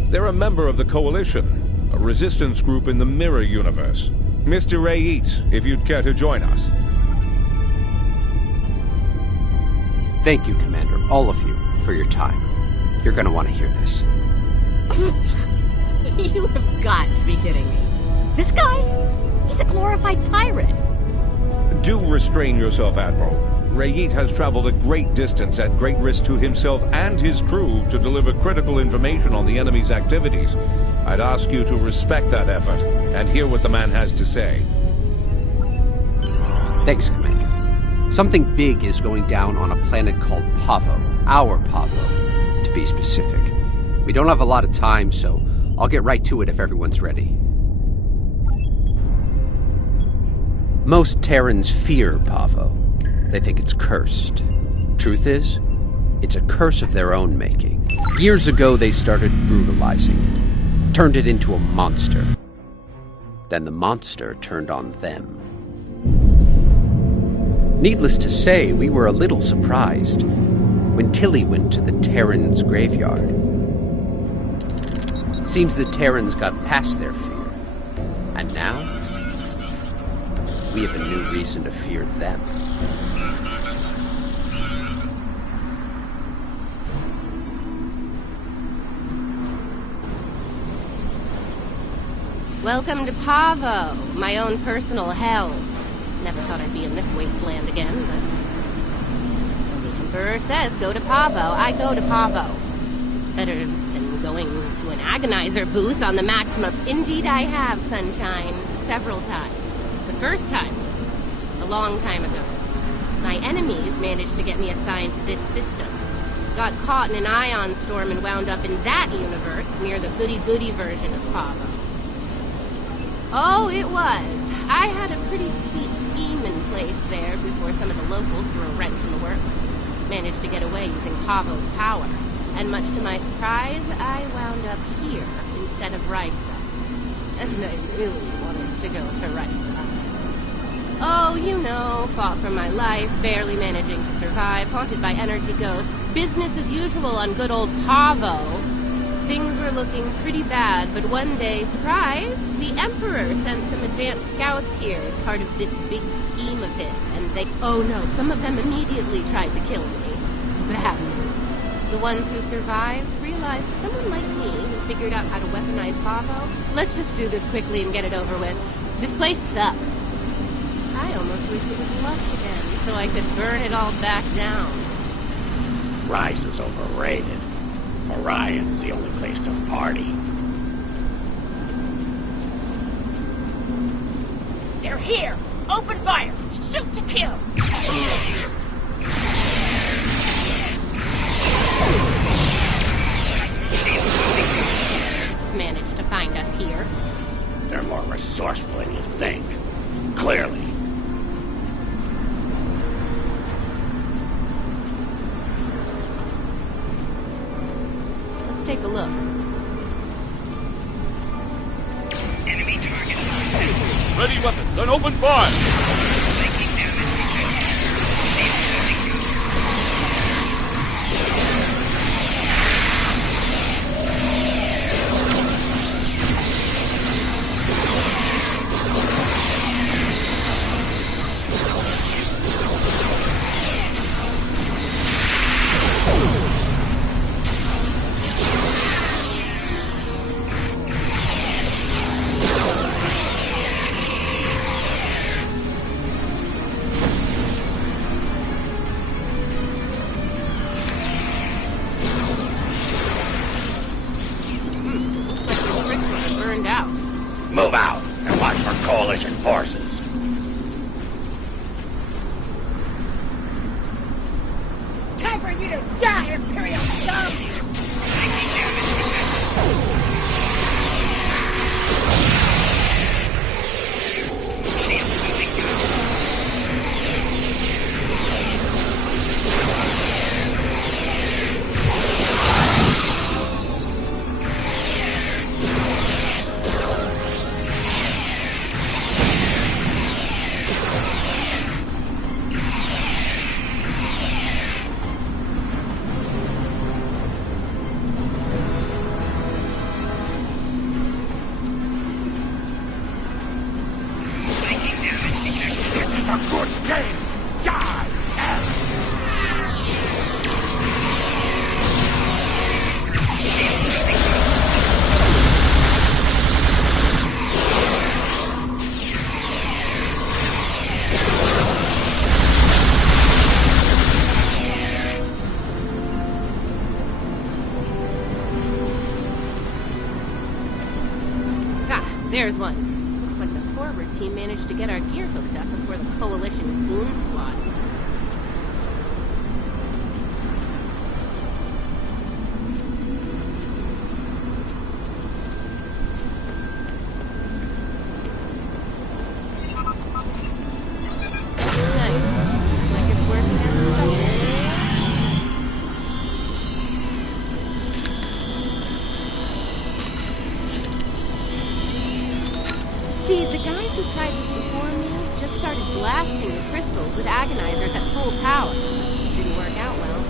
They're a member of the Coalition, a resistance group in the Mirror Universe. Mr. Rayit, if you'd care to join us. Thank you, Commander, all of you, for your time. You're gonna want to hear this. You have got to be kidding me. This guy? He's a glorified pirate. Do restrain yourself, Admiral. Rayit has traveled a great distance at great risk to himself and his crew to deliver critical information on the enemy's activities. I'd ask you to respect that effort and hear what the man has to say. Thanks, Commander. Something big is going down on a planet called Pavo. Our Pavo, to be specific. We don't have a lot of time, so I'll get right to it if everyone's ready. Most Terrans fear Pavo. They think it's cursed. Truth is, it's a curse of their own making. Years ago, they started brutalizing it, turned it into a monster. Then the monster turned on them. Needless to say, we were a little surprised when Tilly went to the Terrans' graveyard. Seems the Terrans got past their fear. And now, we have a new reason to fear them. Welcome to Pavo, my own personal hell. Never thought I'd be in this wasteland again, but when the Emperor says go to Pavo, I go to Pavo. Better than going to an agonizer booth on the Maximum. Indeed I have, Sunshine. Several times. The first time, a long time ago. My enemies managed to get me assigned to this system. Got caught in an ion storm and wound up in that universe near the goody-goody version of Pavo. Oh, it was. I had a pretty sweet scheme in place there before some of the locals threw a wrench in the works. Managed to get away using Pavo's power. And much to my surprise, I wound up here instead of Risa. And I really wanted to go to Risa. Oh, you know, fought for my life, barely managing to survive, haunted by energy ghosts, business as usual on good old Pavo. Things were looking pretty bad, but one day, surprise, the Emperor sent some advanced scouts here as part of this big scheme of his, and they... Oh no, some of them immediately tried to kill me. Bad move. The ones who survived realized someone like me who figured out how to weaponize Pavo. Let's just do this quickly and get it over with. This place sucks. I almost wish it was lush again, so I could burn it all back down. Rise is overrated. Orion's the only place to party. They're here! Open fire! Shoot to kill! Managed to find us here. They're more resourceful than you think. Clearly. Let's take a look. Enemy target. Ready weapons and open fire! Move out and watch for coalition forces. Time for you to die, Imperial scum! There's one. Looks like the forward team managed to get our gear hooked up before the Coalition Goon Squad. Nice. Looks like it's working as expected. See, the guys who tried this before me just started blasting the crystals with agonizers at full power. Didn't work out well.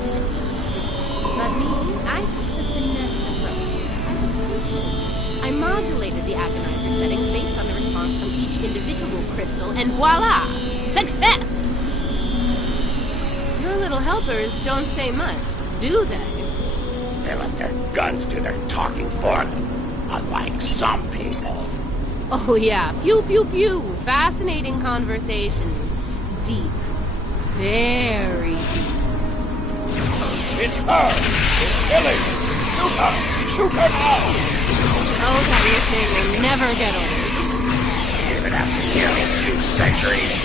But me, I took the finesse approach. I was patient. I modulated the agonizer settings based on the response from each individual crystal, and voila! Success! Your little helpers don't say much, do they? They let their guns do their talking for them, unlike some people. Oh yeah, pew pew pew, fascinating conversations. Deep. Very deep. It's her! It's Billy! Shoot her! Shoot her now! Oh, that nickname will never get old. Even after nearly 2 centuries.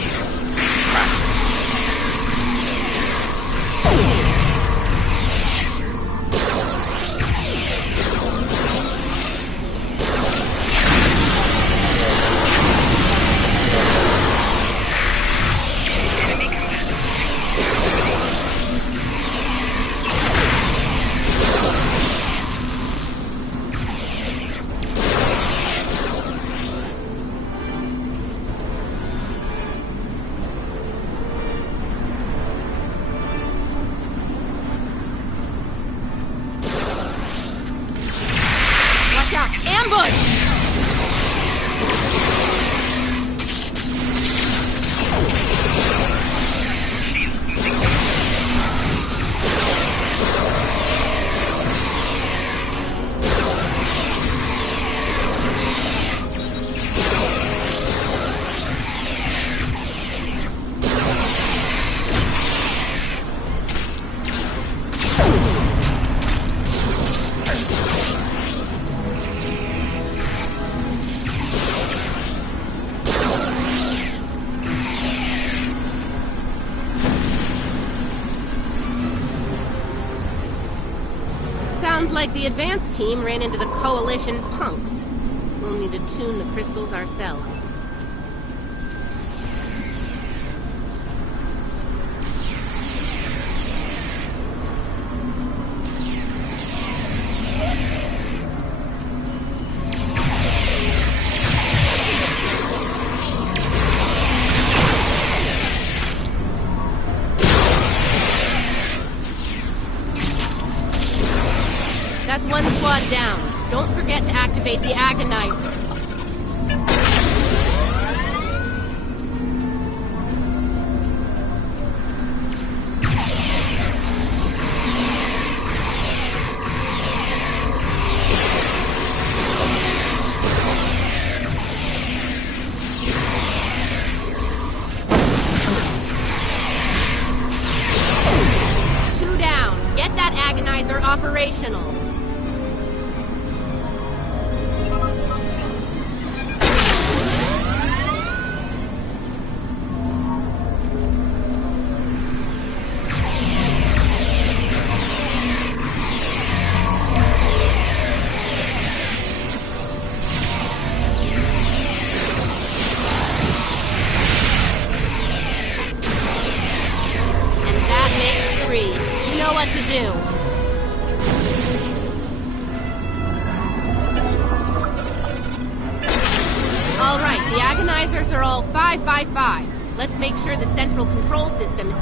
Sounds like the advanced team ran into the Coalition punks. We'll need to tune the crystals ourselves. That's one squad down. Don't forget to activate the Agonizer. Two down. Get that Agonizer operational. You know what to do. All right, the Agonizers are all 5 by 5. Let's make sure the central control system is...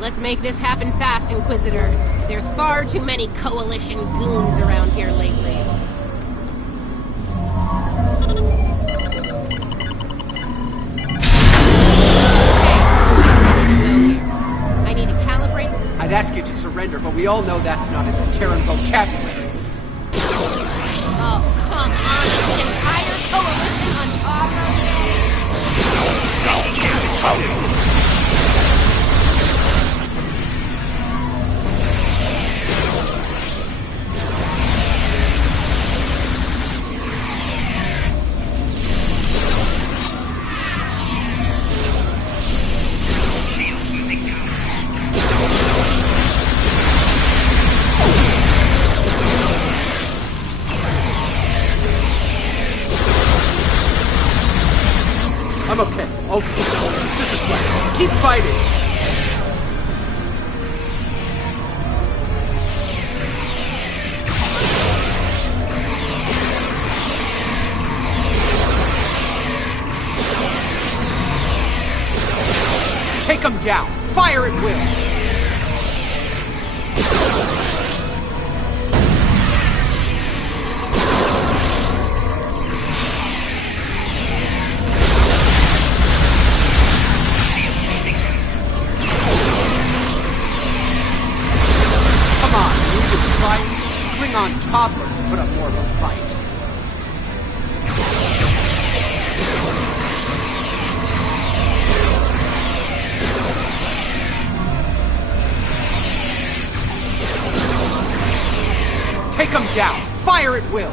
Let's make this happen fast, Inquisitor. There's far too many Coalition goons around here lately. I'd ask you to surrender, but we all know that's not in the Terran vocabulary. Oh, come on. The entire Coalition on top of me? I'm okay. Okay. Just a sweat. Keep fighting. Take them down. Fire at will. On toppers put up more of a fight. Take them down. Fire at will.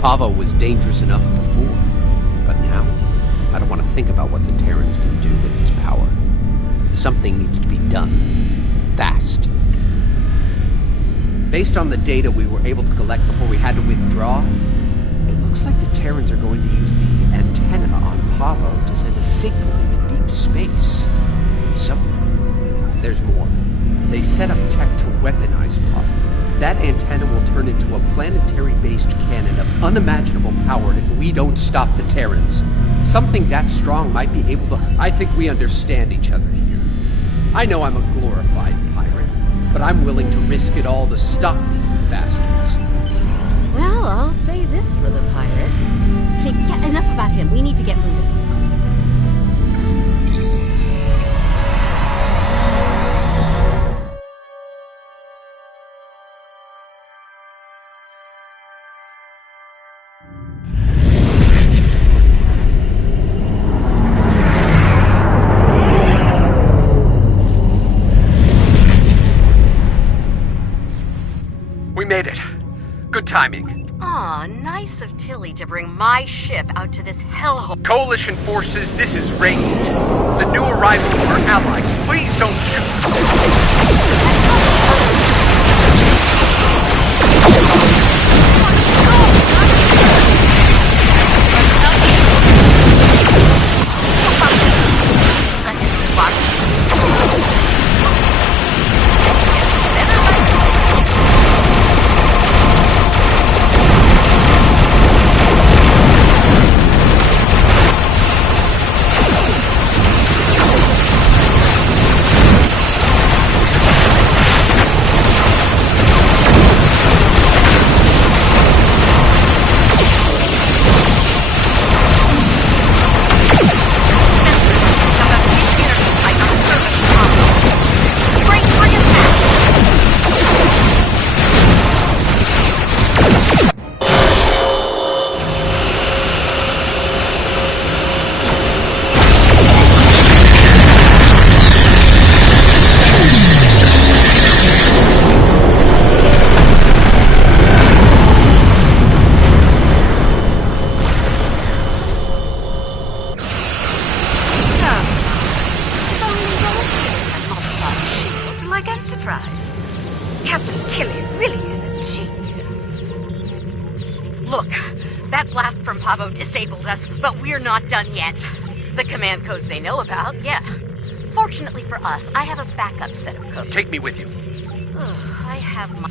Pavo was dangerous enough before, but now, I don't want to think about what the Terrans can do with its power. Something needs to be done, fast. Based on the data we were able to collect before we had to withdraw, it looks like the Terrans are going to use the antenna on Pavo to send a signal into deep space. Somewhere. There's more. They set up tech to weaponize Pavo. That antenna will turn into a planetary-based cannon of unimaginable power if we don't stop the Terrans. Something that strong might be able to... I think we understand each other here. I know I'm a glorified pirate, but I'm willing to risk it all to stop these bastards. Well, I'll say this for the pirate. Yeah, enough about him. We need to get moving. We made it. Good timing. Aw, nice of Tilly to bring my ship out to this hellhole. Coalition forces, this is Raid. The new arrivals are allies. Please don't shoot. Captain Tilly really is a genius. Look, that blast from Pavo disabled us, but we're not done yet. The command codes they know about, yeah. Fortunately for us, I have a backup set of codes. Take me with you. I have my...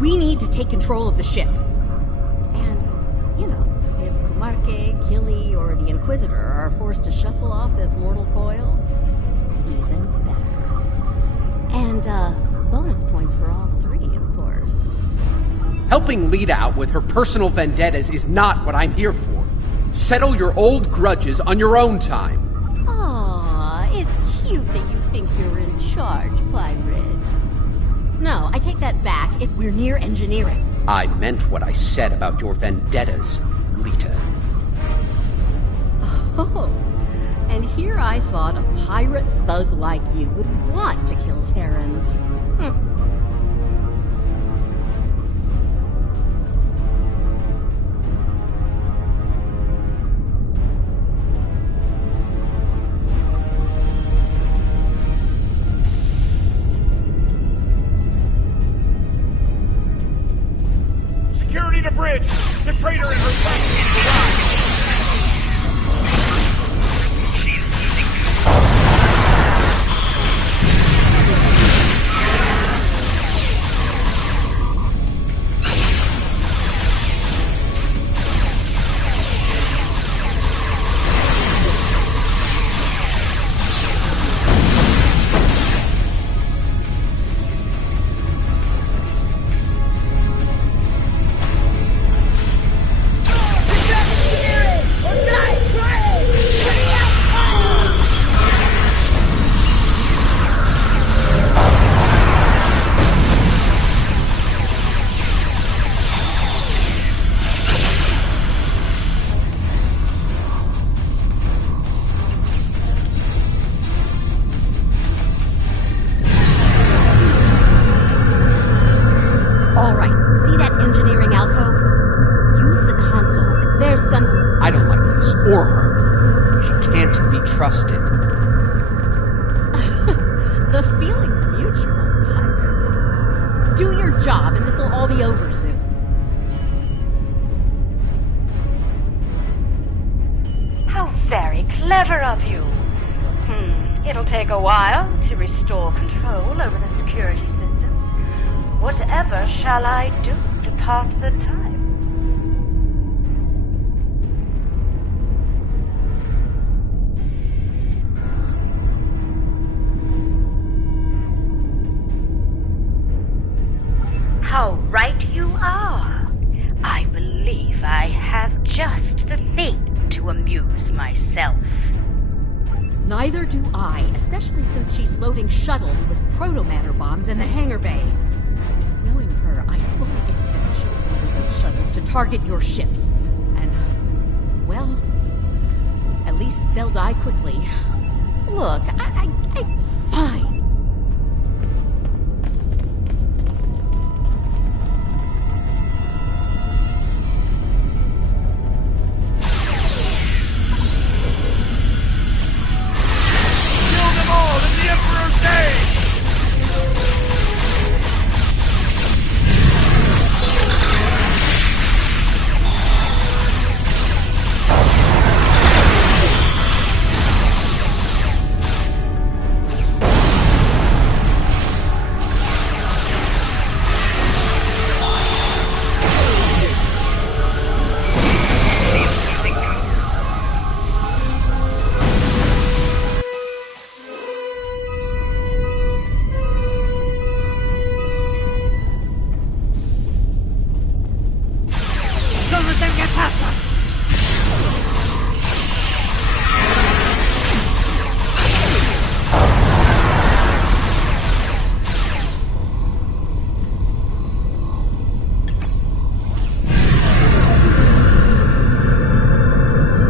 We need to take control of the ship. And, you know, if Kumarke, Killy, or the Inquisitor are forced to shuffle off this mortal coil, even better. And, bonus points for all three, of course. Helping Lita out with her personal vendettas is not what I'm here for. Settle your old grudges on your own time. Aw, it's cute that you think you're in charge, pirate. No, I take that back. We're near engineering. I meant what I said about your vendettas, Lita. Oh, and here I thought a pirate thug like you would want to kill Terrans. Security to bridge! The traitor and her friends arrived! or her. She can't be trusted. The feeling's mutual, pirate. Do your job and this'll all be over soon. How very clever of you. It'll take a while to restore control over the security systems. Whatever shall I do to pass the time? How right you are. I believe I have just the thing to amuse myself. Neither do I, especially since she's loading shuttles with protomatter bombs in the hangar bay. Knowing her, I fully expect she'll order those shuttles to target your ships. And, well, at least they'll die quickly. Look, fine.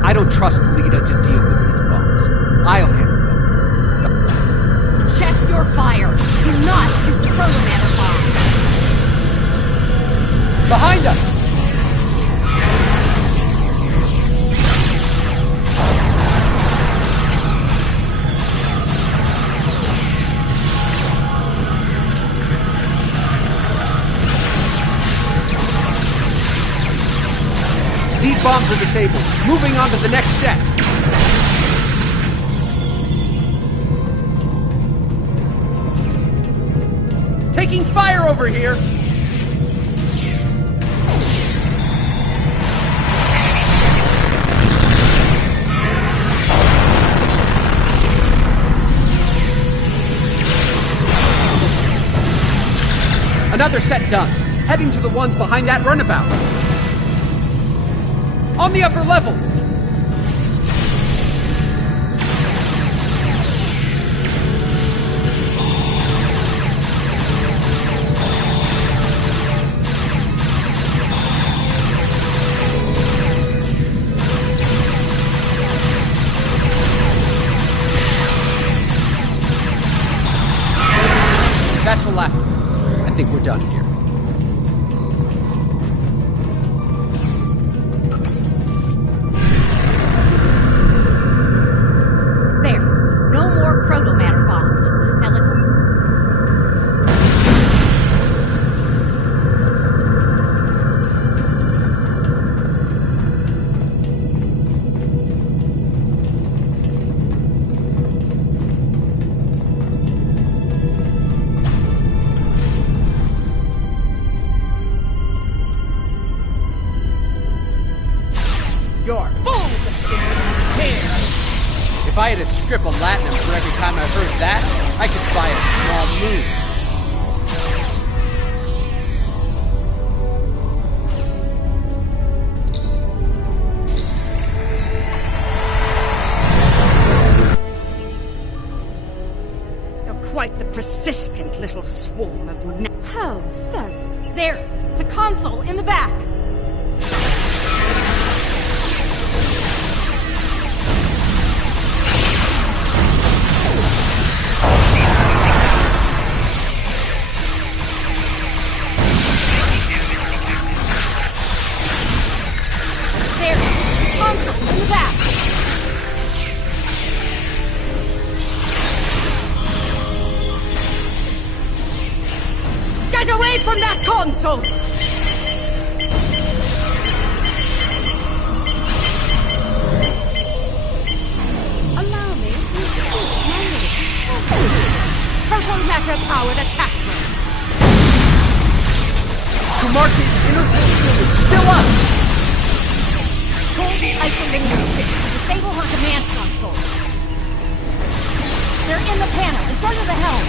I don't trust Lita to deal with these bombs. I'll handle them. Check your fire. Do not shoot protomatter bombs. Behind us! These bombs are disabled. Moving on to the next set. Taking fire over here! Another set done. Heading to the ones behind that runabout. On the upper level! That's the last one. I think we're done here. Protomatter bombs. Now let's... You're fools! If I had a strip of latinum for every time I heard that, I could buy a small moon. You're quite the persistent little swarm of... How very... There! The console in the back! There! The console in the back! console! Allow me to Proton matter powered attack mode. Kumarki's inner shield is still up! Call the isolating unit to disable her command console. They're in the panel, in front of the helm.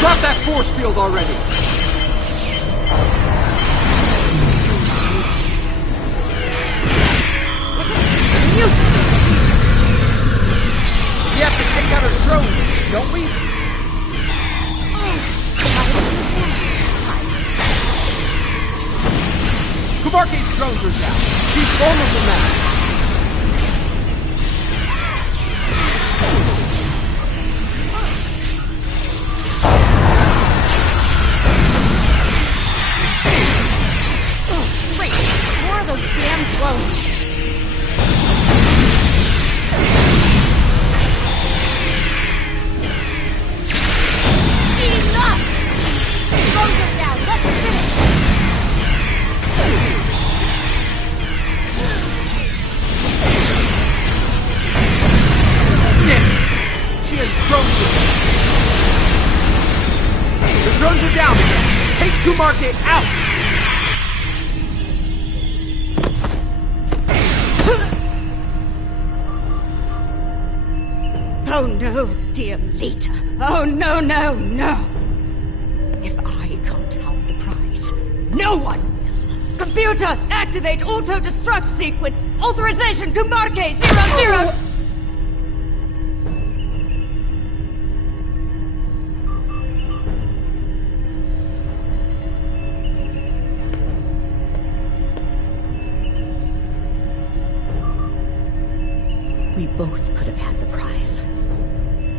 Drop that force field already! We have to take out her drones, don't we? Kumarki's drones are down. She's vulnerable now. The drones are down again. Take Kumarki out! Oh no, dear Lita. Oh no, no, no! If I can't have the prize, no one will. Computer, activate auto-destruct sequence. Authorization, Kumarki 00. We both could have had the prize.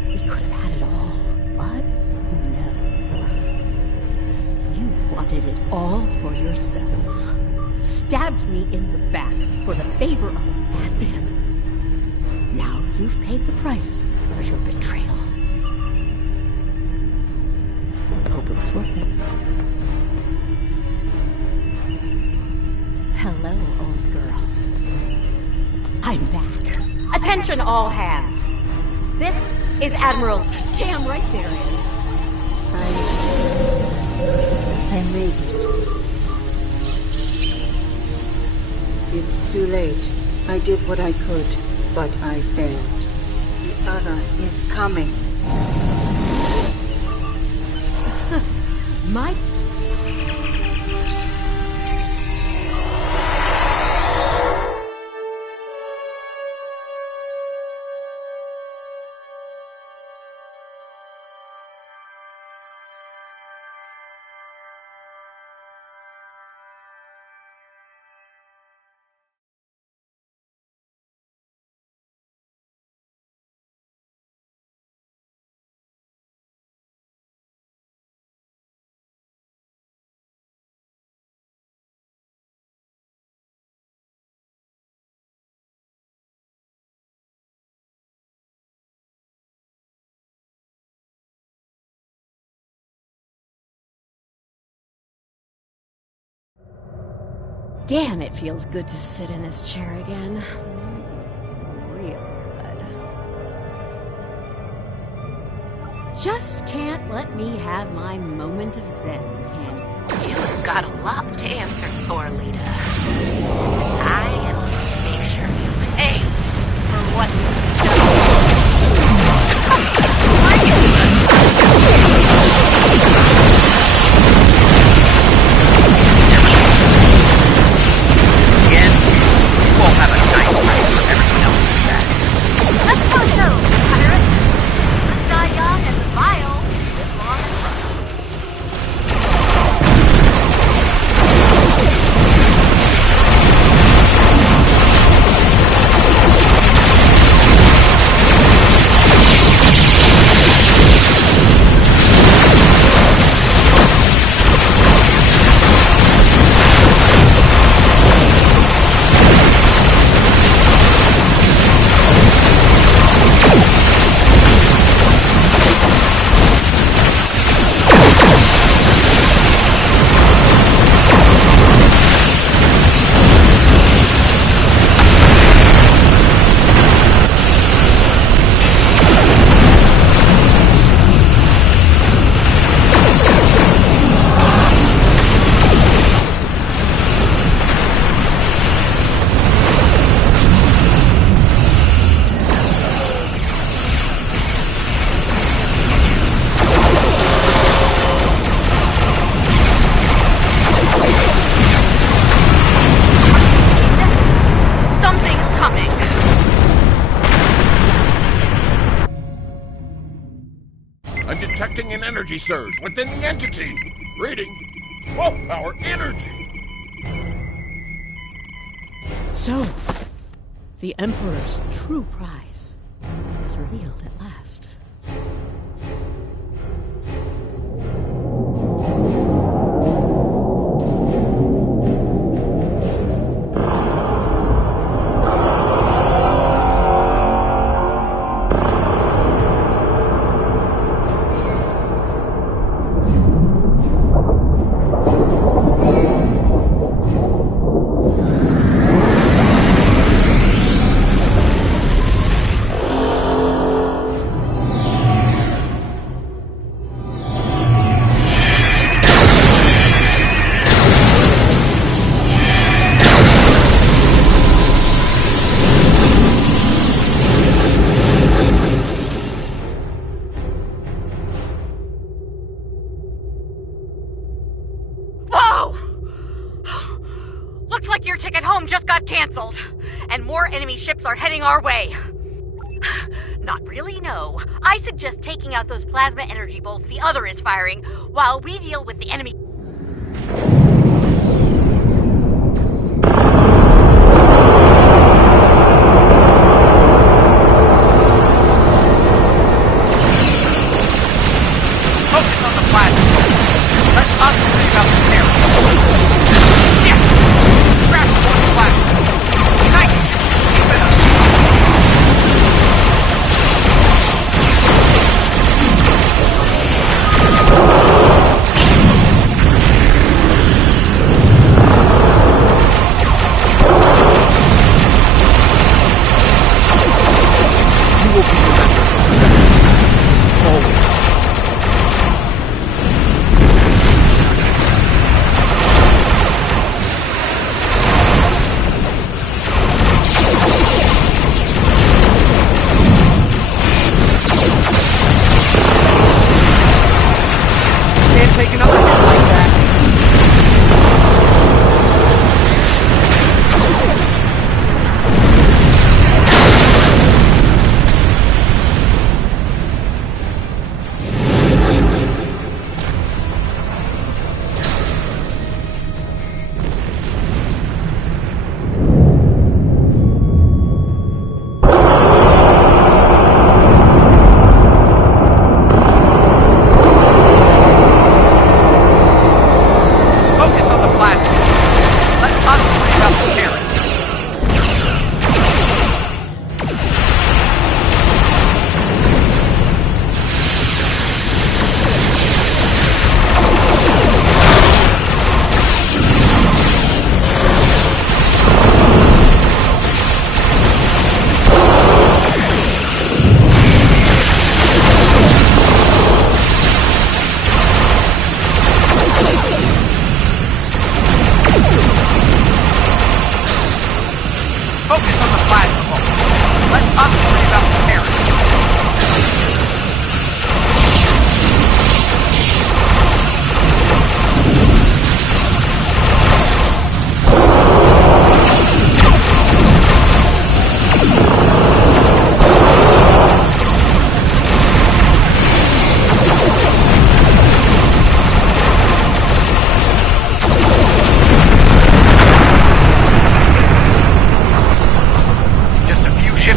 We could have had it all, but no. You wanted it all for yourself. Stabbed me in the back for the favor of a madman. Now you've paid the price for your betrayal. Hope it was worth it. Hello, old girl. I'm back. Attention all hands. This is Admiral... Damn right there is. I made it. It's too late. I did what I could, but I failed. The other is coming. My... Damn, it feels good to sit in this chair again. Real good. Just can't let me have my moment of zen, can you? You've got a lot to answer for, Lita. I am going to make sure you pay for what you've done. Again, we won't have a nice fight for everyone else to that. Let's go so, pirate. Let's die young and vile, live long and prosper. I'm detecting an energy surge within the entity. Reading. Willpower energy. So, the Emperor's true prize is revealed at last. Looks like your ticket home just got canceled, and more enemy ships are heading our way. Not really, no. I suggest taking out those plasma energy bolts the other is firing while we deal with the enemy. Focus on the plasma. Let's concentrate about the terror. Yeah! Grab the one plasma. Nice! Keep it up.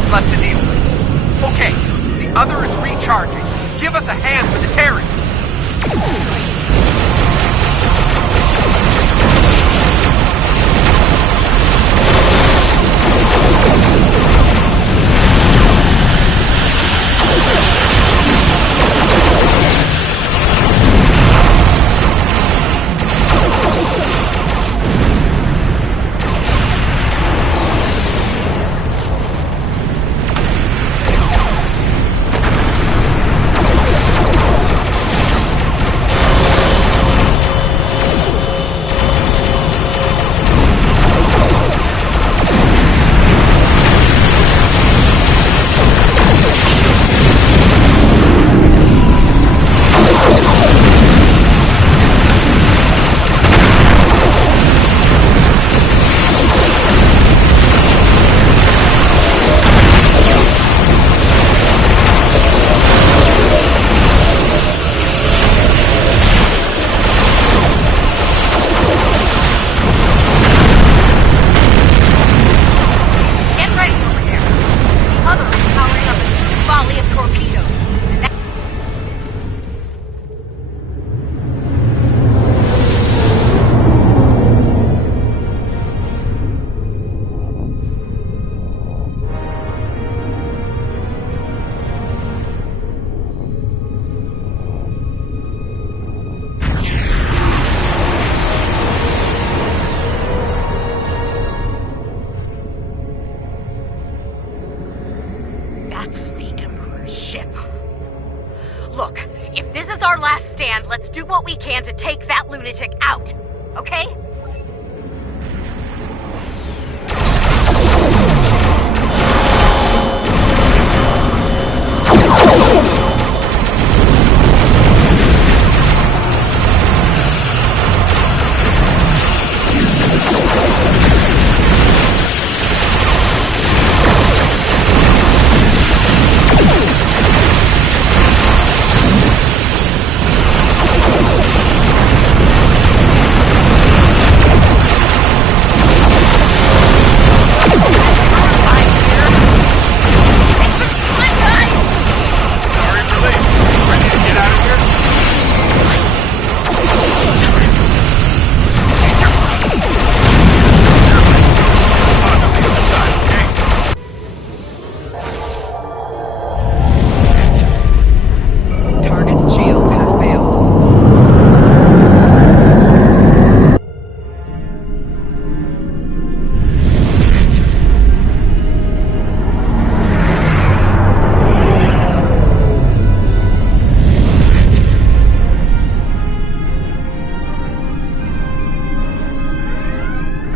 Terrans left to deal with. Okay, the other is recharging. Give us a hand with the Terrans. That's the Emperor's ship. Look, if this is our last stand, let's do what we can to take that lunatic out, okay?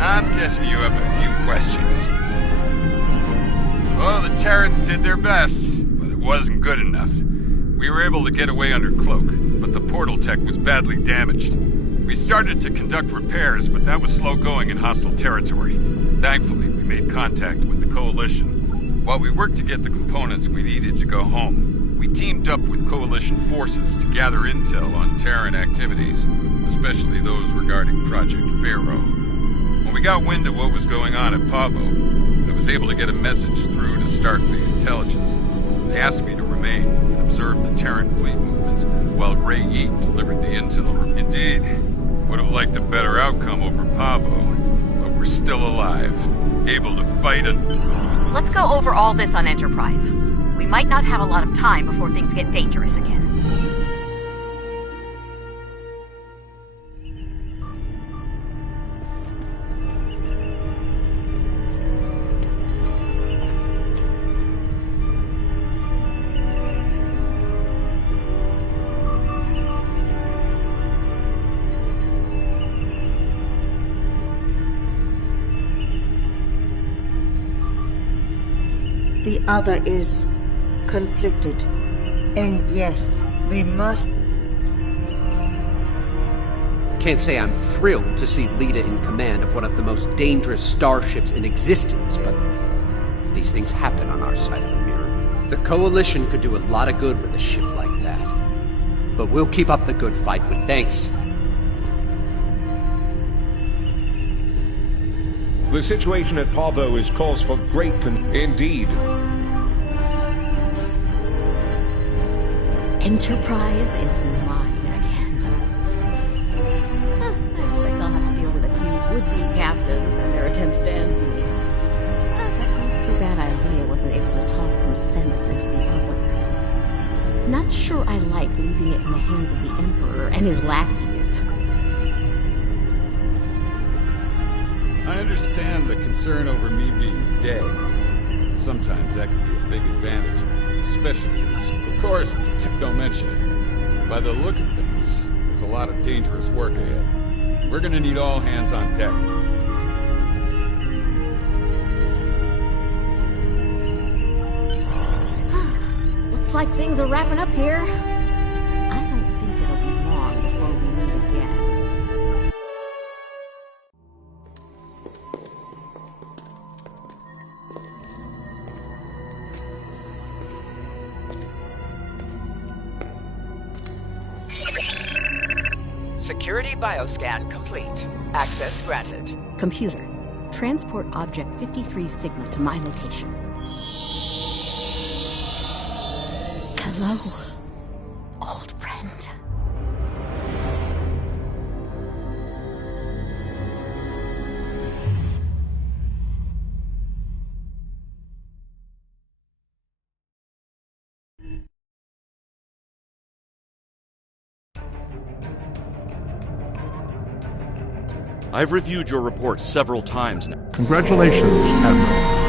I'm guessing you have a few questions. Well, the Terrans did their best, but it wasn't good enough. We were able to get away under cloak, but the portal tech was badly damaged. We started to conduct repairs, but that was slow going in hostile territory. Thankfully, we made contact with the Coalition. While we worked to get the components we needed to go home, we teamed up with Coalition forces to gather intel on Terran activities, especially those regarding Project Pharaoh. When we got wind of what was going on at Pavo, I was able to get a message through to Starfleet Intelligence. They asked me to remain and observe the Terran fleet movements while Ray Yeet delivered the intel. Indeed, would have liked a better outcome over Pavo, but we're still alive, able to fight it. Let's go over all this on Enterprise. We might not have a lot of time before things get dangerous again. The other is conflicted. And yes, we must... Can't say I'm thrilled to see Lita in command of one of the most dangerous starships in existence, but these things happen on our side of the mirror. The Coalition could do a lot of good with a ship like that. But we'll keep up the good fight with thanks. The situation at Pavo is cause for great indeed. Enterprise is mine again. I expect I'll have to deal with a few would-be captains and their attempts to end me. It's too bad Ilea wasn't able to talk some sense into the other. Not sure I like leaving it in the hands of the Emperor and his lackeys. I understand the concern over me being dead. Sometimes that can be a big advantage, especially in this. Of course, don't mention it. By the look of things, there's a lot of dangerous work ahead. We're gonna need all hands on deck. Looks like things are wrapping up here. I don't think it'll be long before we meet again. Security bioscan complete. Access granted. Computer, transport object 53 Sigma to my location. Hello, old friend. I've reviewed your report several times now. Congratulations, Admiral.